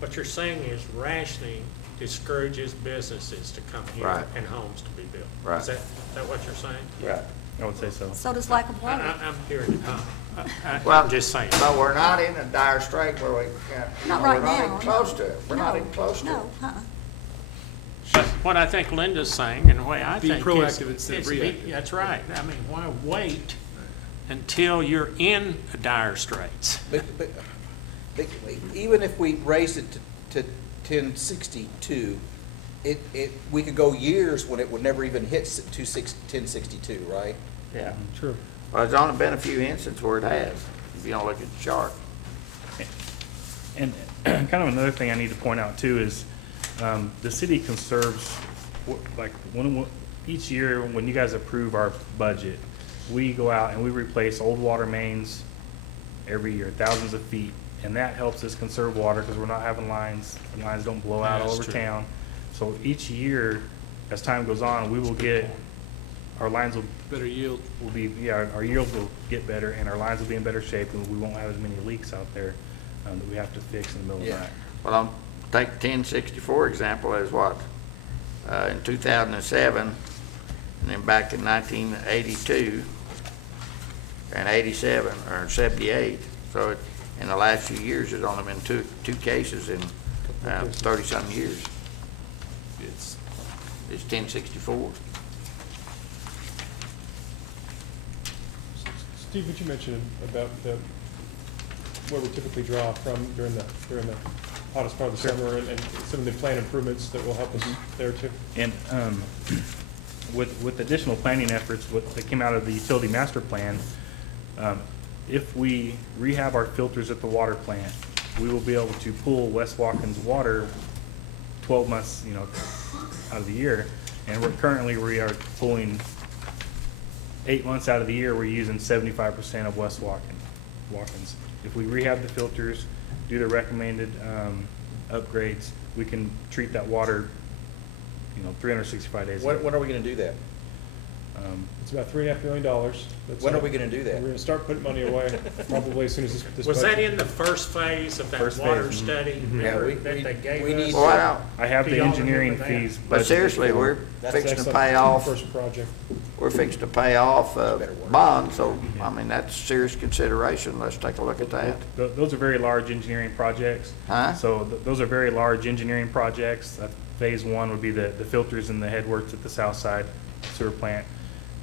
What you're saying is rationing discourages businesses to come here Right. and homes to be built. Right. Is that what you're saying? Right. I would say so. So does lack of water. I'm hearing it. Well, I'm just saying. But we're not in a dire strait where we can't. Not right We're not now, even close no. to it. We're not even close to it. No, But what I think Linda's saying, and the way I Be think proactive instead of is reactive. that's right. I mean, why wait until you're in dire straits? But even if we raise it to 1062, we could go years when it would never even hit 1062, right? Yeah. True. Well, there's only been a few instances where it has, if you don't look at the chart. And kind of another thing I need to point out too is the city conserves, like each year when you guys approve our budget, we go out and we replace old water mains every year, thousands of feet. And that helps us conserve water because we're not having lines, the lines don't blow out all over town. So each year, as time goes on, we will get, our lines will. Better yield. Will be, yeah, our yields will get better and our lines will be in better shape and we won't have as many leaks out there that we have to fix in the middle of the night. Well, I'll take 1064 example as what, in 2007, and then back in 1982, and 87, or 78. So in the last few years, there's only been two cases in 30-something years. It's 1064. Steve, what you mentioned about where we typically draw from during the hottest part of the summer, and some of the plan improvements that will help us there too. And with additional planning efforts that came out of the utility master plan, if we rehab our filters at the water plant, we will be able to pull West Watkins water 12 months, out of the year. And we are pulling 8 months out of the year. We're using 75% of West Watkins. If we rehab the filters, do the recommended upgrades, we can treat that water, 365 days. When are we going to do that? It's about $3.5 million. When are we going to do that? We're going to start putting money away probably as soon as this Was that budget. in the first phase of that First water phase, study? Yeah, that they gave we us? need. Well, I have the Do y'all engineering remember that? fees. But budgeted seriously, for. we're That's fixing to excellent. pay off, First project. we're fixing to pay off bonds, so, I mean, that's serious consideration. Let's take a look at that. Those are very large engineering projects. Huh? So those are very large engineering projects. Phase 1 would be the filters and the headworks at the south side sewer plant.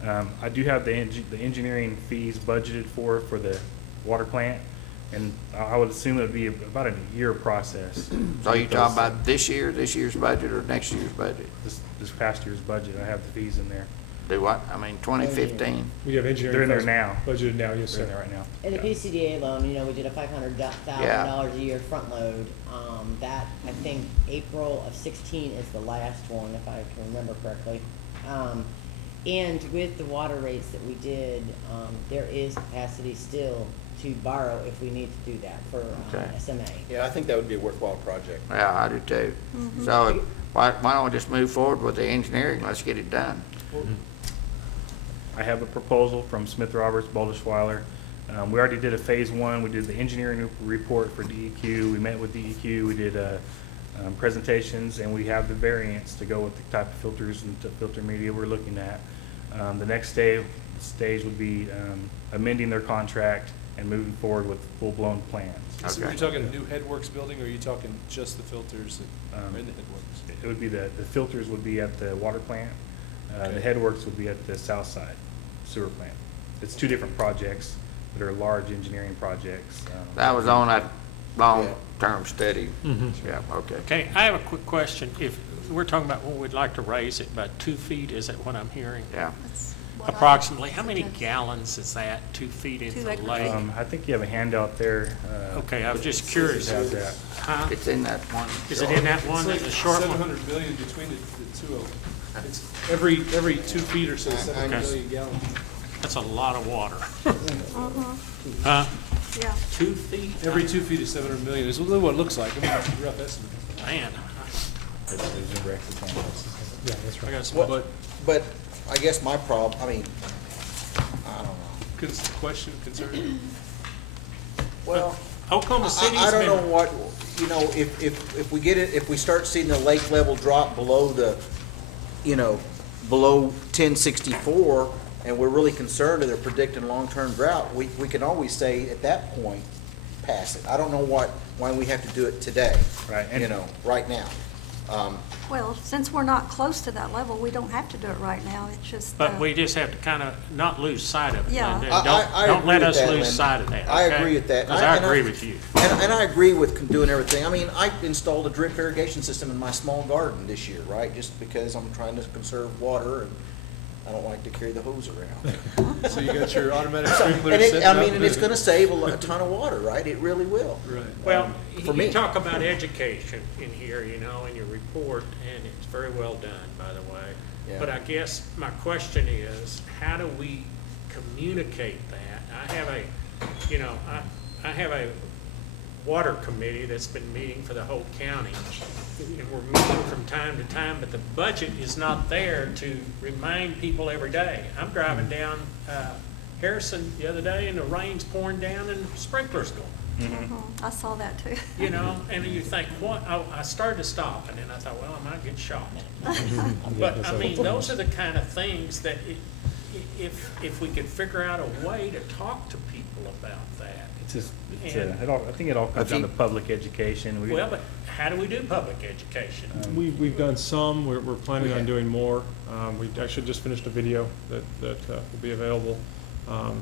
I do have the engineering fees budgeted for the water plant, and I would assume it would be about a year process. So you talking about this year's budget, or next year's budget? This past year's budget, I have the fees in there. Do what? I mean, 2015? We have engineering. They're in there costs now. Budgeted now, yes, They're sir. in there right now. And the PCDA loan, you know, we did a $500,000 a year front load. That, I think, April of 16 is the last one, if I can remember correctly. And with the water rates that we did, there is capacity still to borrow if we need to do that for Okay. SMA. Yeah, I think that would be a worthwhile project. Yeah, I do too. So why don't we just move forward with the engineering? Let's get it done. I have a proposal from Smith Roberts, Boulderschweiler. We already did a phase 1. We did the engineering report for DEQ. We met with DEQ. We did presentations, and we have the variants to go with the type of filters and filter media we're looking at. The next stage would be amending their contract and moving forward with full-blown plans. So are you talking a new headworks building, or are you talking just the filters that are in the headworks? It would be the filters would be at the water plant. The headworks would be at the south side sewer plant. It's two different projects that are large engineering projects. That was on that long-term study. Yeah, okay. Okay, I have a quick question. If we're talking about, well, we'd like to raise it by 2 feet, is that what I'm hearing? Yeah. Approximately, how many gallons is that, 2 feet into the lake? I think you have a handout there. Okay, I was just curious. Have that. Huh? It's in that one. Is it in that one, It's like the short one? 700 million between the two of them. It's every 2 feet or so, 700 Okay. million gallons. That's a lot of water. Huh? Yeah. 2 feet? Every 2 feet is 700 million, is what it looks like. I mean, it's a rough estimate. Man. Yeah, that's I right. got some, Well, but I guess my problem, I mean, I don't know. Question, concern? Well, Oklahoma City's I don't been- know what, you know, if we get it, if we start seeing the lake level drop below the, you know, below 1064, and we're really concerned that they're predicting long-term drought, we can always say at that point, pass it. I don't know why we have to do it today. Right, and- You know, right now. Well, since we're not close to that level, we don't have to do it right now. It's just. but we just have to kind of not lose sight of it, Yeah. Linda. I Don't agree let with us that, lose Linda. sight of that, I okay? agree with that. Because I And agree with you. And I agree with doing everything. I mean, I installed a drip irrigation system in my small garden this year, right? Just because I'm trying to conserve water and I don't like to carry the hose around. So you got your automatic sprinkler And set I up? mean, and it's gonna save a ton of water, right? It really will. Right. Well, For me. you talk about education in here, you know, in your report, and it's very well done, by the way. Yeah. But I guess my question is, how do we communicate that? I have I have a water committee that's been meeting for the whole county. And we're meeting from time to time, but the budget is not there to remind people every day. I'm driving down Harrison the other day, and the rain's pouring down and sprinklers going. I saw that too. You know, and you think, what? I started to stop, and then I thought, well, I might get shot. But, I mean, those are the kind of things that if we could figure out a way to talk to people about that. It's just, And- I think it all comes down to public education. Well, but how do we do public education? We've done some, we're planning Okay. on doing more. We actually just finished a video that will be available. And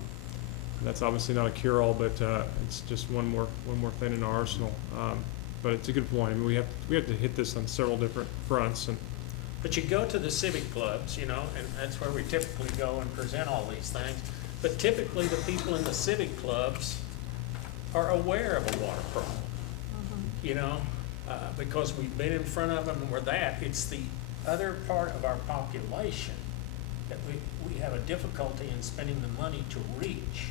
that's obviously not a cure-all, but it's just one more thing in our arsenal. But it's a good point. I mean, we have to hit this on several different fronts, and But you go to the civic clubs, you know, and that's where we typically go and present all these things. But typically, the people in the civic clubs are aware of a water problem. You know, because we've been in front of them and we're that. It's the other part of our population that we have a difficulty in spending the money to reach.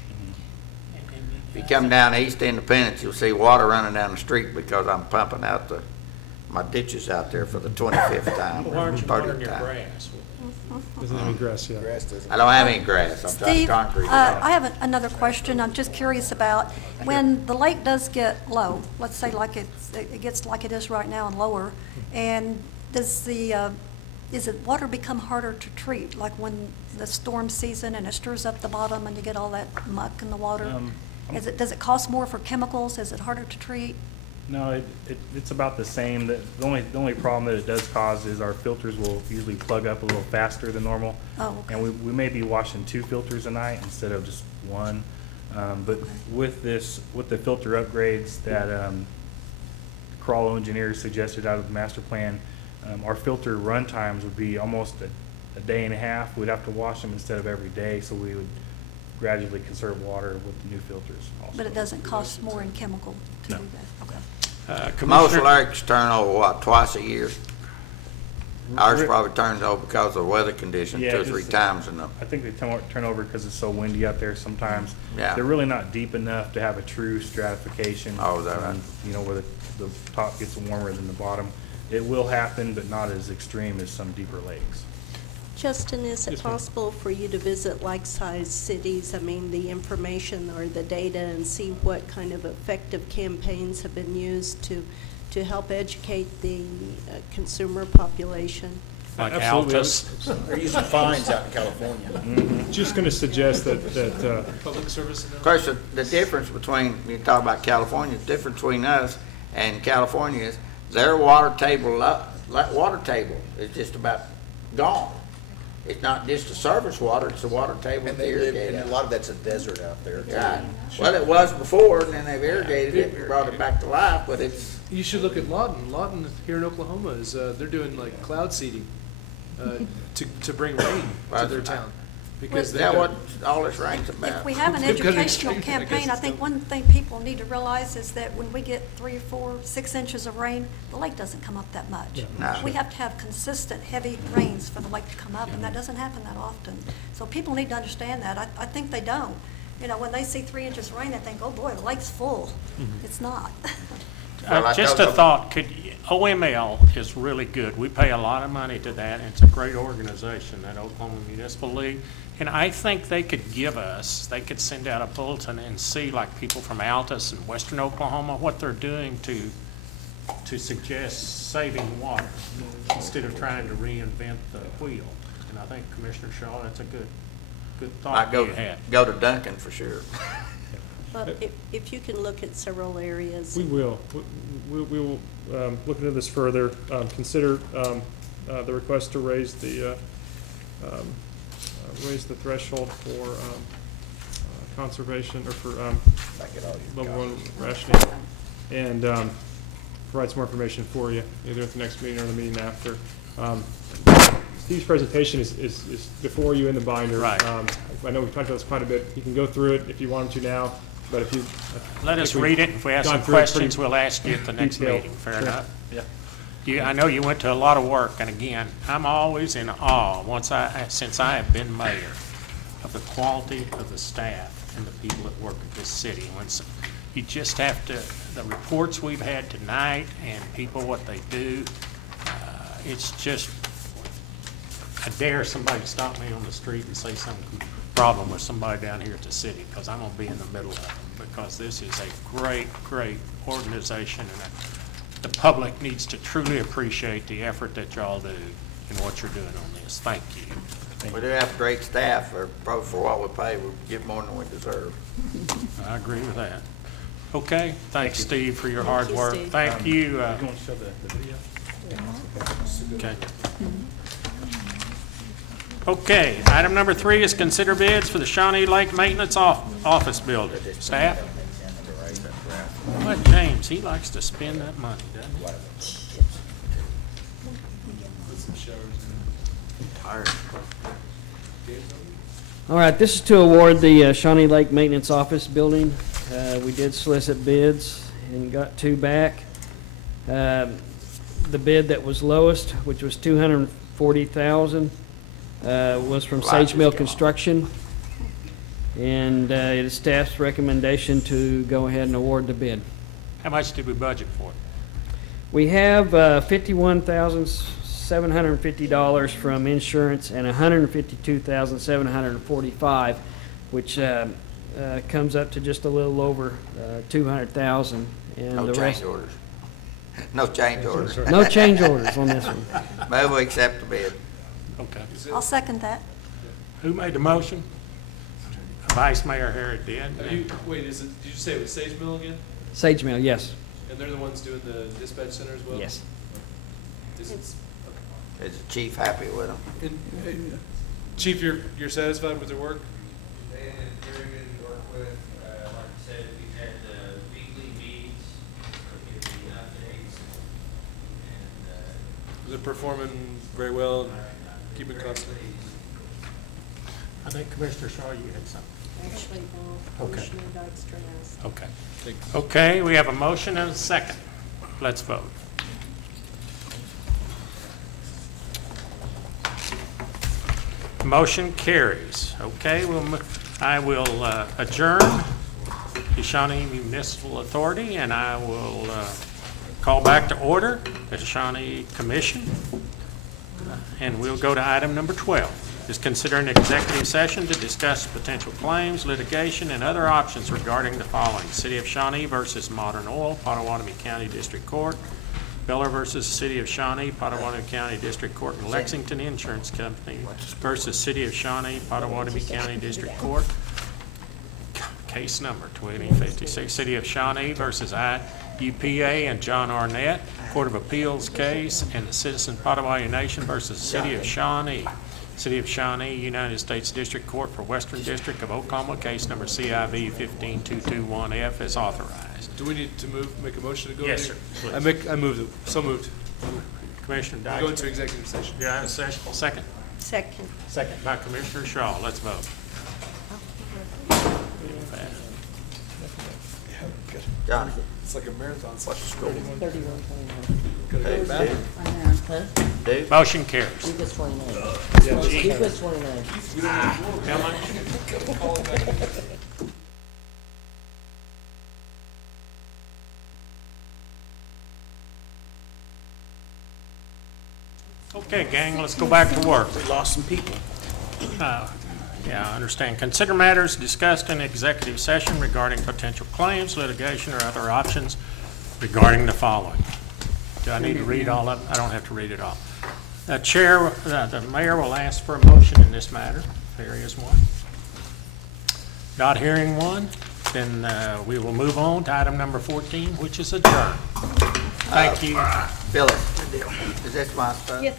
If you come down East Independence, you'll see water running down the street because I'm pumping out my ditches out there for the 25th time. Why aren't you 30th watering your time. grass? doesn't have any grass yet. I don't have any grass. I'm trying to Steve, concrete it out. I have another question. I'm just curious about, when the lake does get low, let's say like it gets like it is right now and lower, and does is it water become harder to treat? Like when the storm season and it stirs up the bottom and you get all that muck in the water? Does it cost more for chemicals? Is it harder to treat? No, it's about the same. The only problem that it does cause is our filters will usually plug up a little faster than normal. Oh, okay. And we may be washing 2 filters a night instead of just 1. But with the filter upgrades that Crawlo engineers suggested out of the master plan, our filter run times would be almost a day and a half. We'd have to wash them instead of every day, so we would gradually conserve water with the new filters also. But it doesn't cost more in chemical to No. do that? Okay. Most Commissioner, lakes turn over, what, twice a year? Ours probably turns over because of weather conditions, Yeah, 2 or 3 just- times enough. I think they turn over because it's so windy out there sometimes. Yeah. They're really not deep enough to have a true stratification. Oh, is that right? You know, where the top gets warmer than the bottom. It will happen, but not as extreme as some deeper lakes. Justin, is it possible for you to visit like-sized cities, I mean, the information or the data, and see what kind of effective campaigns have been used to help educate the consumer population? like Absolutely. Altus. They're using fines out in California. Just going to suggest that Public service Of course, the difference between, you talk about California, the difference between us and California is their water table is just about gone. It's not just the surface water, it's the water table. And they live, and a lot of that's a desert out there. too. Right. Well, it was before, and then they've irrigated it and brought it back to life, but it's, You should look at Lawton. Lawton here in Oklahoma is, they're doing like cloud seeding, to bring rain to their town. Because is they that got- what all this rain's about? If we have an They've got an educational extreme, I guess campaign, I it's think the- one thing people need to realize is that when we get 3, 4, 6 inches of rain, the lake doesn't come up that much. No. We have to have consistent, heavy rains for the lake to come up, and that doesn't happen that often. So people need to understand that. I think they don't. You know, when they see 3 inches of rain, they think, oh boy, the lake's full. It's not. Well, I Just told a them- thought, OML is really good. We pay a lot of money to that, and it's a great organization, that Oklahoma Municipal League. And I think they could they could send out a bulletin and see, like, people from Altus and western Oklahoma, what they're doing to suggest saving water instead of trying to reinvent the wheel. And I think, Commissioner Shaw, that's a good I thought go, you had. go to Duncan for sure. Well, if you can look at several areas. we will. We will look into this further, consider the request to raise the threshold for conservation, or for level 1 rationing, and provide some more information for you, either at the next meeting or the meeting after. Steve's presentation is before you in the binder. Right. I know we've talked about this quite a bit. You can go through it if you want to now, but if you. Let us read it. If we have gone some through it pretty questions, we'll ask you at the next detailed. meeting. Fair Sure. enough? Yeah. I know you went to a lot of work, and again, I'm always in awe, since I have been mayor, of the quality of the staff and the people that work at this city. You just have to, the reports we've had tonight and people, what they do, it's just, I dare somebody to stop me on the street and say some problem with somebody down here at the city, because I'm gonna be in the middle of them, because this is a great, great organization, and the public needs to truly appreciate the effort that y'all do and what you're doing on this. Thank you. We do have great staff, probably for what we pay, we get more than we deserve. I agree with that. Okay, thanks, Steve, for your hard you, work. Steve. Thank you. You want to show the video? Okay. Okay, item number 3 is consider bids for the Shawnee Lake Maintenance Office Building. Staff? What, James, he likes to spend that money, doesn't he? All right, this is to award the Shawnee Lake Maintenance Office Building. We did solicit bids and got 2 back. The bid that was lowest, which was $240,000, was from Sage Mill Construction. And it is staff's recommendation to go ahead and award the bid. How much did we budget for it? We have $51,750 from insurance and $152,745, which comes up to just a little over $200,000. And No the change rest, orders. No change orders. no change orders on this one. Move we accept the bid. Okay. I'll second that. Who made the motion? Vice Mayor Harrod did. Wait, did you say it was Sage Mill again? Sage Mill, yes. And they're the ones doing the dispatch center as well? Yes. This is, Is the chief happy with them? Chief, you're satisfied with their work? They have been very good to work with. Like I said, we've had weekly meetings, giving updates, and They're performing very well, keeping constant? I think Commissioner Shaw, you had something. Actually, Okay. Commissioner Dykstra has. Okay. Thanks. Okay, we have a motion and a second. Let's vote. Motion carries. Okay, I will adjourn the Shawnee Municipal Authority, and I will call back to order the Shawnee Commission. And we'll go to item number 12. Is consider an executive session to discuss potential claims, litigation, and other options regarding the following: City of Shawnee versus Modern Oil, Potawatomi County District Court; Beller versus City of Shawnee, Potawatomi County District Court; and Lexington Insurance Company versus City of Shawnee, Potawatomi County District Court. Case number 2056, City of Shawnee versus IUPA and John Arnett, Court of Appeals case, and the Citizen Potawatomi Nation versus City of Shawnee. City of Shawnee, United States District Court for Western District of Oklahoma, case number CIV 15221F is authorized. Do we need to make a motion to go? Yes, there? sir, I move, so moved. Commissioner Go Dykstra. into executive session. Do I have a second? Second. Second by Commissioner Shaw. Let's vote. Johnny? It's like a marathon. What's the score? 31-29. Hey, Huh? Dave? Motion carries. Duke was 29. Gee. Duke was 29. How much? Okay, gang, let's go back to work. We lost some people. Yeah, I understand. Consider matters discussed in executive session regarding potential claims, litigation, or other options regarding the following. Do I need to read all of it? I don't have to read it all. The mayor will ask for a motion in this matter. There is one. Not hearing one, then we will move on to item number 14, which is adjourned. Thank you. Phyllis, is this my stuff? Yes.